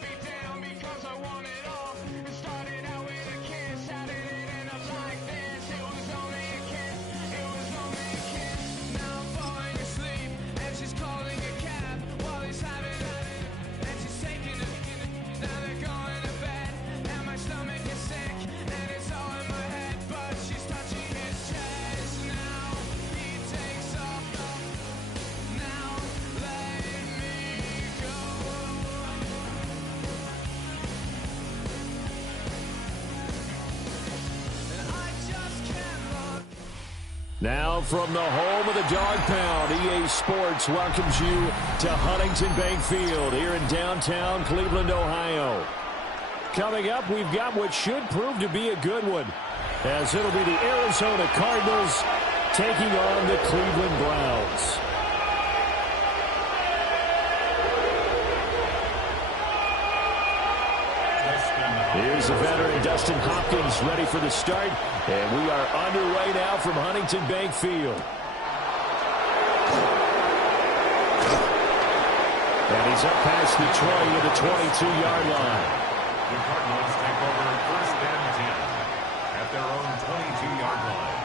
be down because I want it all. It started out with a kiss. How did it end up like this? It was only a kiss. It was only a kiss. Now I'm falling asleep and she's calling a cab while he's having it. And she's taking it. Now they're going to bed and my stomach is sick and it's all in my head. But she's touching his chest now. He takes off. Now Now from the home of the Dog Pound, EA Sports welcomes you to Huntington Bank Field here in downtown Cleveland, Ohio. Coming up, we've got what should prove to be a good one, as it'll be the Arizona Cardinals taking on the Cleveland Browns. Here's the veteran Dustin Hopkins ready for the start, and we are underway now from Huntington Bank Field. And he's up past the 20 to the 22-yard line. The Cardinals take over first and 10 at their own 22-yard line.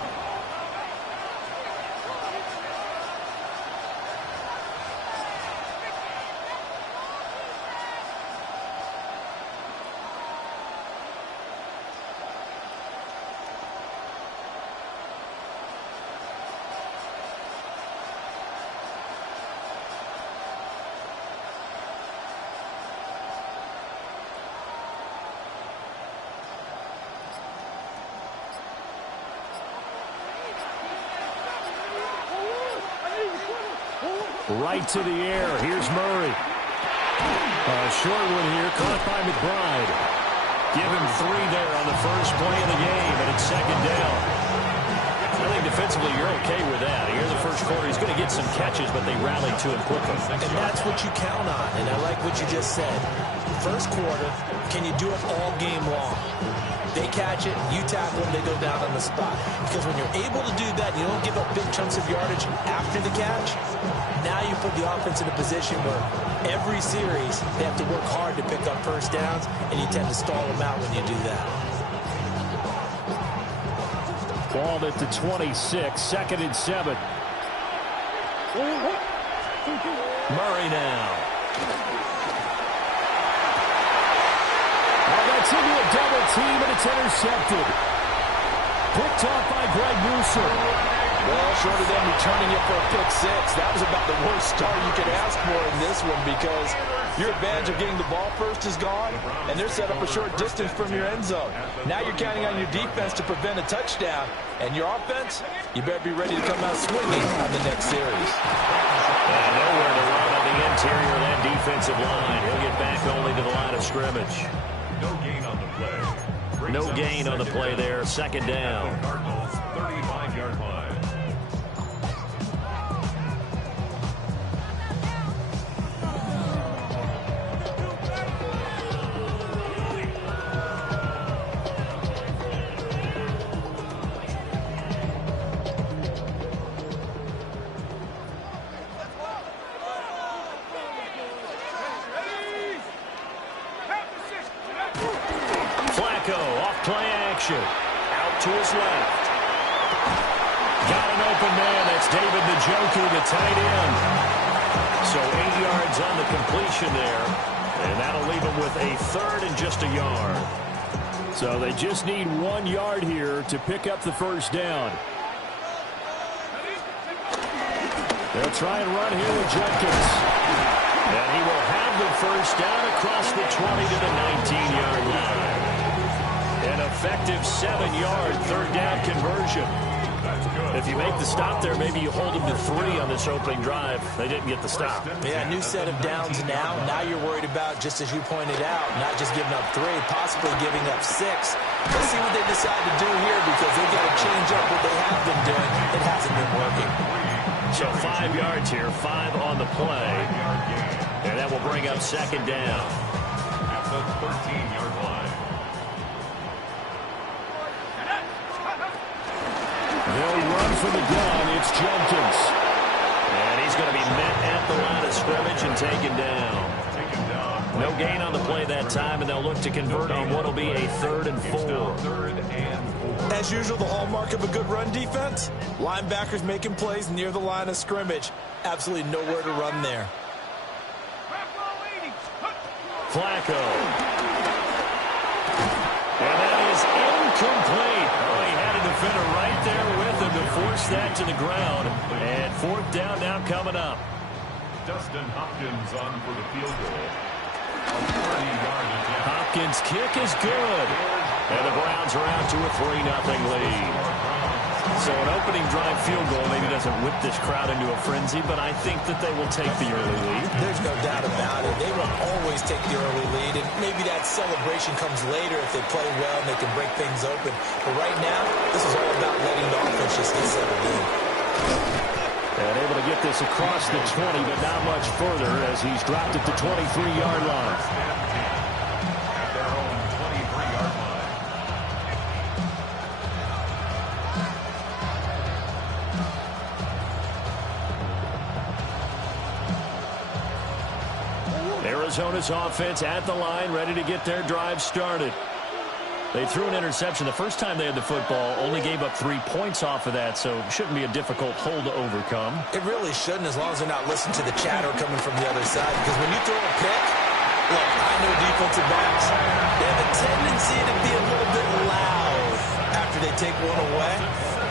Right to the air. Here's Murray. A short one here, caught by McBride. Give him 3 there on the first play of the game, and it's second down. I think defensively you're okay with that. Here in the first quarter, he's going to get some catches, but they rallied to him quickly. And that's what you count on, and I like what you just said. First quarter, can you do it all game long? They catch it, you tackle them, they go down on the spot. Because when you're able to do that, you don't give up big chunks of yardage after the catch. Now you put the offense in a position where every series they have to work hard to pick up first downs, and you tend to stall them out when you do that. Ball at the 26, 2nd and 7. Murray now. That's into a double team, and it's intercepted. Picked off by Greg Newsom. Well, short of them returning it for a pick six, that was about the worst start you could ask for in this one, because your advantage of getting the ball first is gone, and they're set up a short distance from your end zone. Now you're counting on your defense to prevent a touchdown, and your offense, you better be ready to come out swinging on the next series. And nowhere to run on the interior of that defensive line. He'll get back only to the line of scrimmage. No gain on the play. No gain on the play there. Second down. Cardinals 35-yard line. Out to his left. Got an open man. That's David Njoku, the tight end. So 8 yards on the completion there. And that'll leave him with a 3rd and just a yard. So they just need 1 yard here to pick up the first down. They'll try and run here with Jenkins. And he will have the first down across the 20 to the 19-yard line. An effective 7-yard 3rd down conversion. If you make the stop there, maybe you hold them to 3 on this opening drive. They didn't get the stop. Yeah, new set of downs now. Now you're worried about, just as you pointed out, not just giving up 3, possibly giving up 6. Let's see what they decide to do here, because they've got to change up what they have been doing. It hasn't been working. So 5 yards here, 5 on the play. And that will bring up second down. At the 13-yard line. They'll run for the gun. It's Jenkins. And he's going to be met at the line of scrimmage and taken down. No gain on the play that time, and they'll look to convert on what will be a 3rd and 4. As usual, the hallmark of a good run defense, linebackers making plays near the line of scrimmage. Absolutely nowhere to run there. Flacco. And that is incomplete. Oh, he had a defender right there with him to force that to the ground. And 4th down now coming up. Dustin Hopkins on for the field goal. 30-yard attempt. Hopkins' kick is good. And the Browns are out to a 3-0 lead. So an opening drive field goal maybe doesn't whip this crowd into a frenzy, but I think that they will take the early lead. There's no doubt about it. They will always take the early lead, and maybe that celebration comes later if they play well and they can break things open. But right now, this is all about letting the offense just get settled in. And able to get this across the 20, but not much further as he's dropped at the 23-yard line. At their own 23-yard line. Arizona's offense at the line, ready to get their drive started. They threw an interception the first time they had the football, only gave up 3 points off of that, so shouldn't be a difficult hole to overcome. It really shouldn't, as long as they're not listening to the chatter coming from the other side, because when you throw a pick, look, I know defensive backs, they have a tendency to be a little bit loud after they take one away,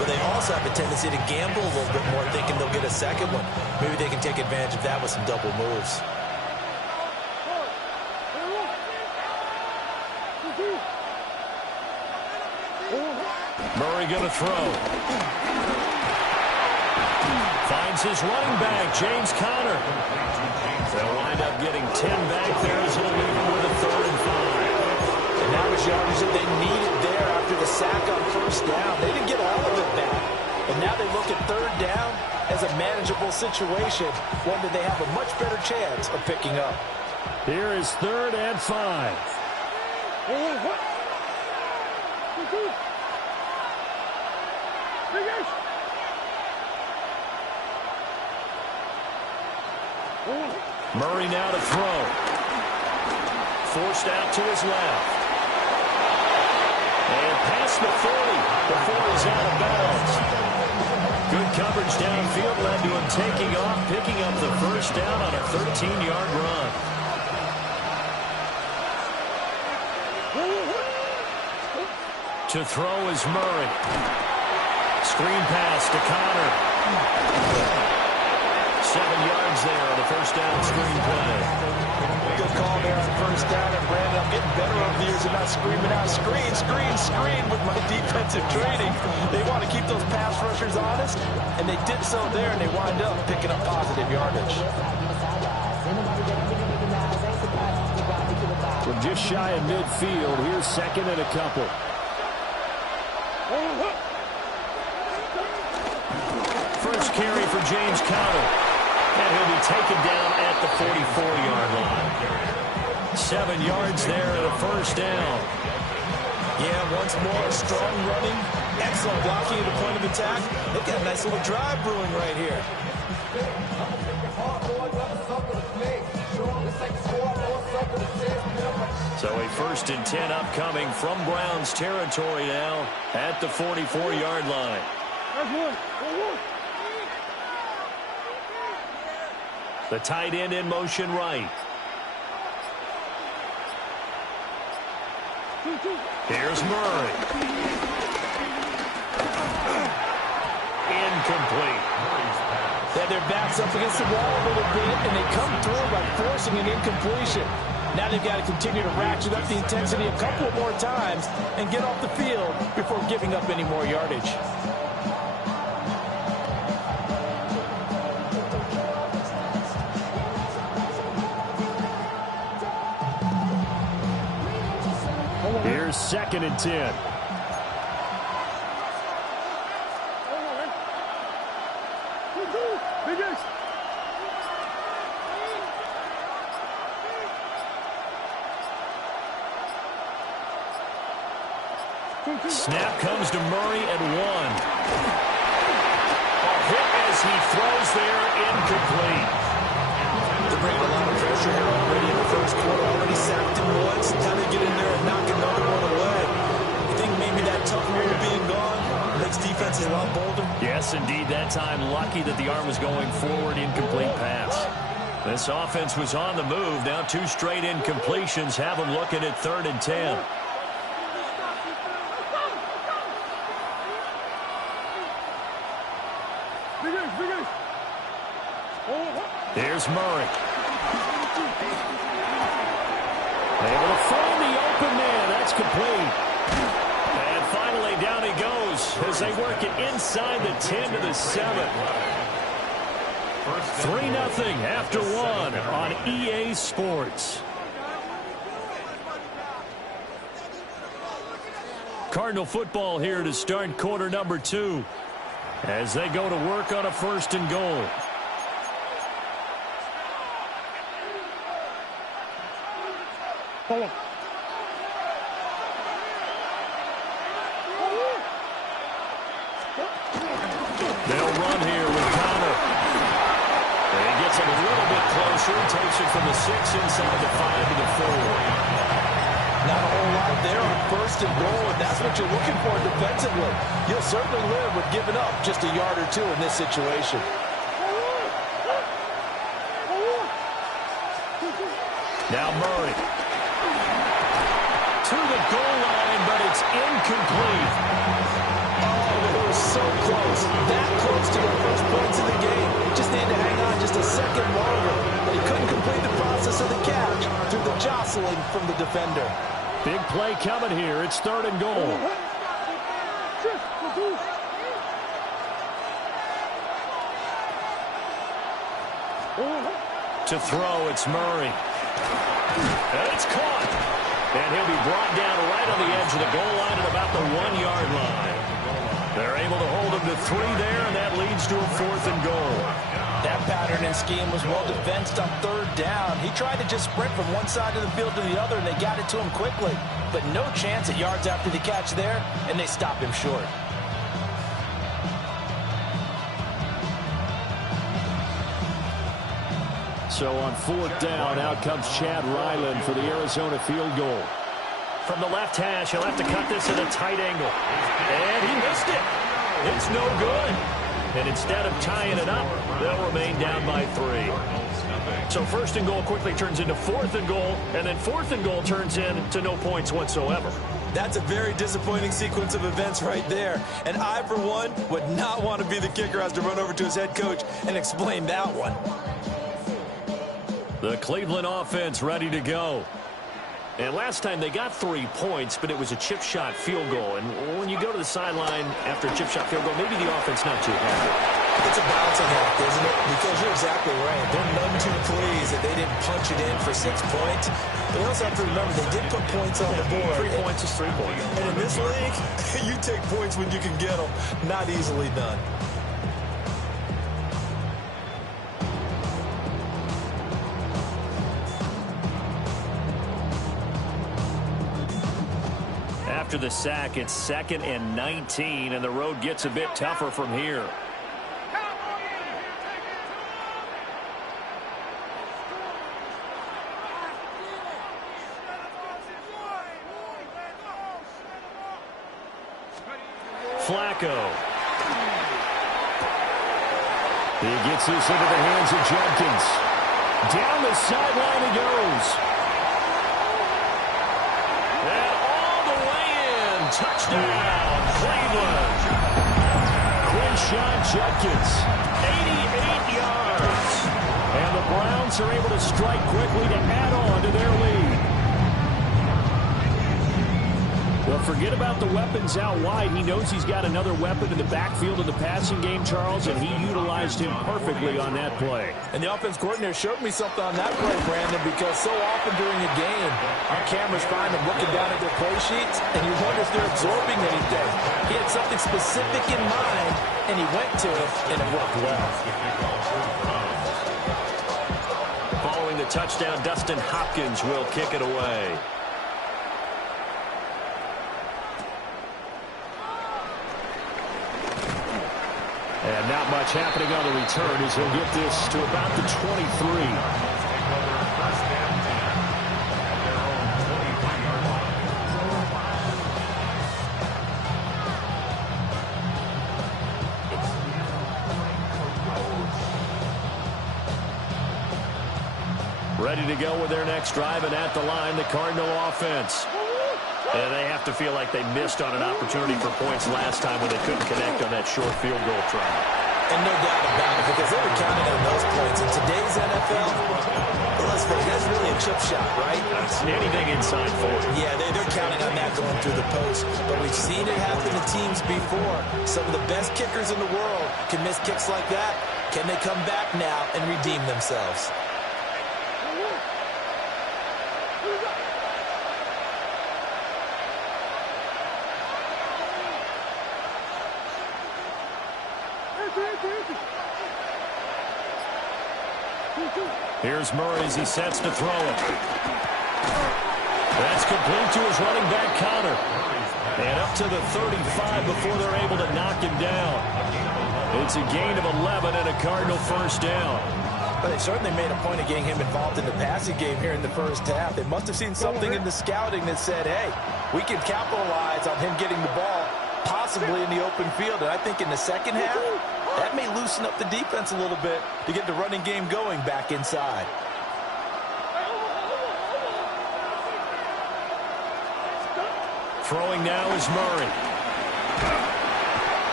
but they also have a tendency to gamble a little bit more, thinking they'll get a second one. Maybe they can take advantage of that with some double moves. Murray going to throw. Finds his running back, James Conner. They'll wind up getting 10 back there as he'll leave him with a 3rd and 5. And that was yardage that they needed there after the sack on first down. They didn't get all of it back. And now they look at 3rd down as a manageable situation, one that they have a much better chance of picking up. Here is 3rd and 5. Murray now to throw. Forced out to his left. And past the 40 before he's out of bounds. Good coverage downfield led to him taking off, picking up the first down on a 13-yard run. To throw is Murray. Screen pass to Conner. 7 yards there on the first down screen play. Good call there on first down. And Brandon, I'm getting better over the years about screaming out, screen, screen, screen with my defensive training. They want to keep those pass rushers honest, and they did so there, and they wind up picking up positive yardage. From just shy of midfield, here's 2nd and a couple. First carry for James Conner. And he'll be taken down at the 44-yard line. 7 yards there and a first down. Yeah, once more, strong running, excellent blocking at the point of attack. They've got a nice little drive brewing right here. So a 1st and 10 upcoming from Browns territory now at the 44-yard line. The tight end in motion right. Here's Murray. Incomplete. They had their backs up against the wall a little bit, and they come through by forcing an incompletion. Now they've got to continue to ratchet up the intensity a couple more times and get off the field before giving up any more yardage. Here's 2nd and 10. Snap comes to Murray at 1. A hit as he throws there, incomplete. They're bringing a lot of pressure here already in the first quarter. Already sacked him once. Time to get in there and knock another one away. You think maybe that tough move being gone makes defenses a lot bolder? Yes, indeed. That time, lucky that the arm was going forward. Incomplete pass. This offense was on the move. Now 2 straight incompletions have them looking at 3rd and 10. Here's Murray. Able to find the open man. That's complete. And finally down he goes loose as they work it inside the 10 to the 7. 3-0 after 1 on EA Sports. Cardinal football here to start quarter number 2 as they go to work on a 1st and goal. They'll run here with Connor. And he gets it a little bit closer. Takes it from the 6 inside the 5 to the 4. Not a whole lot there on 1st and goal, and that's what you're looking for defensively. You'll certainly live with giving up just a yard or 2 in this situation. Now Murray. To the goal line, but it's incomplete. Oh, it was so close. That close to their first points in the game. Just needed to hang on just a second longer. But he couldn't complete the process of the catch through the jostling from the defender. Big play coming here. It's 3rd and goal. To throw, it's Murray. And it's caught. And he'll be brought down right on the edge of the goal line at about the 1-yard line. They're able to hold him to 3 there, and that leads to a 4th and goal. That pattern and scheme was well defensed on 3rd down. He tried to just sprint from one side of the field to the other, and they got it to him quickly. But no chance at yards after the catch there, and they stop him short. So on 4th down, out comes Chad Ryland for the Arizona field goal. From the left hash, he'll have to cut this at a tight angle. And he missed it. It's no good. And instead of tying it up, they'll remain down by 3. So 1st and goal quickly turns into 4th and goal, and then 4th and goal turns into no points whatsoever. That's a very disappointing sequence of events right there. And I, for one, would not want to be the kicker who has to run over to his head coach and explain that one. The Cleveland offense ready to go. And last time they got 3 points, but it was a chip shot field goal. And when you go to the sideline after a chip shot field goal, maybe the offense not too happy. It's a balancing act, isn't it? Because you're exactly right. They're none too pleased that they didn't punch it in for 6 points. But you also have to remember they did put points on the board. 3 points is 3 points. And in this league, you take points when you can get them. Not easily done. After the sack, it's 2nd and 19, and the road gets a bit tougher from here. Flacco. He gets this into the hands of Jenkins. Down the sideline he goes. Touchdown, Cleveland. Quinshon Judkins, 88 yards. And the Browns are able to strike quickly to add on to their lead. Well, forget about the weapons out wide. He knows he's got another weapon in the backfield of the passing game, Charles, and he utilized him perfectly on that play. And the offense coordinator showed me something on that play, Brandon, because so often during a game, our cameras find them looking down at their play sheets, and you wonder if they're absorbing anything. He had something specific in mind, and he went to it, and it worked well. Following the touchdown, Dustin Hopkins will kick it away. And not much happening on the return as he'll get this to about the 23. Ready to go with their next drive, and at the line, the Cardinal offense. And they have to feel like they missed on an opportunity for points last time when they couldn't connect on that short field goal try. And no doubt about it, because they were counting on those points. In today's NFL, let's face it, that's really a chip shot, right? That's anything inside 4. Yeah, they're counting on that going through the post. But we've seen it happen to teams before. Some of the best kickers in the world can miss kicks like that. Can they come back now and redeem themselves? Here's Murray as he sets to throw it. That's complete to his running back, Connor. And up to the 35 before they're able to knock him down. It's a gain of 11 and a Cardinal first down. But they certainly made a point of getting him involved in the passing game here in the first half. They must have seen something in the scouting that said, hey, we can capitalize on him getting the ball possibly in the open field. And I think in the second half, that may loosen up the defense a little bit to get the running game going back inside. Throwing now is Murray.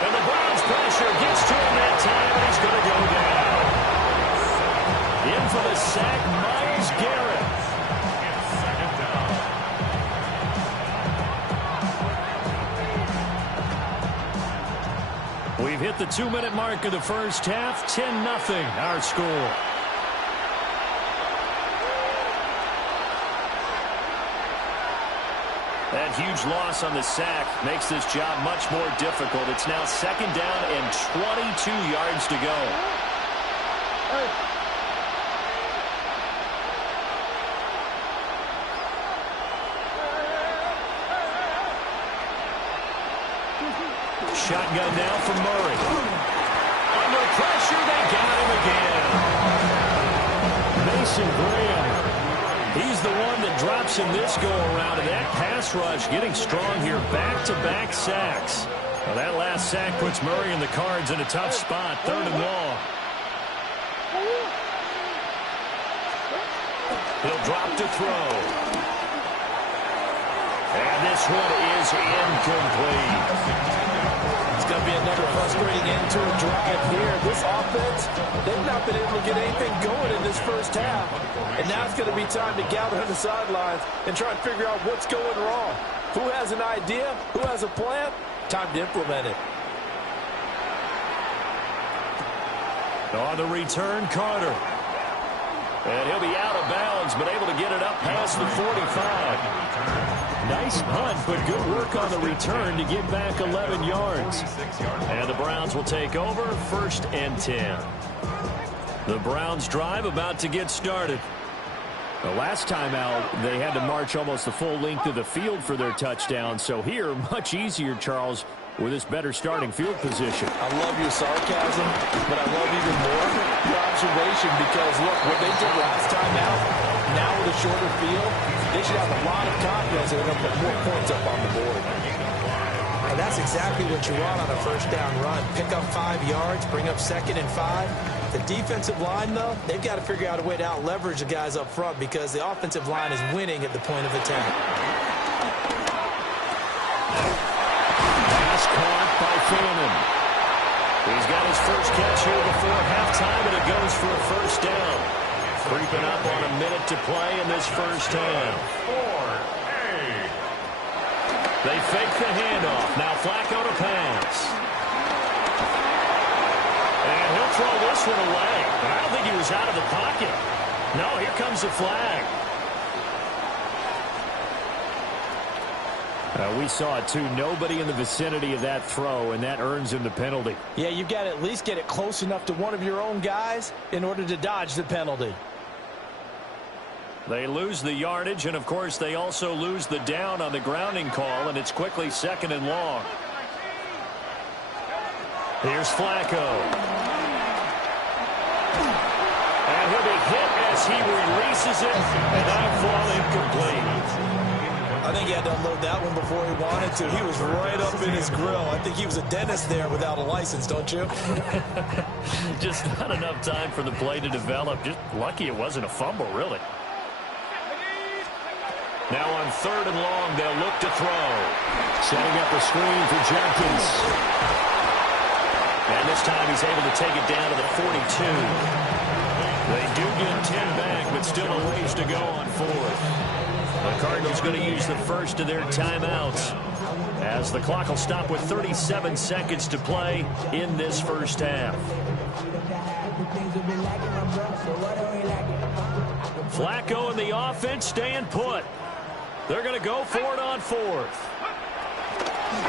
And the Browns pressure gets to him that time, and he's going to go down. In for the sack, Myles Garrett. We've hit the 2-minute mark of the first half. 10-0 our score. That huge loss on the sack makes this job much more difficult. It's now 2nd down and 22 yards to go. Shotgun now from Murray. Under pressure, they got him again. Mason Graham. He's the one that drops in this go-around, and that pass rush getting strong here. Back-to-back sacks. Well, that last sack puts Murray and the Cards in a tough spot. 3rd and long. He'll drop to throw. And this one is incomplete. It's going to be another frustrating end to a drive here. This offense, they've not been able to get anything going in this first half. And now it's going to be time to gather on the sidelines and try and figure out what's going wrong. Who has an idea? Who has a plan? Time to implement it. On the return, Carter. And he'll be out of bounds, but able to get it up past the 45. Nice punt, but good work on the return to get back 11 yards. And the Browns will take over, 1st and 10. The Browns drive about to get started. The last time out, they had to march almost the full length of the field for their touchdown. So here, much easier, Charles, with this better starting field position. I love your sarcasm, but I love even more your observation because, look, what they did last time out, now with a shorter field, they should have a lot of confidence they're going to put more points up on the board. And that's exactly what you want on a first down run. Pick up 5 yards, bring up 2nd and 5. The defensive line, though, they've got to figure out a way to out-leverage the guys up front because the offensive line is winning at the point of attack. Pass caught by Foreman. He's got his first catch here before halftime, and it goes for a first down. Creeping up on a minute to play in this first half. They fake the handoff. Now Flacco to pass. And he'll throw this one away. But I don't think he was out of the pocket. No, here comes the flag. We saw it, too. Nobody in the vicinity of that throw, and that earns him the penalty. Yeah, you've got to at least get it close enough to one of your own guys in order to dodge the penalty. They lose the yardage, and, of course, they also lose the down on the grounding call, and it's quickly 2nd and long. Here's Flacco. And he'll be hit as he releases it, and that'll fall incomplete. I think he had to unload that one before he wanted to. He was right up in his grill. I think he was a dentist there without a license, don't you? Just not enough time for the play to develop. Just lucky it wasn't a fumble, really. Now on 3rd and long, they'll look to throw. Setting up a screen for Jenkins. And this time he's able to take it down to the 42. They do get 10 back, but still a ways to go on fourth. The Cardinals going to use the first of their timeouts, as the clock will stop with 37 seconds to play in this first half. Flacco and the offense staying put. They're going to go for it on fourth.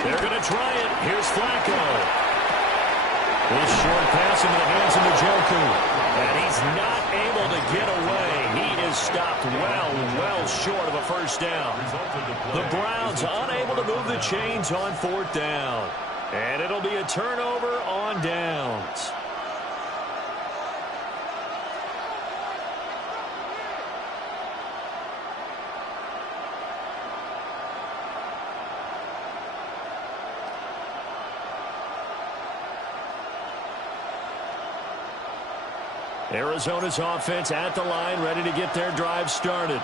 They're going to try it. Here's Flacco. This short pass into the hands of Njoku. And he's not able to get away. He is stopped well short of a first down. The Browns unable to move the chains on fourth down. And it'll be a turnover on downs. Arizona's offense at the line, ready to get their drive started.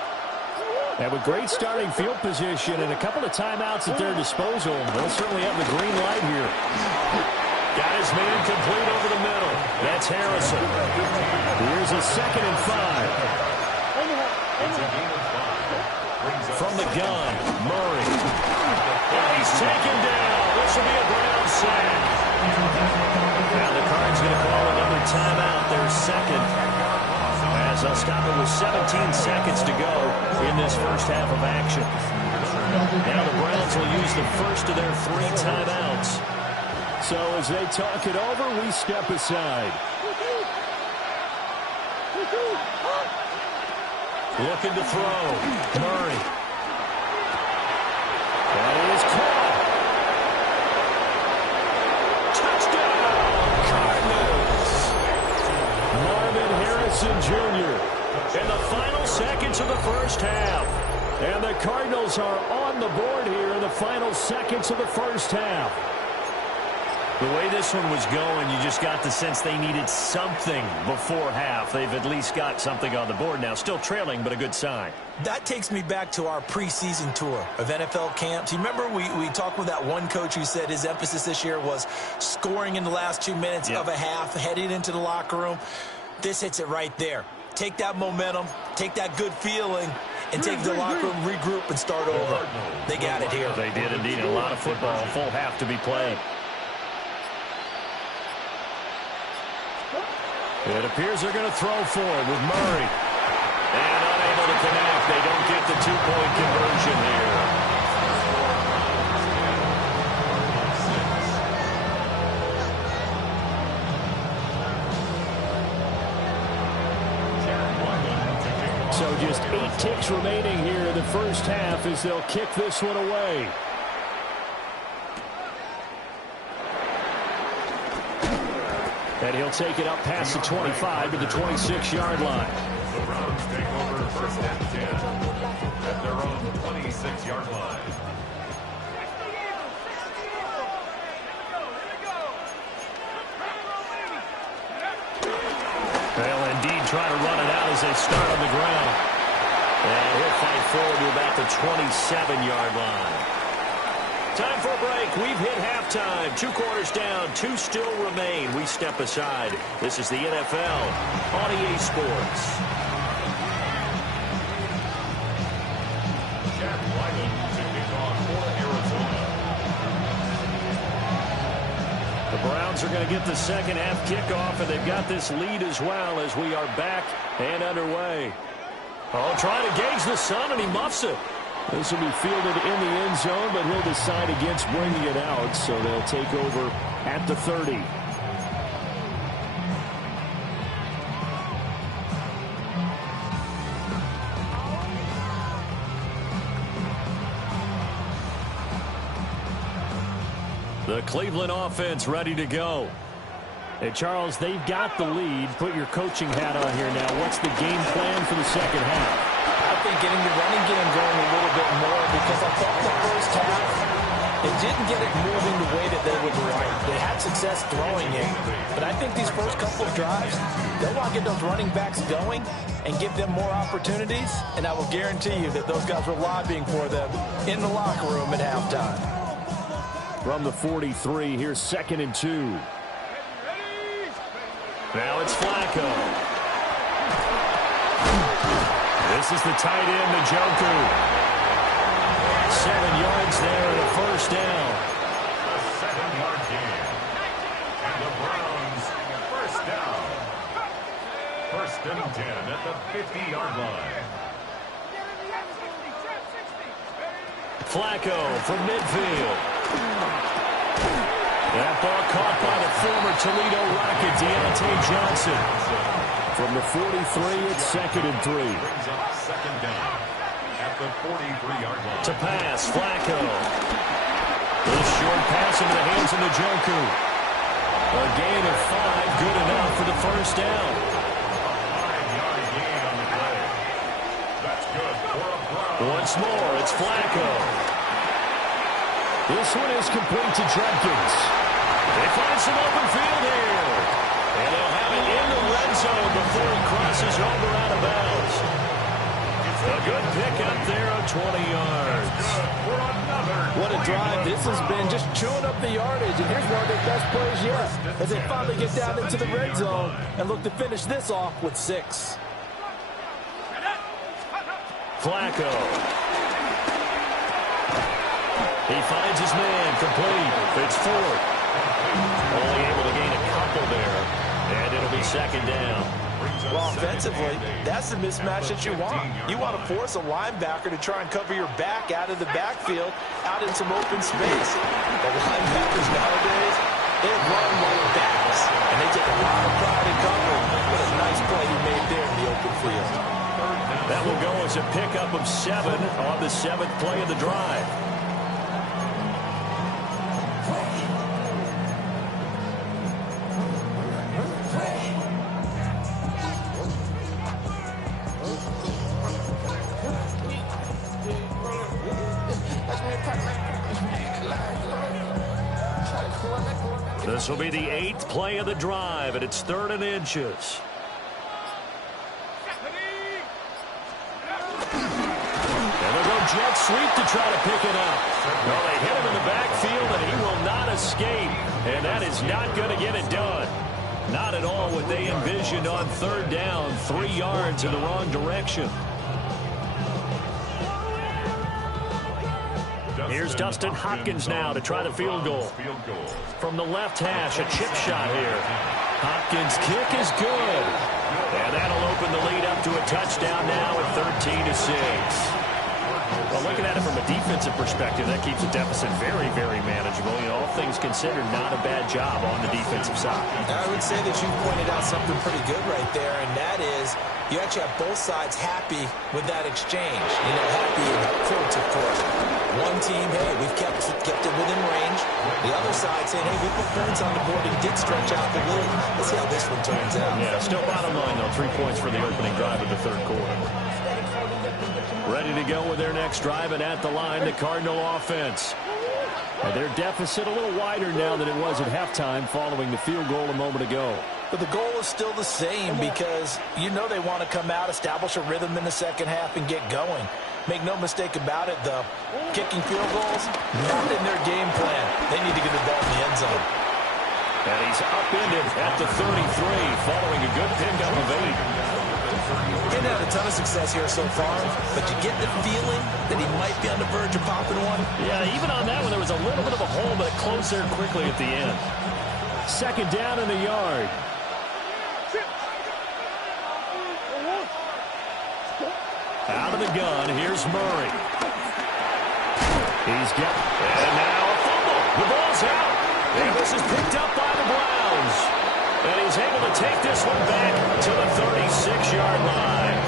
And with great starting field position and a couple of timeouts at their disposal, they'll certainly have the green light here. Got his man complete over the middle. That's Harrison. Here's a 2nd and 5. From the gun, Murray. And he's taken down. This will be a Brown sack. Now the Cards going to call another timeout, their second, as they'll stop it with 17 seconds to go in this first half of action. Now the Browns will use the first of their 3 timeouts. So as they talk it over, we step aside. Looking to throw. Murray. That is caught. Jr. in the final seconds of the first half. And the Cardinals are on the board here in the final seconds of the first half. The way this one was going, you just got the sense they needed something before half. They've at least got something on the board now. Still trailing, but a good sign. That takes me back to our preseason tour of NFL camps. You remember we talked with that one coach who said his emphasis this year was scoring in the last 2 minutes of a half, heading into the locker room. This hits it right there. Take that momentum, take that good feeling, and take the locker room, regroup, and start over. They got it here. They did indeed. A lot of football, a full half to be played. It appears they're going to throw for it with Murray. And unable to connect. They don't get the 2-point conversion here. So just 8 ticks remaining here in the first half as they'll kick this one away. And he'll take it up past the 25 to the 26-yard line. The Browns take over first and 10 at their own 26-yard line. They'll indeed try to run it out as they start on the ground. And he'll fight forward to about the 27-yard line. Time for a break. We've hit halftime. 2 quarters down. 2 still remain. We step aside. This is the NFL on EA Sports. Jack Wyman to kick off for Arizona. The Browns are going to get the second half kickoff, and they've got this lead as well as we are back and underway. Oh, trying to gauge the sun, and he muffs it. This will be fielded in the end zone, but he'll decide against bringing it out, so they'll take over at the 30. The Cleveland offense ready to go. And Charles, they've got the lead. Put your coaching hat on here now. What's the game plan for the second half? I think getting the running game going a little bit more, because I thought the first half, they didn't get it moving the way that they would like. They had success throwing it, but I think these first couple of drives, they want to get those running backs going and give them more opportunities, and I will guarantee you that those guys were lobbying for them in the locker room at halftime. From the 43, here's 2nd and 2. Now it's Flacco. This is the tight end, Njoku. 7 yards there and a first down. A 7-yard gain. And the Browns, first down. First and 10 at the 50-yard line. Flacco from midfield. That ball caught by the former Toledo Rocket, Deontay Johnson. From the 43, it's 2nd and 3. Brings up second down at the 43-yard line. To pass, Flacco. This short pass into the hands of Njoku. A gain of 5, good enough for the first down. A 5-yard gain on the play. That's good for a Brown. Once more, it's Flacco. This one is complete to Jenkins. They find some open field here. And they'll have it in the red zone before he crosses over out of bounds. A good pickup there of 20 yards. What a drive this has been, just chewing up the yardage. And here's one of their best plays yet, as they finally get down into the red zone and look to finish this off with 6. Flacco. He finds his man, complete. It's 4th. Only able to gain a couple there, and it'll be 2nd down. Well, offensively, that's the mismatch that you want. You want to force a linebacker to try and cover your back out of the backfield, out in some open space. The linebackers nowadays, they run like backs, and they take a lot of pride in cover. What a nice play he made there in the open field. That will go as a pickup of 7 on the 7th play of the drive. This will be the 8th play of the drive, and it's 3rd and inches. And they'll go jet sweep to try to pick it up. Well, they hit him in the backfield, and he will not escape. And that is not going to get it done. Not at all what they envisioned on 3rd down. 3 yards in the wrong direction. Here's Dustin Hopkins now to try the field goal. From the left hash, a chip shot here. Hopkins' kick is good. And that'll open the lead up to a touchdown now at 13-6. Well, looking at it from a defensive perspective, that keeps the deficit very, very manageable. You know, all things considered, not a bad job on the defensive side. I would say that you pointed out something pretty good right there, and that is you actually have both sides happy with that exchange. You know, happy in quotes, of course. One team, hey, we've kept it within range. The other side saying, hey, we put points on the board and did stretch out the lead. Let's see how this one turns out. Yeah, still bottom line, though. 3 points for the opening drive of the 3rd quarter. Ready to go with their next drive, and at the line, the Cardinal offense. And their deficit a little wider now than it was at halftime following the field goal a moment ago. But the goal is still the same because you know they want to come out, establish a rhythm in the second half, and get going. Make no mistake about it, though. Kicking field goals, not in their game plan. They need to get the ball in the end zone. And he's upended at the 33 following a good pickup of 8. He had a ton of success here so far, but you get the feeling that he might be on the verge of popping one. Yeah, even on that one, there was a little bit of a hole, but it closed there quickly at the end. 2nd down in the yard. Out of the gun, here's Murray. He's got, and now a fumble. The ball's out. And this is picked up by the Browns. And he's able to take this one back to the 36-yard line.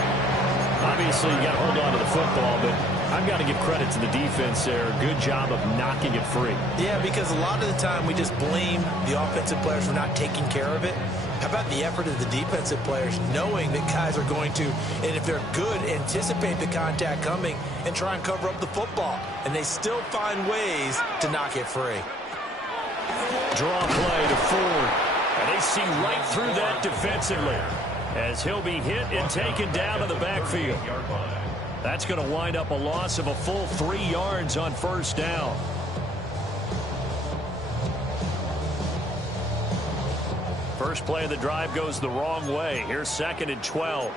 Obviously, you got to hold on to the football, but I've got to give credit to the defense there. Good job of knocking it free. Yeah, because a lot of the time we just blame the offensive players for not taking care of it. How about the effort of the defensive players knowing that guys are going to, and if they're good, anticipate the contact coming and try and cover up the football. And they still find ways to knock it free. Draw play to Ford. And they see right through that defensively as he'll be hit and taken down to the backfield. That's going to wind up a loss of a full 3 yards on 1st down. First play of the drive goes the wrong way. Here's 2nd and 12.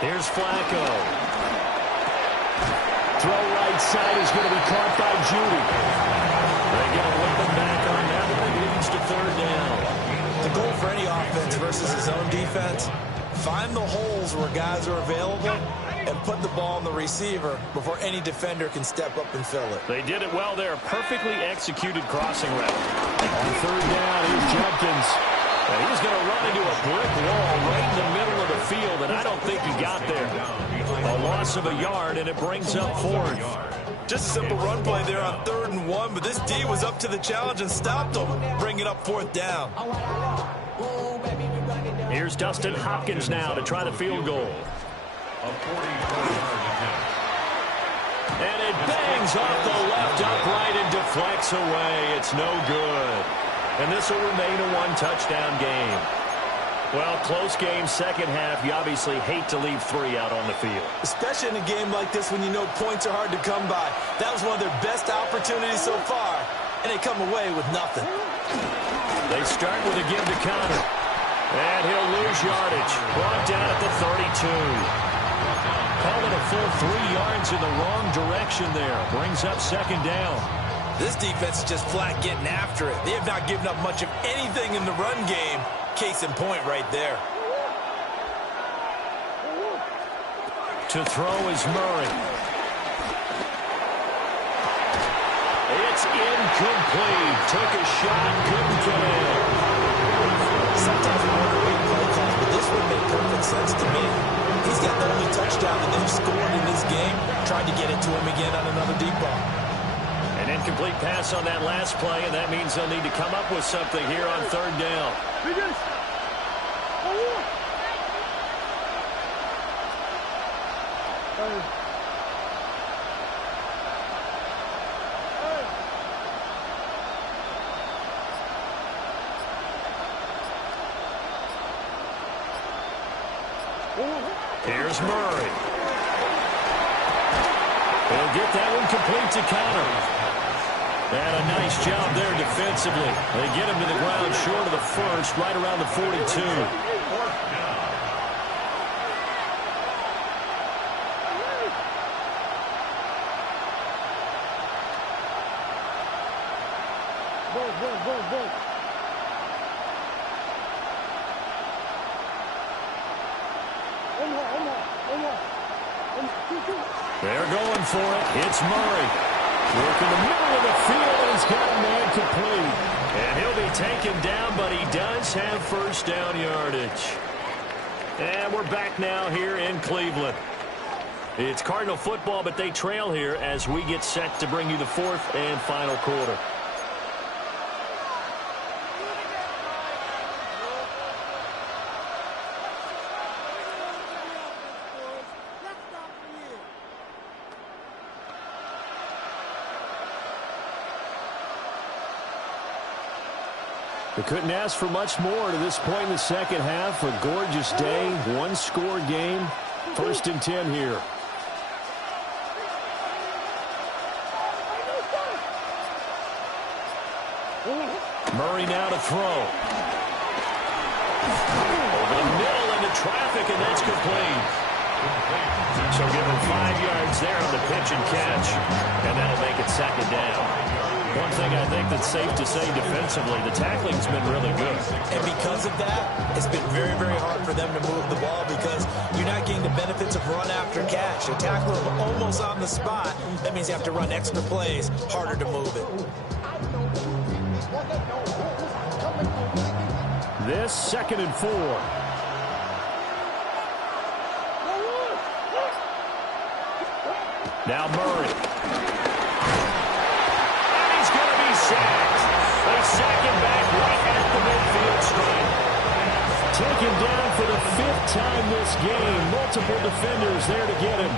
Here's Flacco. Throw right side is going to be caught by Judy. They're going to whip him back on that one. It leads to 3rd down. The goal for any offense versus his own defense, find the holes where guys are available and put the ball on the receiver before any defender can step up and fill it. They did it well there. Perfectly executed crossing route. On 3rd down, here's Jumpkins. And he's going to run into a brick wall right in the middle of the field, and I don't think he got there. A loss of a yard, and it brings up 4th. Just a simple run play there on 3rd and 1, but this D was up to the challenge and stopped him, bringing up 4th down. Here's Dustin Hopkins now to try the field goal. A 44-yard attempt. And it bangs off the left upright and deflects away. It's no good. And this will remain a 1-touchdown game. Well, close game, second half. You obviously hate to leave 3 out on the field. Especially in a game like this when you know points are hard to come by. That was one of their best opportunities so far, and they come away with nothing. They start with a give to Connor. And he'll lose yardage. Brought down at the 32. Call it a full 3 yards in the wrong direction there. Brings up 2nd down. This defense is just flat getting after it. They have not given up much of anything in the run game. Case in point right there. To throw is Murray. It's incomplete. Took a shot, couldn't get in. Sometimes we wonder big play calls, but this would make perfect sense to me. He's got the only touchdown that they've scored in this game. Tried to get it to him again on another deep ball. An incomplete pass on that last play, and that means they'll need to come up with something here on 3rd down. Here's Murray. They'll get that one complete to Connor. And a nice job there defensively. They get him to the ground short of the 1st, right around the 42. They're going for it. It's Murray. Working the middle of the field, and he's got a man complete. And he'll be taken down, but he does have 1st down yardage. And we're back now here in Cleveland. It's Cardinal football, but they trail here as we get set to bring you the 4th and final quarter. They couldn't ask for much more to this point in the second half. A gorgeous day, 1-score game. 1st and 10 here. Murray now to throw. Over the middle into traffic, and that's complete. So give him 5 yards there on the pitch and catch, and that'll make it 2nd down. One thing I think that's safe to say defensively, the tackling's been really good. And because of that, it's been very, very hard for them to move the ball because you're not getting the benefits of run after catch. You tackle them almost on the spot. That means you have to run extra plays, harder to move it. This 2nd and 4. Now Murray. They sack him back right at the midfield stripe. Taken down for the 5th time this game. Multiple defenders there to get him.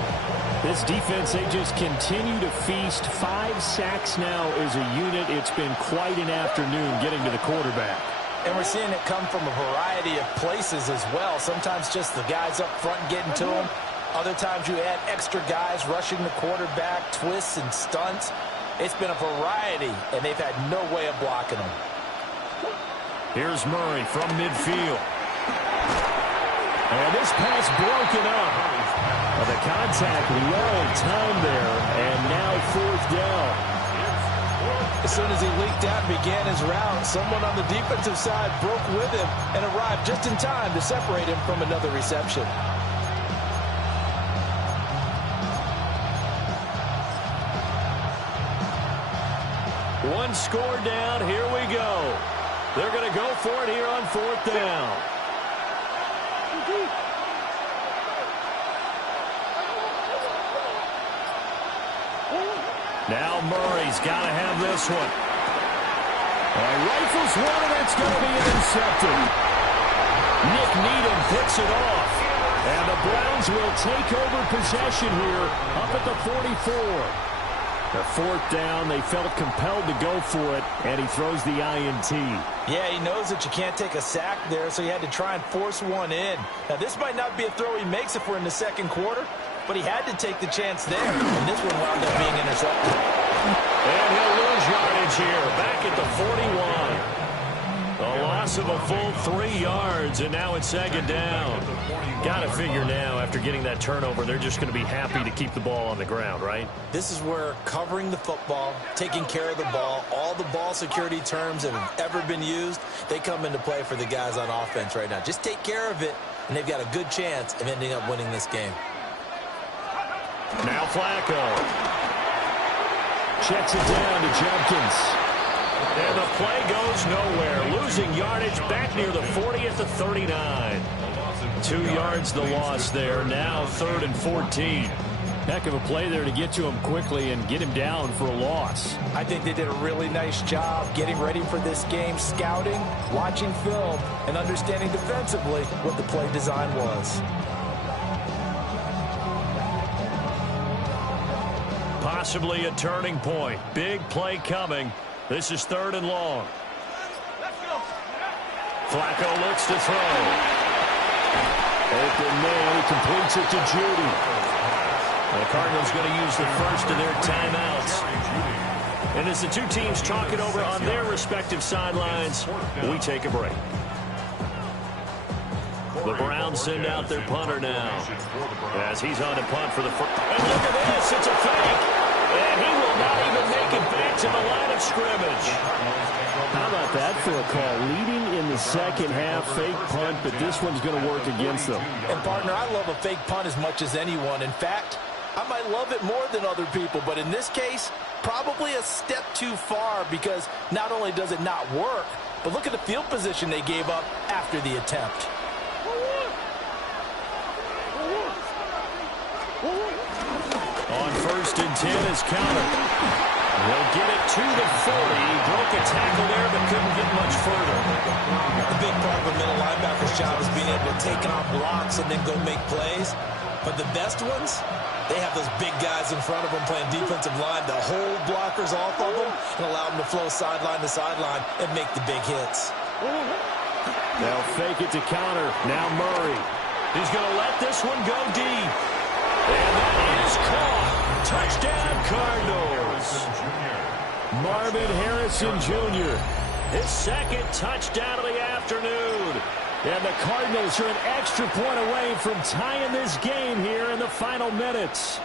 This defense, they just continue to feast. 5 sacks now as a unit. It's been quite an afternoon getting to the quarterback. And we're seeing it come from a variety of places as well. Sometimes just the guys up front getting to him. Other times you add extra guys rushing the quarterback, twists and stunts. It's been a variety, and they've had no way of blocking them. Here's Murray from midfield. And this pass broken up. Well, the contact well timed there, and now 4th down. As soon as he leaked out and began his route, someone on the defensive side broke with him and arrived just in time to separate him from another reception. One score down. Here we go. They're going to go for it here on 4th down. Now Murray's got to have this one. Rifles one, and it's going to be intercepted. Nick Needham picks it off. And the Browns will take over possession here up at the 44. The 4th down, they felt compelled to go for it, and he throws the INT. Yeah, he knows that you can't take a sack there, so he had to try and force one in. Now, this might not be a throw he makes if we're in the 2nd quarter, but he had to take the chance there, and this one wound up being intercepted. And he'll lose yardage here, back at the 41. A loss of a full 3 yards, and now it's 2nd down. Got to figure now, after getting that turnover, they're just going to be happy to keep the ball on the ground, right? This is where covering the football, taking care of the ball, all the ball security terms that have ever been used, they come into play for the guys on offense right now. Just take care of it, and they've got a good chance of ending up winning this game. Now Flacco. Checks it down to Jenkins. And the play goes nowhere. Losing yardage back near the 40 at the 39. 2 yards the loss there. Now 3rd and 14. Heck of a play there to get to him quickly and get him down for a loss. I think they did a really nice job getting ready for this game, scouting, watching film, and understanding defensively what the play design was. Possibly a turning point. Big play coming. This is 3rd and long. Flacco looks to throw. Open man, he completes it to Judy. The Cardinals going to use the first of their timeouts. And as the two teams talk it over on their respective sidelines, we take a break. The Browns send out their punter now as he's on to punt for the first. And look at this, it's a fake. And he will not even make it back to the line of scrimmage. How about that for a call? Leading in the second half, fake punt, but this one's going to work against them. And, partner, I love a fake punt as much as anyone. In fact, I might love it more than other people, but in this case, probably a step too far because not only does it not work, but look at the field position they gave up after the attempt. On 1st and 10 is counter. He'll get it to the 40. He broke a tackle there but couldn't get much further. The big part of a middle linebacker's job is being able to take on blocks and then go make plays. But the best ones, they have those big guys in front of them playing defensive line to hold blockers off of them and allow them to flow sideline to sideline and make the big hits. They'll fake it to counter. Now Murray. He's going to let this one go deep. And that is caught. Touchdown, Cardinals. Marvin Harrison Jr. His 2nd touchdown of the afternoon. And the Cardinals are an extra point away from tying this game here in the final minutes.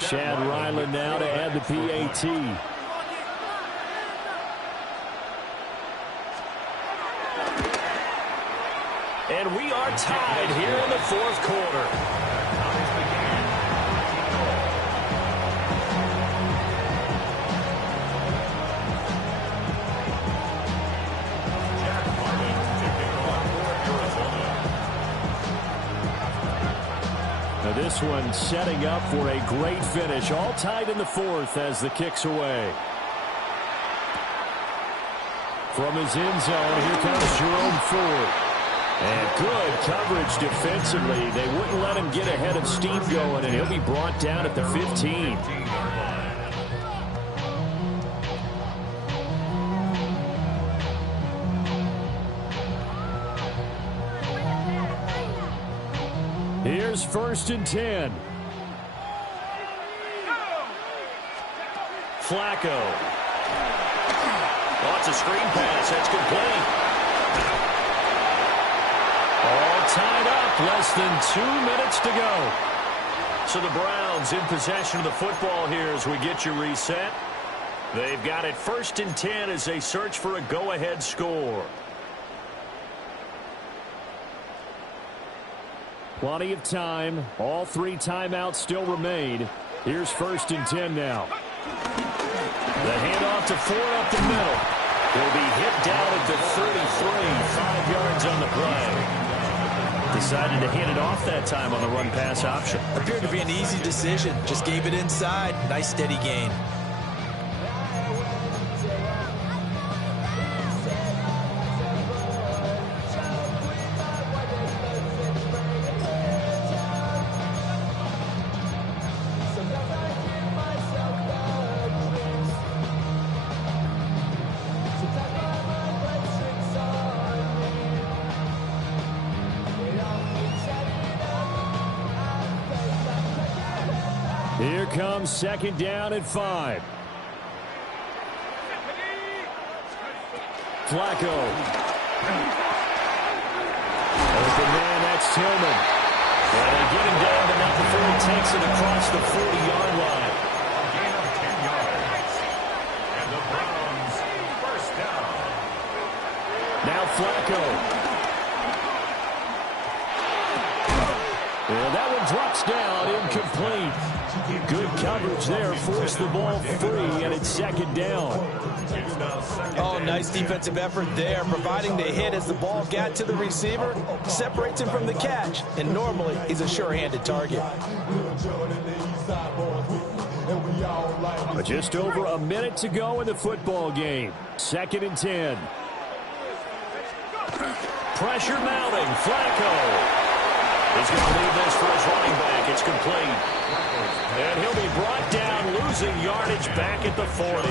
Chad Ryland now to add the PAT. And we are tied here in the 4th quarter. Now this one setting up for a great finish. All tied in the 4th as the kick's away. From his end zone, here comes Jerome Ford. And good coverage defensively. They wouldn't let him get ahead of steam going, and he'll be brought down at the 15. Here's 1st and 10. Flacco. Oh, it's a screen pass. That's complete. All tied up. Less than 2 minutes to go. So the Browns in possession of the football here as we get you reset. They've got it 1st and 10 as they search for a go-ahead score. Plenty of time. All 3 timeouts still remain. Here's 1st and 10 now. The handoff to Ford up the middle. He'll be hit down at the 33, 5 yards on the play. Decided to hand it off that time on the run-pass option. Appeared to be an easy decision. Just gave it inside. Nice steady gain. Here comes 2nd down at 5. Flacco. Open man, that's Tillman. And they get him down, but not before he takes it across the 40-yard line. Gain of 10 yards. And the Browns, 1st down. Now Flacco. And that one drops down, incomplete. Good coverage there, forced the ball free, and it's 2nd down. Oh, nice defensive effort there, providing the hit as the ball got to the receiver, separates him from the catch, and normally he's a sure-handed target. But just over a minute to go in the football game. 2nd and 10. Pressure mounting, Flacco. He's going to leave this for his running back. It's complete. And he'll be brought down, losing yardage back at the 40.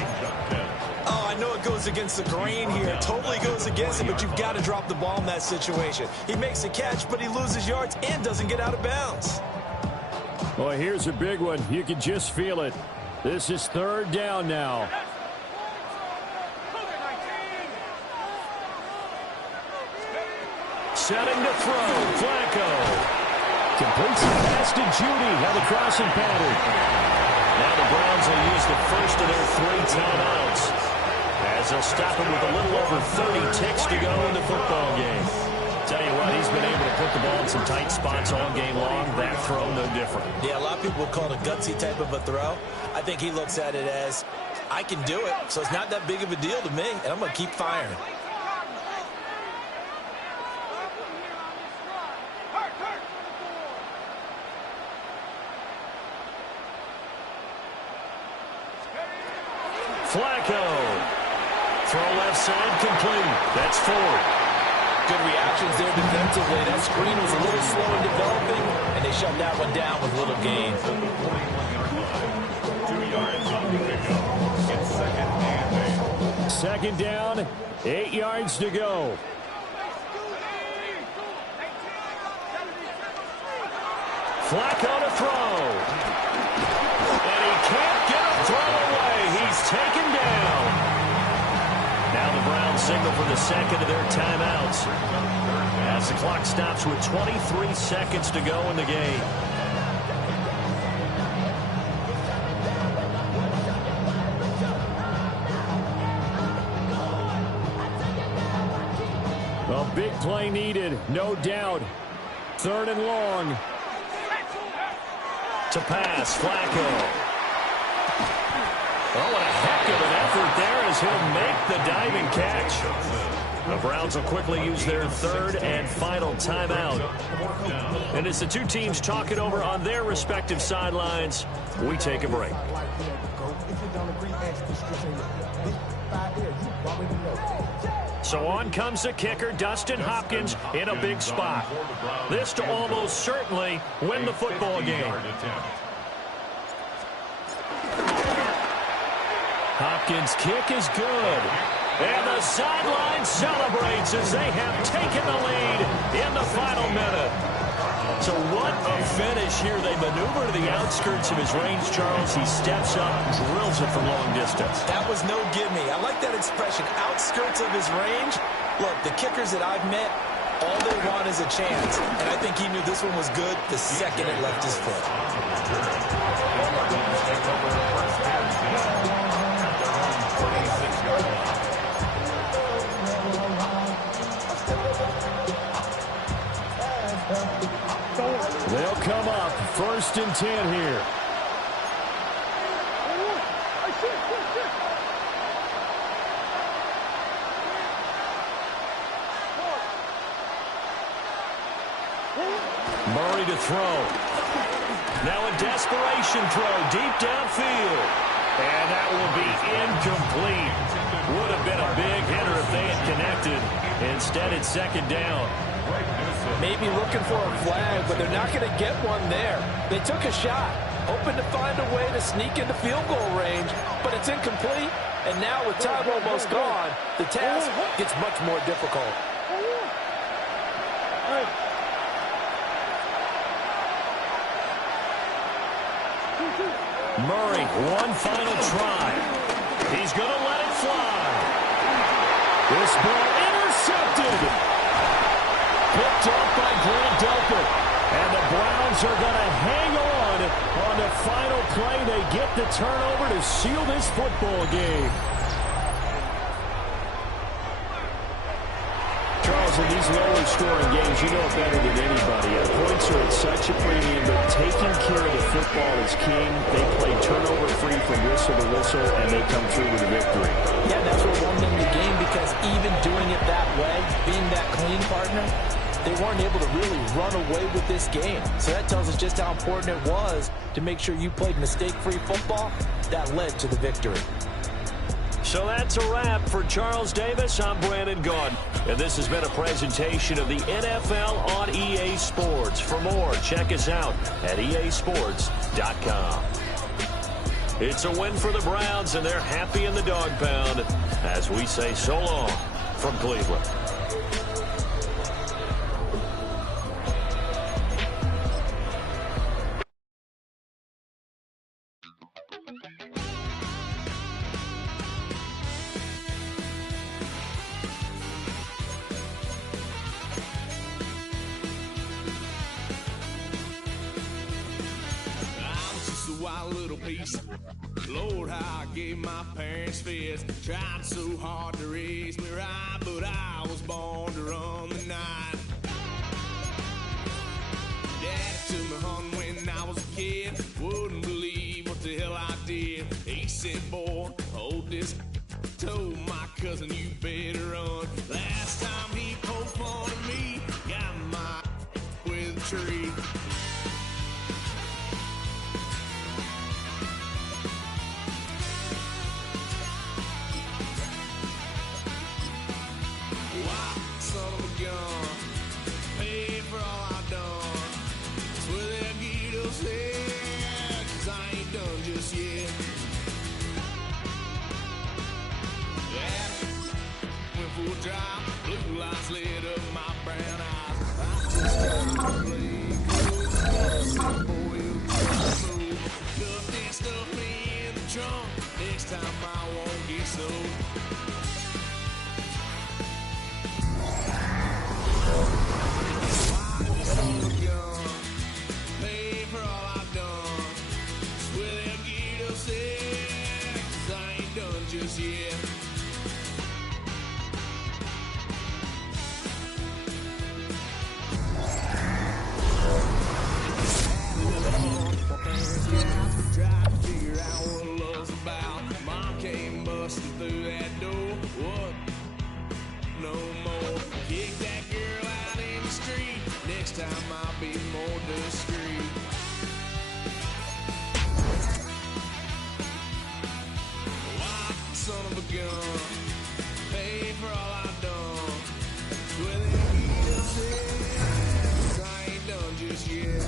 Oh, I know it goes against the grain here. It totally goes against it, but you've got to drop the ball in that situation. He makes a catch, but he loses yards and doesn't get out of bounds. Well, here's a big one. You can just feel it. This is 3rd down now. Setting to throw, Flacco. Completes the pass to Judy on the crossing pattern. Now the Browns will use the first of their 3 timeouts as they'll stop him with a little over 30 ticks to go in the football game. Tell you what, he's been able to put the ball in some tight spots all game long. That throw, no different. Yeah, a lot of people would call it a gutsy type of a throw. I think he looks at it as, I can do it, so it's not that big of a deal to me, and I'm going to keep firing. Flacco. Throw left side complete. That's Ford. Good reactions there defensively. That screen was a little slow in developing, and they shut that one down with little gain. 2 yards on the pickup. It's 2nd and 8. 2nd down, 8 yards to go. Flacco to throw. And he can't get a throw away. He's taken down. Now the Browns signal for the 2nd of their timeouts as the clock stops with 23 seconds to go in the game. A big play needed, no doubt. 3rd and long. To pass, Flacco. Oh, what a heck of an effort there as he'll make the diving catch. The Browns will quickly use their 3rd and final timeout. And as the two teams talk it over on their respective sidelines, we take a break. So on comes the kicker, Dustin Hopkins, in a big spot. This to almost certainly win the football game. Hopkins' kick is good. And the sideline celebrates as they have taken the lead in the final minute. So what a finish here. They maneuver to the outskirts of his range, Charles. He steps up, drills it from long distance. That was no gimme. I like that expression, outskirts of his range. Look, the kickers that I've met, all they want is a chance. And I think he knew this one was good the second it left his foot. They'll come up 1st and 10 here. Murray to throw. Now a desperation throw deep downfield. And that will be incomplete. Would have been a big hitter if they had connected. Instead, it's 2nd down. Maybe looking for a flag, but they're not going to get one there. They took a shot, hoping to find a way to sneak into field goal range, but it's incomplete. And now with time almost gone, the task gets much more difficult. Murray, one final try. He's going to let it fly. This ball intercepted. Picked up by Grant Delpit. And the Browns are going to hang on the final play. They get the turnover to seal this football game. Charles, in these lower scoring games, you know it better than anybody. Points are at such a premium, but taking care of the football is king. They play turnover-free from whistle to whistle, and they come through with a victory. Yeah, that's what won them the game, because even doing it that way, being that clean partner, they weren't able to really run away with this game. So that tells us just how important it was to make sure you played mistake-free football. That led to the victory. So that's a wrap for Charles Davis. I'm Brandon Gaudin, and this has been a presentation of the NFL on EA Sports. For more, check us out at easports.com. It's a win for the Browns, and they're happy in the dog pound as we say so long from Cleveland. Lord, how I gave my parents fits. Tried so hard to raise me right, but I was born to run the night. Dad took me home when I was a kid. Wouldn't believe what the hell I did. He said, boy, hold this. Told my cousin, you better run. Last time he poked fun at me, got my with a tree. Blue lights lit up my brown eyes. I just can't play. Cuffed and stuffed me in the trunk. Next time I won't get so. Why this old gun? Pay for all I've done. Swear they'll get upset, 'cause I ain't done just yet. Tried to figure out what love's about. Mom came busting through that door. What? No more. Kick that girl out in the street. Next time I'll be more discreet. Why, son of a gun? Pay for all I've done. Swear they beat us in, 'cause I ain't done just yet.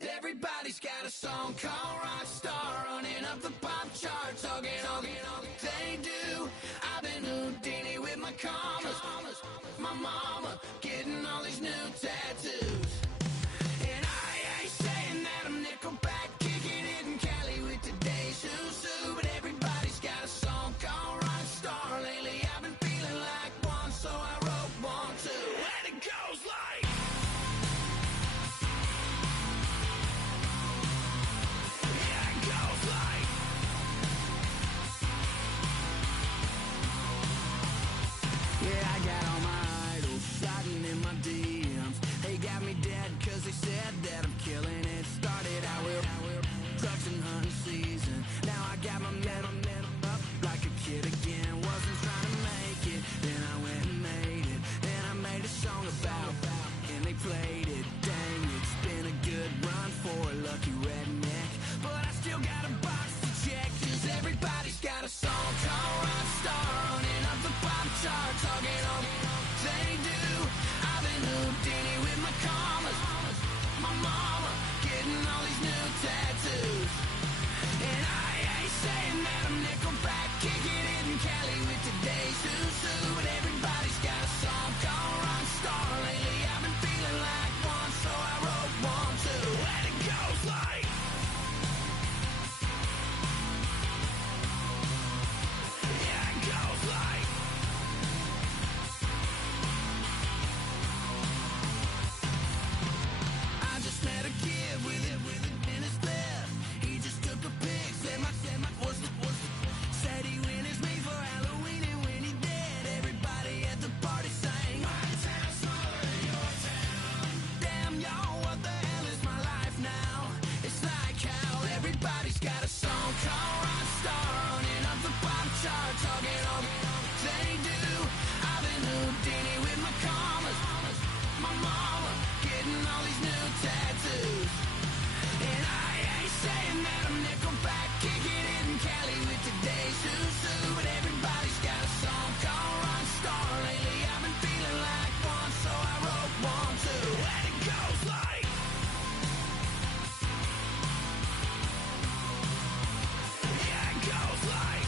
Everybody's got a song called Rockstar, running up the pop charts, talking all they do. I've been Houdini with my commas, my mama getting all these new tattoos. And I ain't saying that I'm Nickelback, kicking it in Cali with today's who's who, but everybody's got a song called Rockstar. Lately I've been feeling like one, so I wrote one too, and it goes like. Yeah, I got all my idols sliding in my DMs. They got me dead cause they said that I'm killing it. Started out with trucks and hunting season. Now I got my metal up like a kid again. Wasn't trying to make it, then I went and made it. Then I made a song about and they played it. Dang, it's been a good run for a lucky redneck, but I still got a box to check. Cause everybody's got a song called Rockstar, running up the pop charts, talking all they do. I've been Houdini with my commas, my mama getting all these new tattoos. And I ain't saying that I'm Nickelback, kicking it in Cali with today's who's who, but everybody's got a song called Rockstar. Lately I've been feeling like one, so I wrote one too, and it goes like. Yeah, it goes like. I just met a kid with it in his left. He just took a pic, said my said he witnessed me for Halloween, and when he did, everybody at the party sang. My town's smaller than your town. Damn, y'all, what the hell is my life now? It's like how everybody's got a song called Rockstar, running up the pop chart, talking all they do. I've been Houdini with my commas, my mama getting all these new tattoos. And I ain't saying that I'm Nickelback, kicking it in Cali with today's who's who, but everybody's got a song called Rockstar. Lately I've been feeling like one, so I wrote one too, and it goes like. Yeah, it goes like.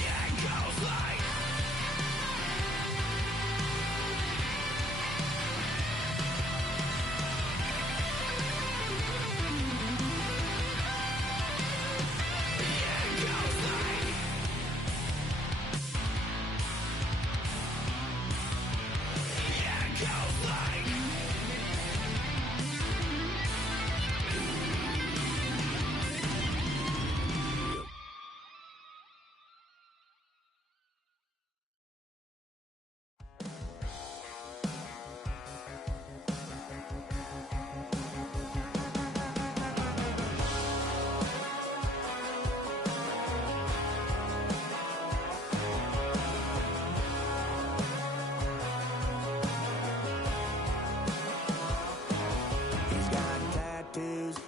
Yeah, it goes like.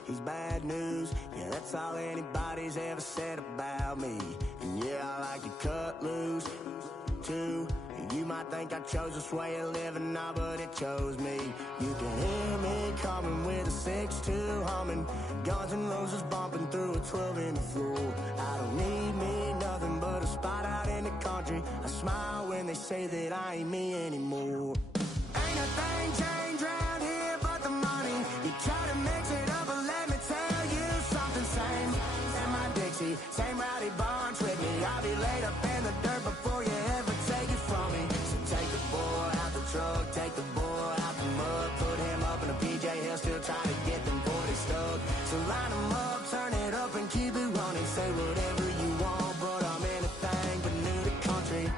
He's bad news, yeah, that's all anybody's ever said about me. And yeah, I like to cut loose, too. You might think I chose this way of living, nah, but it chose me. You can hear me coming with a 6-2 humming, Guns N' Roses bumping through a 12 in the floor. I don't need me nothing but a spot out in the country. I smile when they say that I ain't me anymore. Ain't a thing changed round here but the money. You try to mix it up, but let me tell you something. Same in my Dixie, same rowdy bunch with me. I'll be laid up in the dirt before you ever take it from me. So take the boy out the truck, take the boy out the mud, put him up in a PJ Hill, still trying to get them 40 stuck. So line them up, turn it up and keep it running. Say whatever you want, but I'm anything but new to country.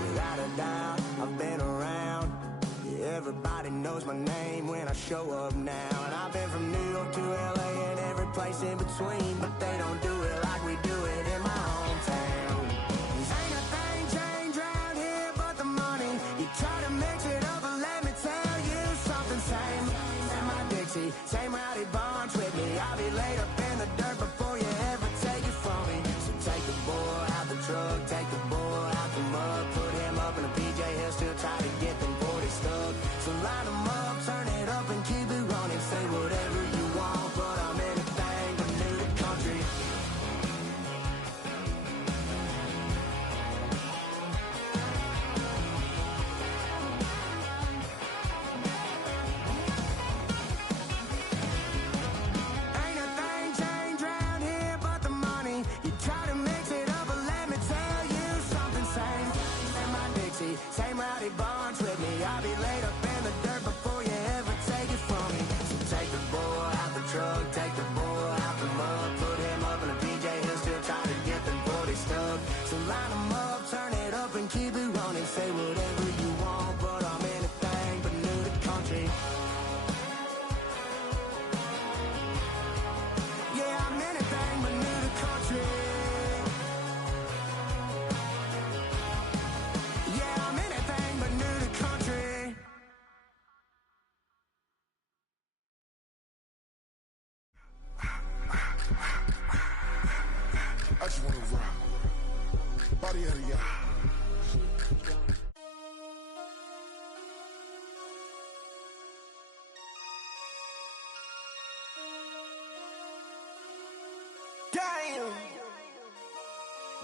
Without a doubt, I've been around. Yeah, everybody knows my name when I show up now. And I've been from New York to LA and every place in between, but they don't do it like we do it in my hometown. Ain't a thing changed around here but the money. You try to mix it up, but let me tell you something. Same in my Dixie, same rowdy bunch with me. I'll be laid up in the dirt before you ever take it from me. So take the boy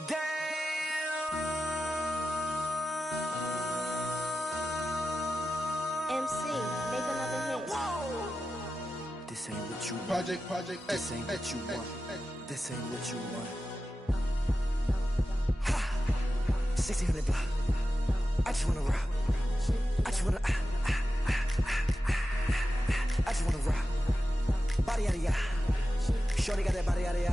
Damn. MC, make another hit. This ain't what you want. Project. This ain't what you want. This ain't what you want. Ha! 1600 block. I just wanna rock. I just wanna. I just wanna rock. Body out of ya. Shorty got that body out of ya.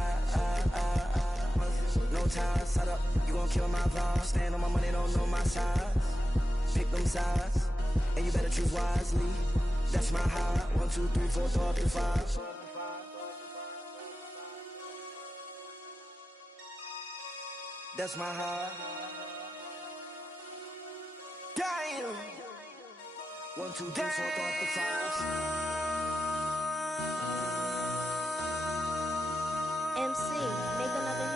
No ties, side up. You gon' kill my vibe. Stand on my money, don't know my size. Pick them sides. And you better choose wisely. That's my high. 1, 2, 3, 4, 4, 5. That's my high. Damn. 1, 2, 3, 4, 5.